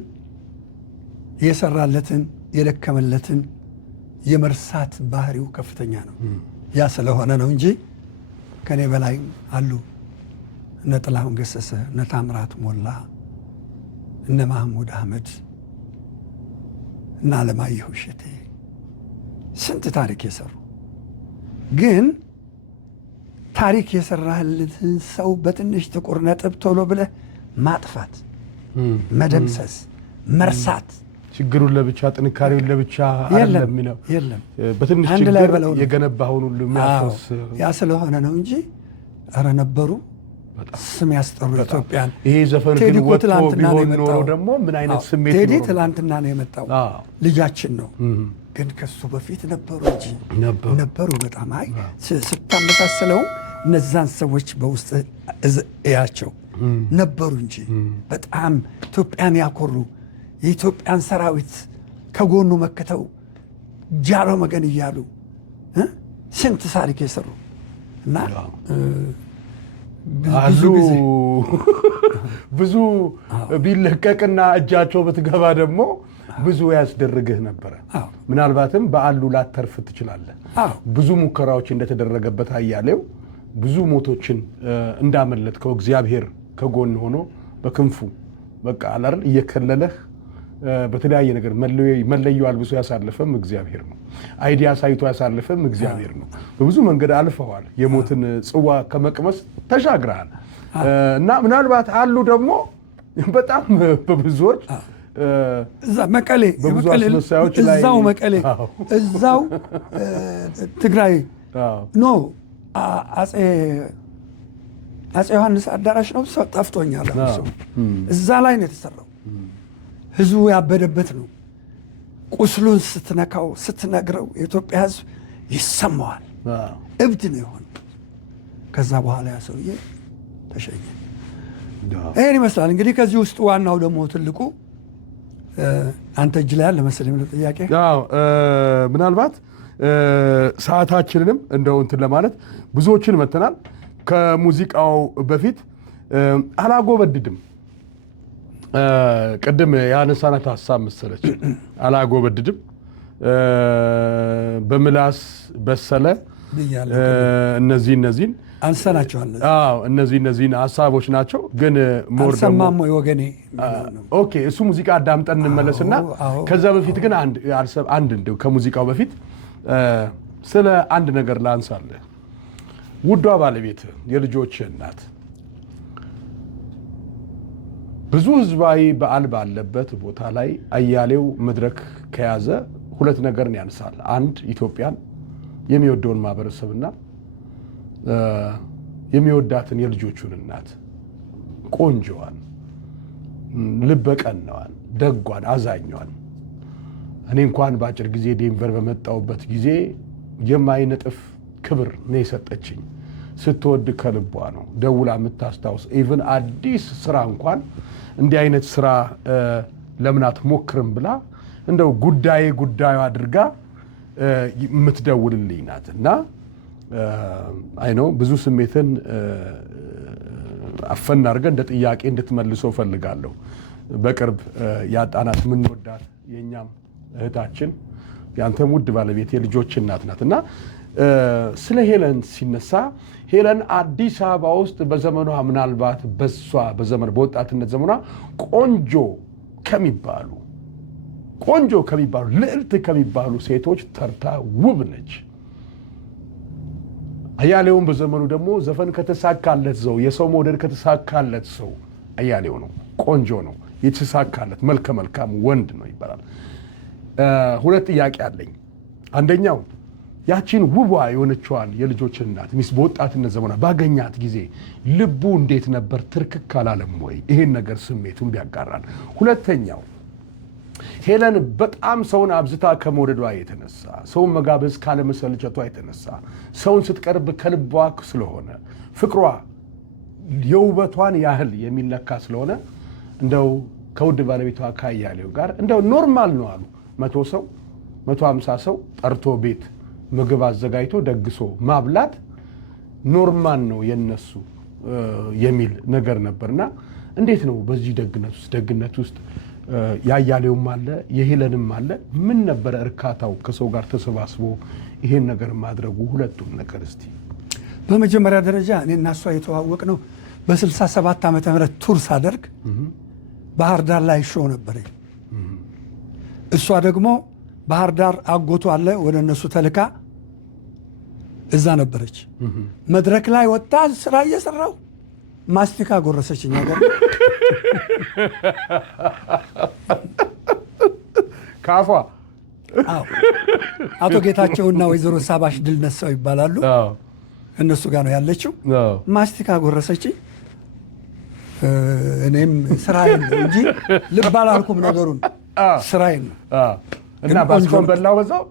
የሰራለትን የደከመለትን የመርሳት ባህሪው ከፍተኛ ነው። ያ ስለሆነ ነው እንጂ ከኔ በላይ አሉ እነ ጥላሁን ገሰሰ፣ እነ ታምራት ሞላ፣ እነ ማህሙድ አህመድ እና አለማየሁ እሸቴ ስንት ታሪክ የሰሩ። ግን ታሪክ የሰራህለትን ሰው በትንሽ ጥቁር ነጥብ ቶሎ ብለህ ማጥፋት፣ መደምሰስ፣ መርሳት፣ ችግሩን ለብቻ ጥንካሬውን ለብቻ አይደለም ነው። የለም በትንሽ ችግር የገነባውን ሁሉ የሚያፈስ ያ ስለሆነ ነው እንጂ ኧረ ነበሩ ስም ያስጠሩ ኢትዮጵያን። ይሄ ዘፈን ግን ወጥቶ ቢሆን ኖሮ ደግሞ ምን አይነት ስሜት ነው? ቴዲ ትላንትና ነው የመጣው፣ ልጃችን ነው። ግን ከሱ በፊት ነበሩ እንጂ ነበሩ። በጣም አይ ስታመሳስለው እነዛን ሰዎች በውስጥ እያቸው ነበሩ እንጂ በጣም ኢትዮጵያን ያኮሩ የኢትዮጵያን ሰራዊት ከጎኑ መክተው ጃሮ መገን እያሉ ስንት ታሪክ የሰሩ እና አሉ ብዙ ቢለቀቅና እጃቸው ብትገባ ደግሞ ብዙ ያስደርግህ ነበረ። ምናልባትም በአሉ ላተርፍ ትችላለህ። ብዙ ሙከራዎች እንደተደረገበት አያሌው ብዙ ሞቶችን እንዳመለጥከው እግዚአብሔር ከጎን ሆኖ በክንፉ በቃ አላል እየከለለህ በተለያየ ነገር መለዩ አልብሶ ያሳለፈም እግዚአብሔር ነው። አይዲያ ሳይቶ ያሳለፈም እግዚአብሔር ነው። በብዙ መንገድ አልፈዋል። የሞትን ጽዋ ከመቅመስ ተሻግረሃል እና ምናልባት አሉ ደግሞ በጣም በብዙዎች እዛ መቀሌ እዛው መቀሌ እዛው ትግራይ ኖ አፄ ዮሐንስ አዳራሽ ነው ጠፍቶኛል። እዛ ላይ ነው የተሰራው። ህዝቡ ያበደበት ነው። ቁስሉን ስትነካው ስትነግረው የኢትዮጵያ ህዝብ ይሰማዋል። እብድ ነው የሆነ። ከዛ በኋላ ያ ሰውዬ ተሸኘ። ይህን ይመስላል እንግዲህ። ከዚህ ውስጥ ዋናው ደግሞ ትልቁ አንተ እጅ ላይ ያለ መሰለኝ ጥያቄ። ምናልባት ሰዓታችንንም እንደው እንትን ለማለት ብዙዎችን መተናል። ከሙዚቃው በፊት አላጎበድድም ቅድም ያነሳናት ሀሳብ መሰለች። አላጎበድድም በምላስ በሰለ እነዚህን አንሰናቸዋለን። እነዚህን ሀሳቦች ናቸው። ግን ሞር ደግሞ አልሰማም ወይ ወገኔ? ኦኬ እሱ ሙዚቃ አዳምጠን እንመለስና ከዛ በፊት ግን አንድ እንደው ከሙዚቃው በፊት ስለ አንድ ነገር ላንሳለህ። ውዷ ባለቤት የልጆች እናት ብዙ ህዝባዊ በዓል ባለበት ቦታ ላይ አያሌው መድረክ ከያዘ ሁለት ነገርን ያነሳል። አንድ ኢትዮጵያን የሚወደውን ማህበረሰብና የሚወዳትን የልጆቹን እናት ቆንጆዋን፣ ልበቀናዋን፣ ደጓን፣ አዛኛዋን። እኔ እንኳን በአጭር ጊዜ ዴንቨር በመጣሁበት ጊዜ የማይነጥፍ ክብር ነው የሰጠችኝ። ስትወድ ከልቧ ነው ደውላ የምታስታውስ። ኢቭን አዲስ ስራ እንኳን እንዲህ አይነት ስራ ለምን አትሞክርም ብላ እንደው ጉዳዩ አድርጋ የምትደውልልኝ ናት። እና አይ ነው ብዙ ስሜትን አፈን አድርገን እንደ ጥያቄ እንድትመልሰው ፈልጋለሁ። በቅርብ ያጣናት የምንወዳት የእኛም እህታችን ያንተም ውድ ባለቤት የልጆች እናት ናት። እና ስለ ሄለን ሲነሳ ሄለን አዲስ አበባ ውስጥ በዘመኗ ምናልባት በወጣትነት ዘመኗ ቆንጆ ከሚባሉ ልዕልት ከሚባሉ ሴቶች ተርታ ውብ ነች። አያሌውን በዘመኑ ደግሞ ዘፈን ከተሳካለት ሰው፣ የሰው መውደድ ከተሳካለት ሰው አያሌው ነው። ቆንጆ ነው፣ የተሳካለት መልከ መልካም ወንድ ነው ይባላል። ሁለት ጥያቄ አለኝ። አንደኛው ያቺን ውቧ የሆነችዋን የልጆችን እናት ሚስት በወጣትነት ዘመኗ ባገኛት ጊዜ ልቡ እንዴት ነበር? ትርክክ አላለም ወይ? ይሄን ነገር ስሜቱን ቢያጋራል። ሁለተኛው ሄለን በጣም ሰውን አብዝታ ከመውደዷ የተነሳ ሰውን መጋበዝ ካለመሰልቸቷ የተነሳ ሰውን ስትቀርብ ከልቧ ስለሆነ ፍቅሯ የውበቷን ያህል የሚለካ ስለሆነ እንደው ከውድ ባለቤቷ ከአያሌው ጋር እንደው ኖርማል ነው አሉ 100 ሰው 150 ሰው ጠርቶ ቤት ምግብ አዘጋጅቶ ደግሶ ማብላት ኖርማል ነው የነሱ የሚል ነገር ነበርና እንዴት ነው በዚህ ደግነት ውስጥ ያያሌውም አለ የሄለንም አለ? ምን ነበር እርካታው ከሰው ጋር ተሰባስቦ ይሄን ነገር ማድረጉ? ሁለቱም ነገር እስቲ። በመጀመሪያ ደረጃ እኔ እና እሷ የተዋወቅ ነው በ67 ዓመተ ምህረት ቱር ሳደርግ ባህር ዳር ላይ ሾው ነበረኝ። እሷ ደግሞ ባህር ዳር አጎቱ አለ ወደ እነሱ ተልካ እዛ ነበረች። መድረክ ላይ ወጣ ስራ እየሰራው ማስቲካ ጎረሰችኝ ነገር ካፏ። አቶ ጌታቸውና ወይዘሮ ሳባሽ ድል ነሳው ይባላሉ። እነሱ ጋር ነው ያለችው። ማስቲካ ጎረሰችኝ። እኔም ስራዬን ነው እንጂ ልብ አላልኩም ነገሩን። ስራዬን ነው እና ባስኮን በላው በዛው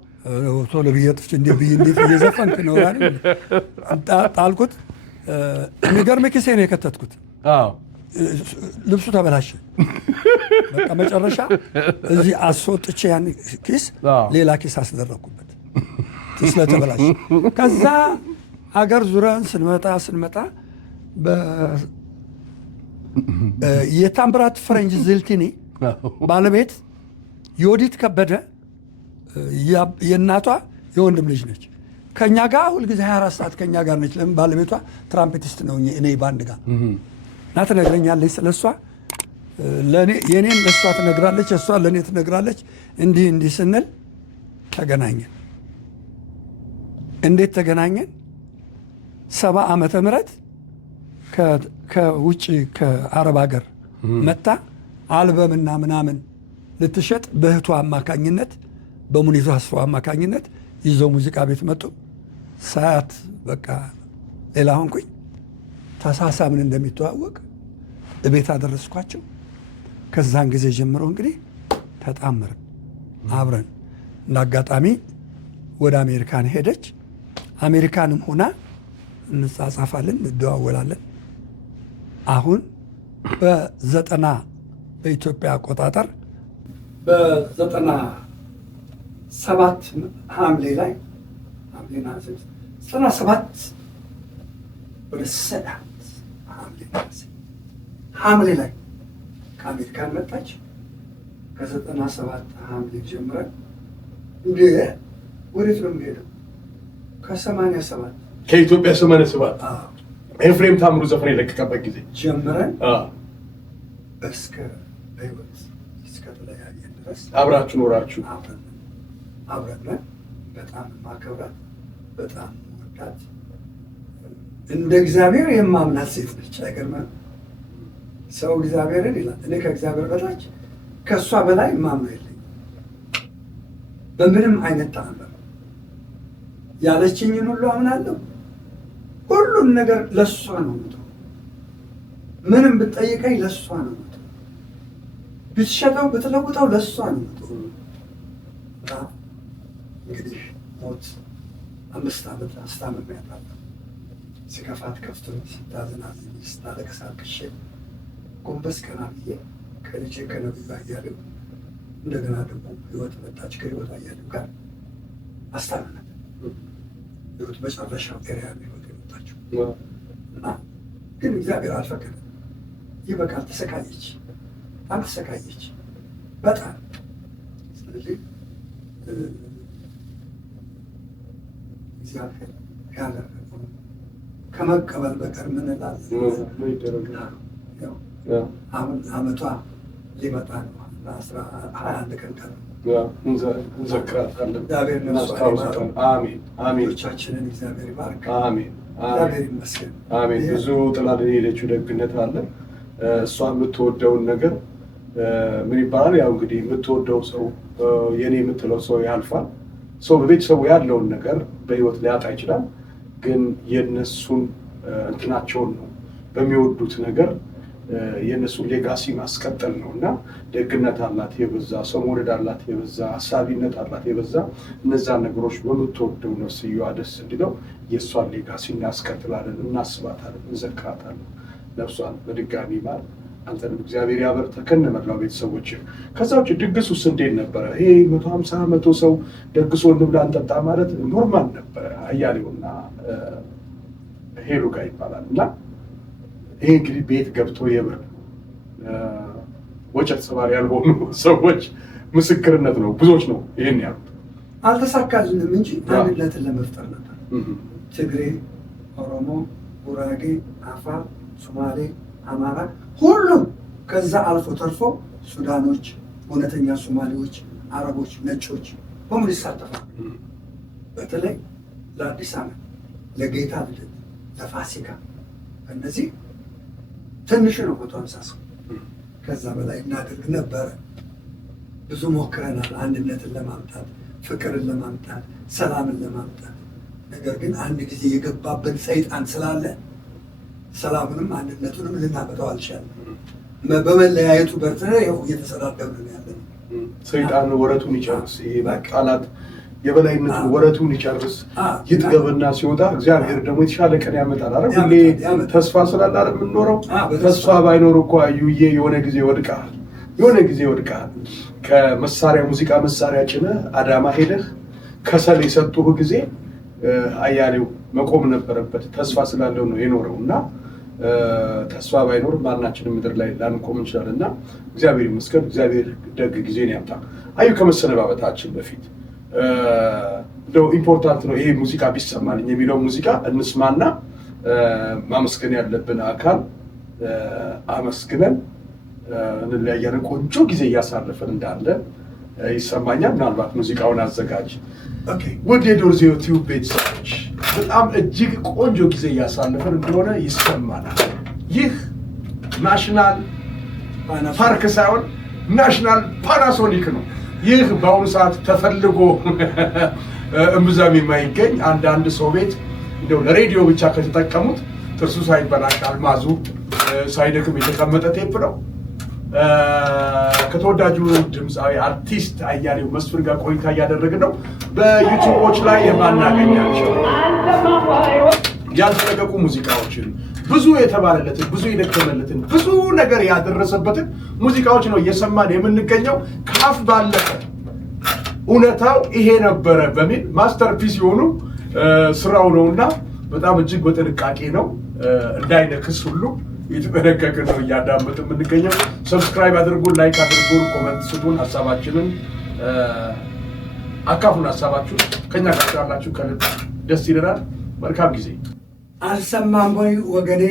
ቶሎ ብዬ ጥፍቼ እንዴት እየዘፈንክ ነው ጣልኩት። የሚገርም ኪሴ ነው የከተትኩት። ልብሱ ተበላሸ። በቃ መጨረሻ እዚህ አስወጥቼ ያን ኪስ ሌላ ኪስ አስደረግኩበት ስለተበላሸ። ከዛ አገር ዙረን ስንመጣ የታምራት ፈረንጅ ዝልቲኒ ባለቤት የወዲት ከበደ የእናቷ የወንድም ልጅ ነች። ከኛ ጋር ሁልጊዜ 24 ሰዓት ከኛ ጋር ነች። ለምን? ባለቤቷ ትራምፔቲስት ነው፣ እኔ ባንድ ጋር እና ትነግረኛለች ስለሷ። የኔን ለሷ ትነግራለች፣ እሷ ለእኔ ትነግራለች። እንዲህ ስንል ተገናኘን። እንዴት ተገናኘን? 70 ዓመተ ምህረት ከውጭ ከአረብ ሀገር መጣ አልበምና ምናምን ልትሸጥ በእህቷ አማካኝነት በሙኒቱ አስፋው አማካኝነት ይዘው ሙዚቃ ቤት መጡ። ሳያት በቃ ሌላ ሆንኩኝ። ተሳሳምን እንደሚተዋወቅ እቤት አደረስኳቸው። ከዛን ጊዜ ጀምሮ እንግዲህ ተጣመርን አብረን። እንደ አጋጣሚ ወደ አሜሪካን ሄደች። አሜሪካንም ሆና እንጻጻፋለን፣ እንደዋወላለን። አሁን በ90 በኢትዮጵያ አቆጣጠር በ97 ሐምሌ ላይ 97 ወደ 7 ሐምሌ ላይ ከአሜሪካን መጣች። ከ97 ሐምሌ ጀምረን እንደ ወዴት ነው የሚሄደው? ከ87 ከኢትዮጵያ 87 ኤፍሬም ታምሩ ዘፈን የለቀቀበት ጊዜ ጀምረን እስከ ህይወት እስከተለያየን ድረስ አብራችሁ ኖራችሁ አብረን በጣም ማከብራት በጣም ወዳት እንደ እግዚአብሔር የማምናት ሴት ነች። አይገርምም? ሰው እግዚአብሔርን ይላል። እኔ ከእግዚአብሔር በታች ከእሷ በላይ ማምነው የለኝም በምንም አይነት ተአምር። ያለችኝን ሁሉ አምናለሁ። ሁሉም ነገር ለእሷ ነው የምተው። ምንም ብትጠይቀኝ ለእሷ ነው የምተው። ብትሸጠው ብትለውጠው ለእሷ ነው የምተው። እንግዲህ ሞት 5 ዓመት አስታምሜያታለሁ። ሲከፋት ከፍቶኝ፣ ስታዝናዝኝ፣ ስታለቅስ አልቅሼ ጎንበስ ቀና ብዬ ከልጄ ከነቢዩ አያሌው እንደገና ደግሞ ህይወት መጣች። ከህይወት አያሌው ጋር አስታምናት ህይወት መጨረሻው ኤሪያ ህይወት የመጣችው እና ግን እግዚአብሔር አልፈቀደም። ይበቃል። ተሰቃየች፣ በጣም ተሰቃየች፣ በጣም ስለዚህ እግዚአብሔር ያደረገው ከመቀበል በቀር ምን እላለሁ? አሁን ዓመቷ ሊመጣ ነው። 21 ቀን ቀር እንዘክራታለን። እግዚአብሔር እናስታውሳለን። አሜን አሜን። ቻችንን እግዚአብሔር ይባርክ። አሜን እግዚአብሔር ይመስገን። አሜን። ብዙ ጥላን የሄደችው ደግነት አለ። እሷ የምትወደውን ነገር ምን ይባላል? ያው እንግዲህ የምትወደው ሰው የኔ የምትለው ሰው ያልፋል። ሰው በቤተሰቡ ያለውን ነገር በህይወት ሊያጣ ይችላል። ግን የነሱን እንትናቸውን ነው በሚወዱት ነገር የነሱን ሌጋሲ ማስቀጠል ነው እና ደግነት አላት የበዛ፣ ሰው መውደድ አላት የበዛ፣ አሳቢነት አላት የበዛ። እነዛን ነገሮች በምትወደው ነፍስየዋ ደስ እንዲለው የእሷን ሌጋሲ እናስቀጥላለን፣ እናስባታለን፣ እንዘክራታለን። ነፍሷን በድጋሚ ማር፣ አንተንም እግዚአብሔር ያበርታ ከነመላው ቤተሰቦች። ከዛ ውጭ ድግሱስ እንዴት ነበረ? ይሄ 150 100 ሰው ደግሶ እንብላ እንጠጣ ማለት ኖርማል ነበረ። አያሌውና ሄሉ ጋር ይባላል እና ይሄ እንግዲህ ቤት ገብቶ የብር ወጨት ሰባሪ ያልሆኑ ሰዎች ምስክርነት ነው። ብዙዎች ነው ይሄን ያሉት። አልተሳካልንም እንጂ አንድነትን ለመፍጠር ነበር። ትግሬ፣ ኦሮሞ፣ ጉራጌ፣ አፋር፣ ሶማሌ፣ አማራ ሁሉም ከዛ አልፎ ተርፎ ሱዳኖች፣ እውነተኛ ሶማሌዎች፣ አረቦች፣ ነጮች በሙሉ ይሳተፋል። በተለይ ለአዲስ ዓመት፣ ለጌታ ልደት፣ ለፋሲካ እነዚህ ትንሽ ነው 150 ሰው። ከዛ በላይ እናደርግ ነበረ። ብዙ ሞክረናል አንድነትን ለማምጣት፣ ፍቅርን ለማምጣት፣ ሰላምን ለማምጣት። ነገር ግን አንድ ጊዜ የገባብን ሰይጣን ስላለ ሰላሙንም አንድነቱንም ልናመጣው አልቻለም። በመለያየቱ በርትነ ይኸው እየተሰዳደብን ያለን። ሰይጣን ወረቱን ይጨርስ። ይሄ ቃላት የበላይነቱን ወረቱን ይጨርስ ይጥገብና ሲወጣ እግዚአብሔር ደግሞ የተሻለ ቀን ያመጣል። አረ ሁሌ ተስፋ ስላለ አይደል የምንኖረው? ተስፋ ባይኖር እኮ አዩዬ የሆነ ጊዜ ወድቀሃል፣ የሆነ ጊዜ ወድቀሃል። ከመሳሪያ ሙዚቃ መሳሪያ ጭነህ አዳማ ሄደህ ከሰል የሰጡህ ጊዜ አያሌው መቆም ነበረበት። ተስፋ ስላለው ነው የኖረው እና ተስፋ ባይኖር ማናችንም ምድር ላይ ላንቆም እንችላለን እና እግዚአብሔር ይመስገን። እግዚአብሔር ደግ ጊዜን ያምጣ። አዩ ከመሰነባበታችን በፊት እንደው ኢምፖርታንት ነው ይሄ ሙዚቃ ቢሰማልኝ የሚለው ሙዚቃ እንስማና ማመስገን ያለብን አካል አመስግነን እንለያያለን። ቆንጆ ጊዜ እያሳለፈን እንዳለ ይሰማኛል። ምናልባት ሙዚቃውን አዘጋጅ። ኦኬ፣ ውድ የዶርዜው ቲዩብ ቤተሰቦች በጣም እጅግ ቆንጆ ጊዜ እያሳለፈን እንደሆነ ይሰማናል። ይህ ናሽናል ፓርክ ሳይሆን ናሽናል ፓናሶኒክ ነው። ይህ በአሁኑ ሰዓት ተፈልጎ እምብዛም የማይገኝ አንዳንድ ሰው ቤት እንደው ለሬዲዮ ብቻ ከተጠቀሙት ጥርሱ ሳይበላሽ አልማዙ ሳይደክም የተቀመጠ ቴፕ ነው። ከተወዳጁ ድምፃዊ አርቲስት አያሌው መስፍን ጋር ቆይታ እያደረግን ነው። በዩቲዩቦች ላይ የማናገኛቸው ያልተለቀቁ ሙዚቃዎችን ብዙ የተባለለትን ብዙ የደከመለትን ብዙ ነገር ያደረሰበትን ሙዚቃዎች ነው እየሰማን የምንገኘው። ከአፍ ባለፈ እውነታው ይሄ ነበረ በሚል ማስተርፒስ የሆኑ ስራው ነውና በጣም እጅግ በጥንቃቄ ነው እንዳይነክስ ሁሉ የተጠነቀቅን ነው እያዳመጥ የምንገኘው። ሰብስክራይብ አድርጉን፣ ላይክ አድርጉን፣ ኮመንት ስጡን፣ ሀሳባችንን አካፉን። ሀሳባችሁ ከኛ ጋር ያላችሁ ከልብ ደስ ይለናል። መልካም ጊዜ። አልሰማም ወይ ወገኔ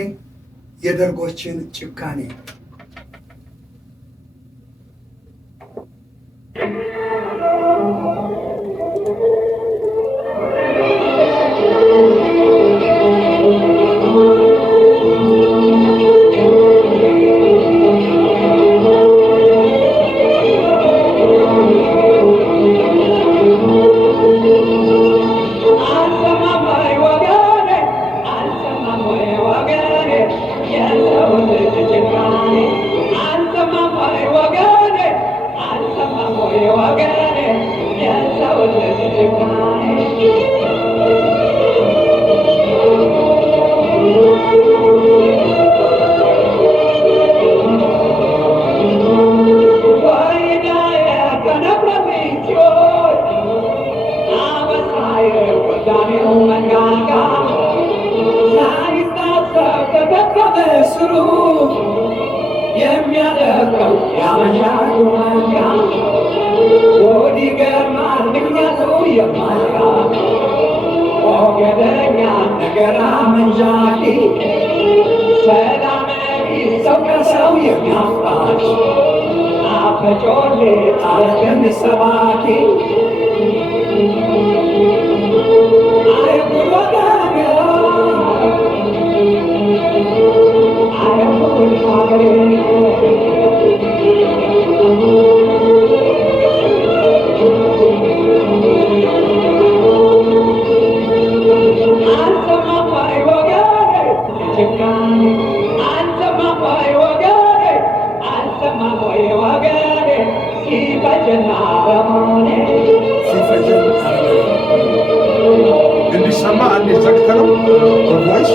የደርጎችን ጭካኔ? እንዲሰማ አንድ ዘግተነው ቮይስ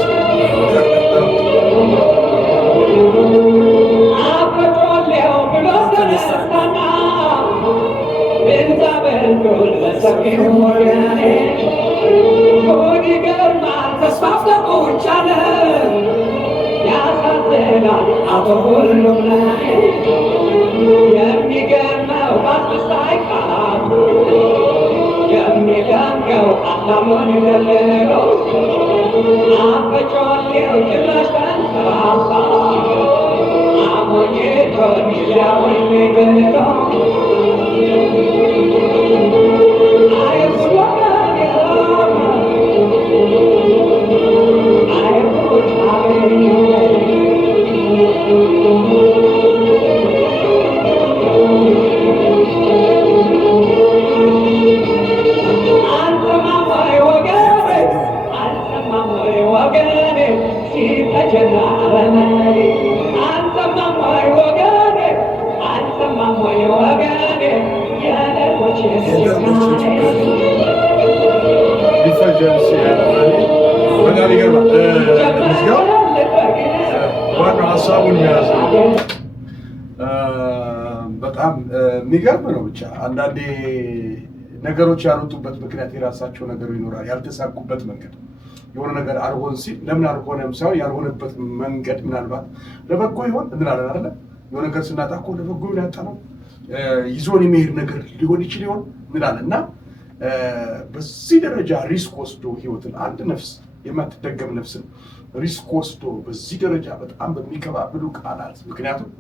ዋናው ሀሳቡን የያዘ በጣም የሚገርም ነው። ብቻ አንዳንዴ ነገሮች ያልወጡበት ምክንያት የራሳቸው ነገር ይኖራል። ያልተሳኩበት መንገድ የሆነ ነገር አልሆን ሲል ለምን አልሆነም ሳይሆን ያልሆነበት መንገድ ምናልባት ለበጎ ይሆን እንላለን አይደለ? የሆነ ነገር ስናጣ እኮ ለበጎ ይሆን ያጣነው ይዞን የሚሄድ ነገር ሊሆን ይችል ይሆን እንላለን እና በዚህ ደረጃ ሪስክ ወስዶ ህይወትን አንድ ነፍስ የማትደገም ነፍስን ሪስክ ወስዶ በዚህ ደረጃ በጣም በሚከባብሉ ቃላት ምክንያቱም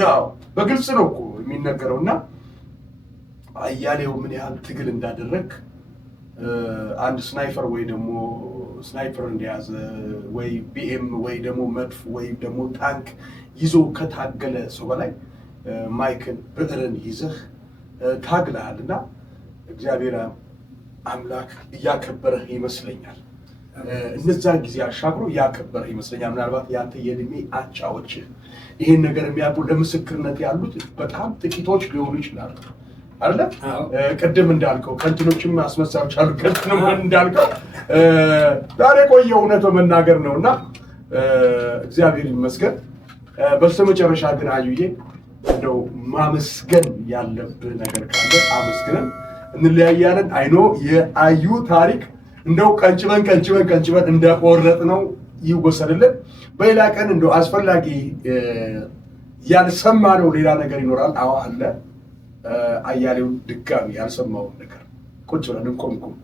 ያው በግልጽ ነው እኮ የሚነገረው እና አያሌው ምን ያህል ትግል እንዳደረግ አንድ ስናይፐር ወይ ደግሞ ስናይፐር እንደያዘ ወይ ቢኤም ወይ ደግሞ መድፍ ወይ ደግሞ ታንክ ይዞ ከታገለ ሰው በላይ ማይክን ብዕርን ይዘህ ታግለሃል እና እግዚአብሔር አምላክ እያከበረህ ይመስለኛል። እነዛን ጊዜ አሻግሮ እያከበረህ ይመስለኛል። ምናልባት ያንተ የእድሜ አቻዎችህ ይህን ነገር የሚያውቁ ለምስክርነት ያሉት በጣም ጥቂቶች ሊሆኑ ይችላሉ። አይደለ? ቅድም እንዳልከው ከንትኖችም አስመሳዮች አሉ። ከንትንም እንዳልከው ዛሬ ቆየ እውነት በመናገር ነውና እግዚአብሔር ይመስገን። በስተመጨረሻ ግን አዩዬ እንደው ማመስገን ያለብህ ነገር ካለ አመስግነን እንለያያለን። አይኖ የአዩ ታሪክ እንደው ቀንጭበን እንደቆረጥ ነው ይወሰድልን። በሌላ ቀን እንደው አስፈላጊ ያልሰማነው ሌላ ነገር ይኖራል። አዎ አለ። አያሌውን ድጋሚ ያልሰማውን ነገር ቁጭ ብለን እንቆምቁም።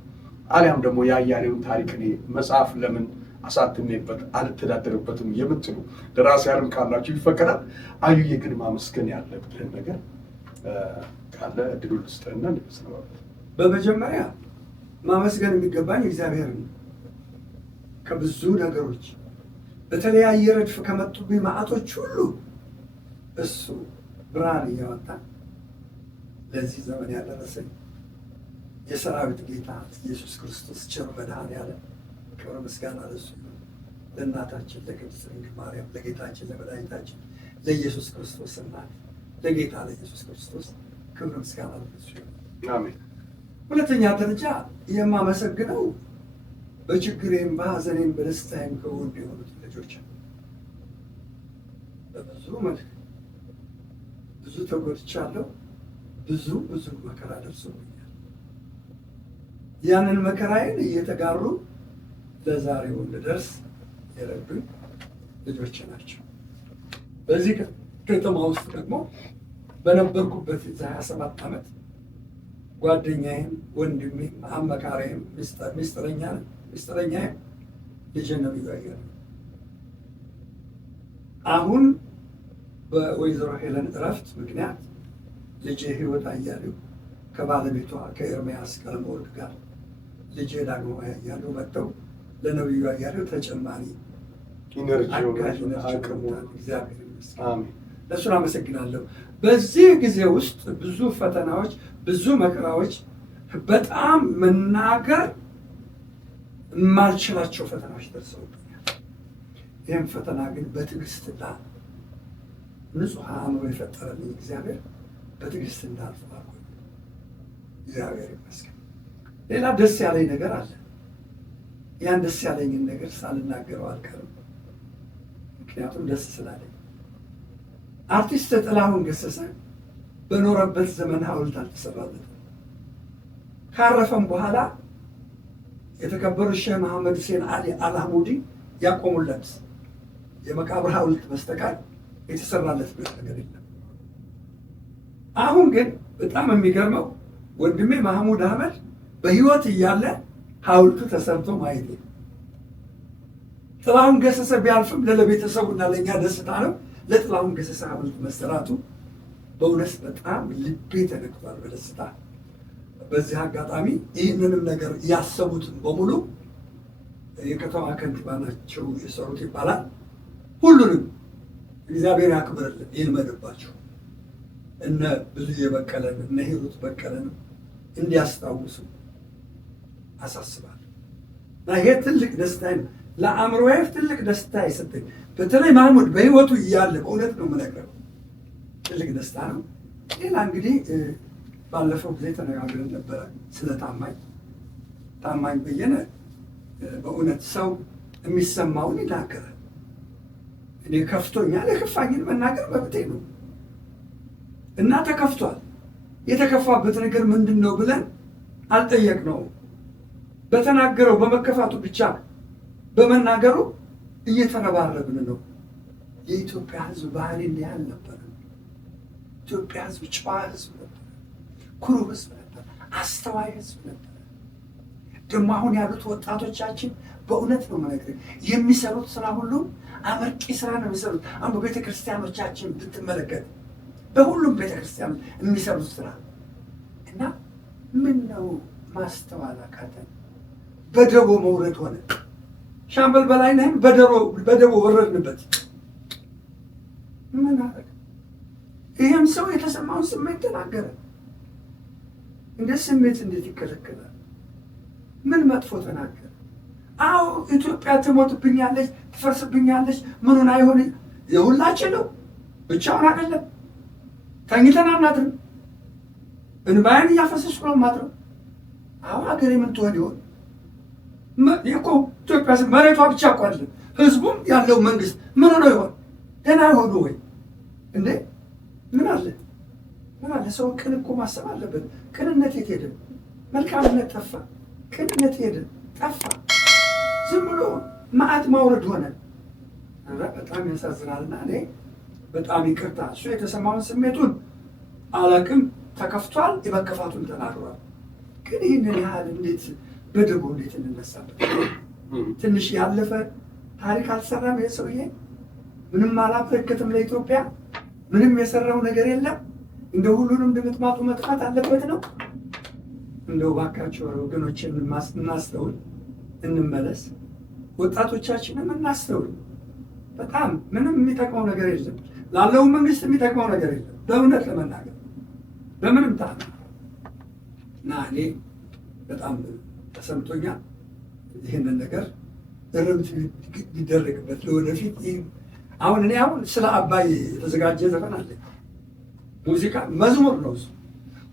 አሊያም ደግሞ የአያሌውን ታሪክ እኔ መጽሐፍ ለምን አሳትሜበት አልተዳደርበትም የምትሉ ደራሲያንም ካላችሁ ይፈቀዳል። አዩዬ ግን ማመስገን ያለብህን ነገር ካለ እድሉን ልስጥህና እንሰነባበት። በመጀመሪያ ማመስገን የሚገባኝ እግዚአብሔር ነው። ከብዙ ነገሮች በተለያየ ረድፍ ከመጡብኝ መዓቶች ሁሉ እሱ ብርሃን እያወጣ ለዚህ ዘመን ያደረሰኝ የሰራዊት ጌታ ኢየሱስ ክርስቶስ ቸር መድኃኔዓለም ክብር ምስጋና ለእሱ ይሁን። ለእናታችን ለቅድስት ድንግል ማርያም፣ ለጌታችን ለመድኃኒታችን ለኢየሱስ ክርስቶስ እናት ለጌታ ለኢየሱስ ክርስቶስ ክብር ምስጋና ለእሱ ይሁን። አሜን። ሁለተኛ ደረጃ የማመሰግነው በችግሬም በሐዘኔም በደስታዬም ከውድ የሆኑት ልጆች በብዙ መልክ ብዙ ተጎድቻለሁ። ብዙ መከራ ደርሶብኛል። ያንን መከራዬን እየተጋሩ ለዛሬው እንድደርስ የረዱኝ ልጆች ናቸው። በዚህ ከተማ ውስጥ ደግሞ በነበርኩበት 27 ዓመት ጓደኛዬም ወንድሜም አመካሪዬም ሚስጥረኛዬም ልጄ ነብዩ አየለ አሁን በወይዘሮ ሄለን እረፍት ምክንያት ልጄ ህይወት አያሌው ከባለቤቷ ከኤርሚያስ ቀለመወርቅ ጋር ልጄ ዳግሞ አያሌው መጥተው ለነብዩ አያሌው ተጨማሪ ኢነርጂውን እግዚአብሔር ይመስገን። ለእሱን አመሰግናለሁ። በዚህ ጊዜ ውስጥ ብዙ ፈተናዎች፣ ብዙ መከራዎች፣ በጣም መናገር የማልችላቸው ፈተናዎች ደርሰውብኛል። ይህም ፈተና ግን በትዕግስትና ንጹሕ አእምሮ የፈጠረልኝ እግዚአብሔር በትዕግስት እንዳልፍ አድርጎኝ እግዚአብሔር ይመስገን። ሌላ ደስ ያለኝ ነገር አለ። ያን ደስ ያለኝን ነገር ሳልናገረው አልቀርም፣ ምክንያቱም ደስ ስላለኝ። አርቲስት ጥላሁን ገሰሰ በኖረበት ዘመን ሐውልት አልተሰራለትም። ካረፈም በኋላ የተከበሩ ሼህ መሐመድ ሁሴን አሊ አልሐሙዲ ያቆሙለት የመቃብር ሐውልት በስተቀር የተሰራለት ነገር የለም። አሁን ግን በጣም የሚገርመው ወንድሜ ማህሙድ አህመድ በህይወት እያለ ሐውልቱ ተሰርቶ ማየት ነው። ጥላሁን ገሰሰ ቢያልፍም ለቤተሰቡና ለእኛ ደስታ ነው። ለጥላሁን ገሰሰ ሐውልት መሰራቱ በእውነት በጣም ልቤ ተነክቷል በደስታ። በዚህ አጋጣሚ ይህንንም ነገር ያሰቡትን በሙሉ የከተማ ከንቲባ ናቸው የሰሩት ይባላል። ሁሉንም እግዚአብሔር ያክብርልን፣ ይልመድባቸው። እነ ብዙዬ በቀለን እነ ሂሩት በቀለን እንዲያስታውሱ አሳስባለሁ። እና ይሄ ትልቅ ደስታ ነው፣ ለአእምሮዬ ትልቅ ደስታ የሰጠኝ። በተለይ ማህሙድ በህይወቱ እያለ በእውነት ነው የምነግረው ትልቅ ደስታ ነው። ሌላ እንግዲህ ባለፈው ጊዜ ተነጋግረን ነበረ ስለ ታማኝ በየነ። በእውነት ሰው የሚሰማውን ይናገራል። እኔ ከፍቶኛል፣ የከፋኝን መናገር መብቴ ነው እና ተከፍቷል። የተከፋበት ነገር ምንድን ነው ብለን አልጠየቅነውም። በተናገረው በመከፋቱ ብቻ በመናገሩ እየተረባረብን ነው። የኢትዮጵያ ሕዝብ ባህል እንዲህ አልነበረ። ኢትዮጵያ ሕዝብ ጨዋ ሕዝብ ነበር፣ ኩሩ ሕዝብ ነበር፣ አስተዋይ ሕዝብ ነበር። ደግሞ አሁን ያሉት ወጣቶቻችን በእውነት ነው የምነግርህ የሚሰሩት ስራ ሁሉ አመርቂ ስራ ነው የሚሰሩት። አሁን በቤተ ክርስቲያኖቻችን ብትመለከት በሁሉም ቤተ ክርስቲያኖች የሚሰሩት ስራ እና ምን ነው ማስተዋል አቃተን። በደቦ መውረድ ሆነ። ሻምበል በላይነህም በደቦ ወረድንበት። ምን አደረገ? ይህም ሰው የተሰማውን ስሜት ተናገረ። እንደ ስሜት እንዴት ይከለከላል? ምን መጥፎ ተናገረ? አዎ ኢትዮጵያ ትሞትብኛለች፣ ትፈርስብኛለች፣ ምኑን አይሆን የሁላችን ነው፣ ብቻውን አይደለም። ተኝተን አናድርም። እንባያን እያፈሰስኩ ነው ማድረው። አሁን ሀገሬ ምን ትሆን ይሆን? እኮ ኢትዮጵያ መሬቷ ብቻ እኮ አይደለም ህዝቡም ያለው መንግስት ምን ሆኖ ይሆን? ደህና ይሆኑ ወይ እንዴ? ምን አለ ሰው ቅን እኮ ማሰብ አለበት። ቅንነት የት ሄደ? መልካምነት ጠፋ። ቅንነት ሄደ ጠፋ። ዝም ብሎ መዓት ማውረድ ሆነ። በጣም ያሳዝናልና እኔ በጣም ይቅርታ እሱ የተሰማውን ስሜቱን አላቅም። ተከፍቷል፣ የመከፋቱን ተናግሯል። ግን ይህንን ያህል እንዴት በደቦ እንዴት እንነሳበት? ትንሽ ያለፈ ታሪክ አልሰራም ይሄ ሰውዬ? ምንም አላበረከትም ለኢትዮጵያ? ምንም የሰራው ነገር የለም? እንደ ሁሉንም ድምጥማጡ መጥፋት አለበት ነው? እንደው ባካቸው ወገኖችን እናስተውል፣ እንመለስ። ወጣቶቻችንም እናስተውል። በጣም ምንም የሚጠቅመው ነገር የለም። ላለው መንግስት የሚጠቅመው ነገር የለም በእውነት ለመናገር በምንም ታም እና እኔ በጣም ተሰምቶኛል። ይህንን ነገር እርምት ሊደረግበት ለወደፊት። አሁን እኔ ስለ አባይ የተዘጋጀ ዘፈን አለ፣ ሙዚቃ መዝሙር ነው እሱ።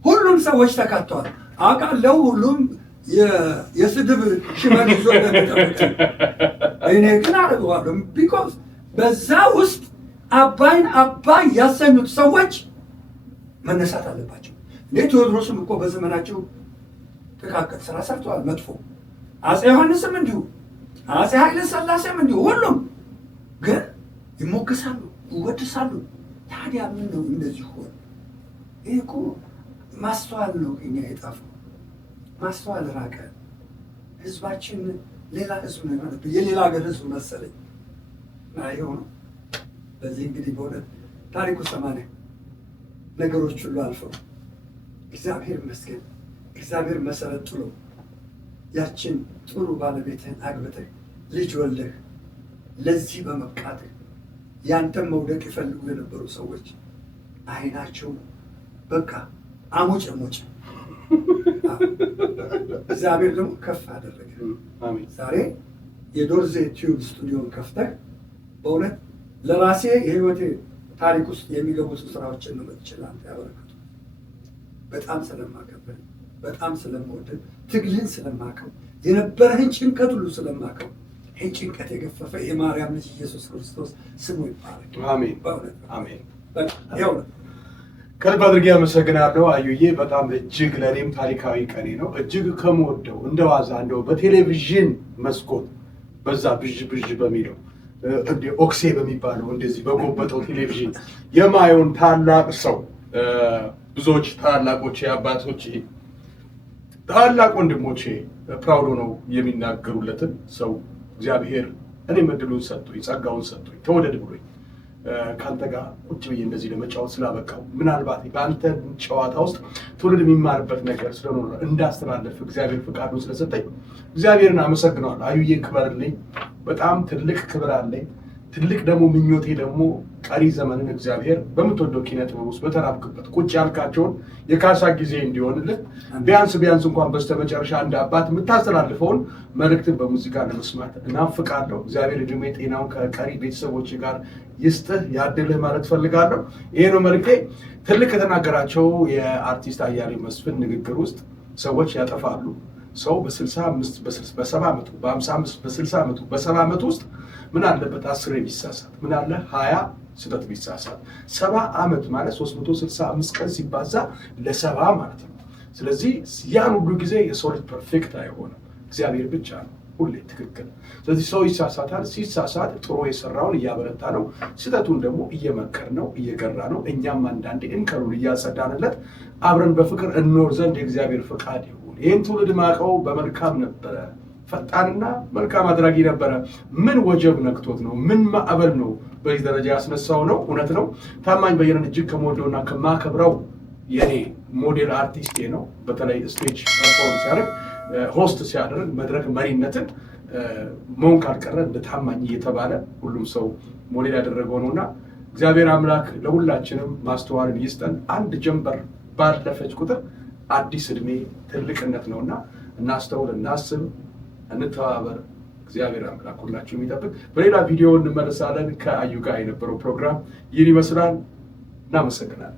ሁሉም ሰዎች ተካተዋል አውቃለሁ። ሁሉም የስድብ ሽመል ይዞ እንደሚጠብቅ እኔ ግን አደርገዋለሁ። ቢኮዝ በዛ ውስጥ አባይን አባይ ያሰኙት ሰዎች መነሳት አለባቸው። እንዴ ቴዎድሮስም እኮ በዘመናቸው ጥቃቅን ስራ ሰርተዋል፣ መጥፎ። አፄ ዮሐንስም እንዲሁ፣ አፄ ኃይለ ሥላሴም እንዲሁ። ሁሉም ግን ይሞገሳሉ፣ ይወድሳሉ። ታዲያ ምን ነው እንደዚህ ሆነ? ይህ እኮ ማስተዋል ነው እኛ የጣፈው። ማስተዋል ራቀ። ህዝባችን ሌላ ህዝብ ነው ማለት የሌላ ሀገር ህዝብ መሰለኝ። ይኸው ነው። በዚህ እንግዲህ በእውነት ታሪኩ 80 ነገሮች ሁሉ አልፈው እግዚአብሔር ይመስገን እግዚአብሔር መሰረት ጥሎ ያችን ጥሩ ባለቤትህን አግብተህ ልጅ ወልደህ ለዚህ በመብቃትህ ያንተም መውደቅ ይፈልጉ የነበሩ ሰዎች አይናቸው በቃ አሞጨ። እግዚአብሔር ደግሞ ከፍ አደረገ። ዛሬ የዶርዜ ቲዩብ ስቱዲዮን ከፍተህ በእውነት ለራሴ የህይወቴ ታሪክ ውስጥ የሚገቡ ስራዎችን ነው መጥችላል ያበረከቱ። በጣም ስለማከብር፣ በጣም ስለምወድህ፣ ትግልህን ስለማከው፣ የነበረህን ጭንቀት ሁሉ ስለማከው፣ ይህን ጭንቀት የገፈፈ የማርያም ልጅ ኢየሱስ ክርስቶስ ስሙ ይባረክ። አሜን በእውነት አሜን። ያው ከልብ አድርጌ አመሰግናለሁ አዩዬ። በጣም እጅግ ለእኔም ታሪካዊ ቀኔ ነው። እጅግ ከምወደው እንደ ዋዛ እንደው በቴሌቪዥን መስኮት በዛ ብዥ በሚለው ኦክሴ በሚባለው እንደዚህ በጎበጠው ቴሌቪዥን የማየውን ታላቅ ሰው ብዙዎች ታላቆቼ አባቶቼ ታላቅ ወንድሞቼ ፕራውድ ነው የሚናገሩለትን ሰው እግዚአብሔር እኔም እድሉን ሰጥቶኝ ጸጋውን ሰጥቶኝ ተወደድ ብሎኝ ከአንተ ጋር ቁጭ ብዬ እንደዚህ ለመጫወት ስላበቃው ምናልባት በአንተ ጨዋታ ውስጥ ትውልድ የሚማርበት ነገር ስለሆነ እንዳስተላለፍ እግዚአብሔር ፍቃዱን ስለሰጠኝ እግዚአብሔርን አመሰግነዋለሁ። አዩዬ ክበርልኝ። በጣም ትልቅ ክብር አለኝ። ትልቅ ደግሞ ምኞቴ ደግሞ ቀሪ ዘመንን እግዚአብሔር በምትወደው ኪነ ጥበብ ውስጥ በተራብክበት ቁጭ ያልካቸውን የካሳ ጊዜ እንዲሆንልህ ቢያንስ እንኳን በስተመጨረሻ እንደ አባት የምታስተላልፈውን መልእክትን በሙዚቃ ለመስማት እናፍቃለሁ። እግዚአብሔር ዕድሜ ጤናውን ከቀሪ ቤተሰቦች ጋር ይስጥህ ያድልህ ማለት ፈልጋለሁ። ይሄ ነው መልእክቴ። ትልቅ ከተናገራቸው የአርቲስት አያሌው መስፍን ንግግር ውስጥ ሰዎች ያጠፋሉ። ሰው በ65 በ70 ዓመቱ በ55 በ60 ዓመቱ በ70 ዓመቱ ውስጥ ምን አለበት 10 ቢሳሳት፣ ምን አለ 20 ስህተት ቢሳሳት። 70 ዓመት ማለት 365 ቀን ሲባዛ ለ70 ማለት ነው። ስለዚህ ያን ሁሉ ጊዜ የሰው ልጅ ፐርፌክት አይሆንም። እግዚአብሔር ብቻ ነው ሁሌ ትክክል። ስለዚህ ሰው ይሳሳታል። ሲሳሳት ጥሩ የሰራውን እያበረታ ነው፣ ስህተቱን ደግሞ እየመከር ነው እየገራ ነው። እኛም አንዳንዴ እንከሉን እያጸዳንለት አብረን በፍቅር እንኖር ዘንድ የእግዚአብሔር ፈቃድ ይሁን። ይህን ትውልድ ማቀው በመልካም ነበረ፣ ፈጣንና መልካም አድራጊ ነበረ። ምን ወጀብ ነክቶት ነው? ምን ማዕበል ነው በዚህ ደረጃ ያስነሳው ነው? እውነት ነው። ታማኝ በየነን እጅግ ከመወደውና ከማከብረው የኔ ሞዴል አርቲስቴ ነው። በተለይ ስቴጅ ፐርፎርም ሲያደርግ ሆስት ሲያደርግ መድረክ መሪነትን መሆን ካልቀረ እንደ ታማኝ እየተባለ ሁሉም ሰው ሞዴል ያደረገው ነውና እግዚአብሔር አምላክ ለሁላችንም ማስተዋልን ይስጠን። አንድ ጀንበር ባለፈች ቁጥር አዲስ ዕድሜ ትልቅነት ነውና እናስተውል፣ እናስብ፣ እንተባበር። እግዚአብሔር አምላክ ሁላችሁ የሚጠብቅ። በሌላ ቪዲዮ እንመለሳለን። ከአዩ ጋር የነበረው ፕሮግራም ይህን ይመስላል። እናመሰግናለን።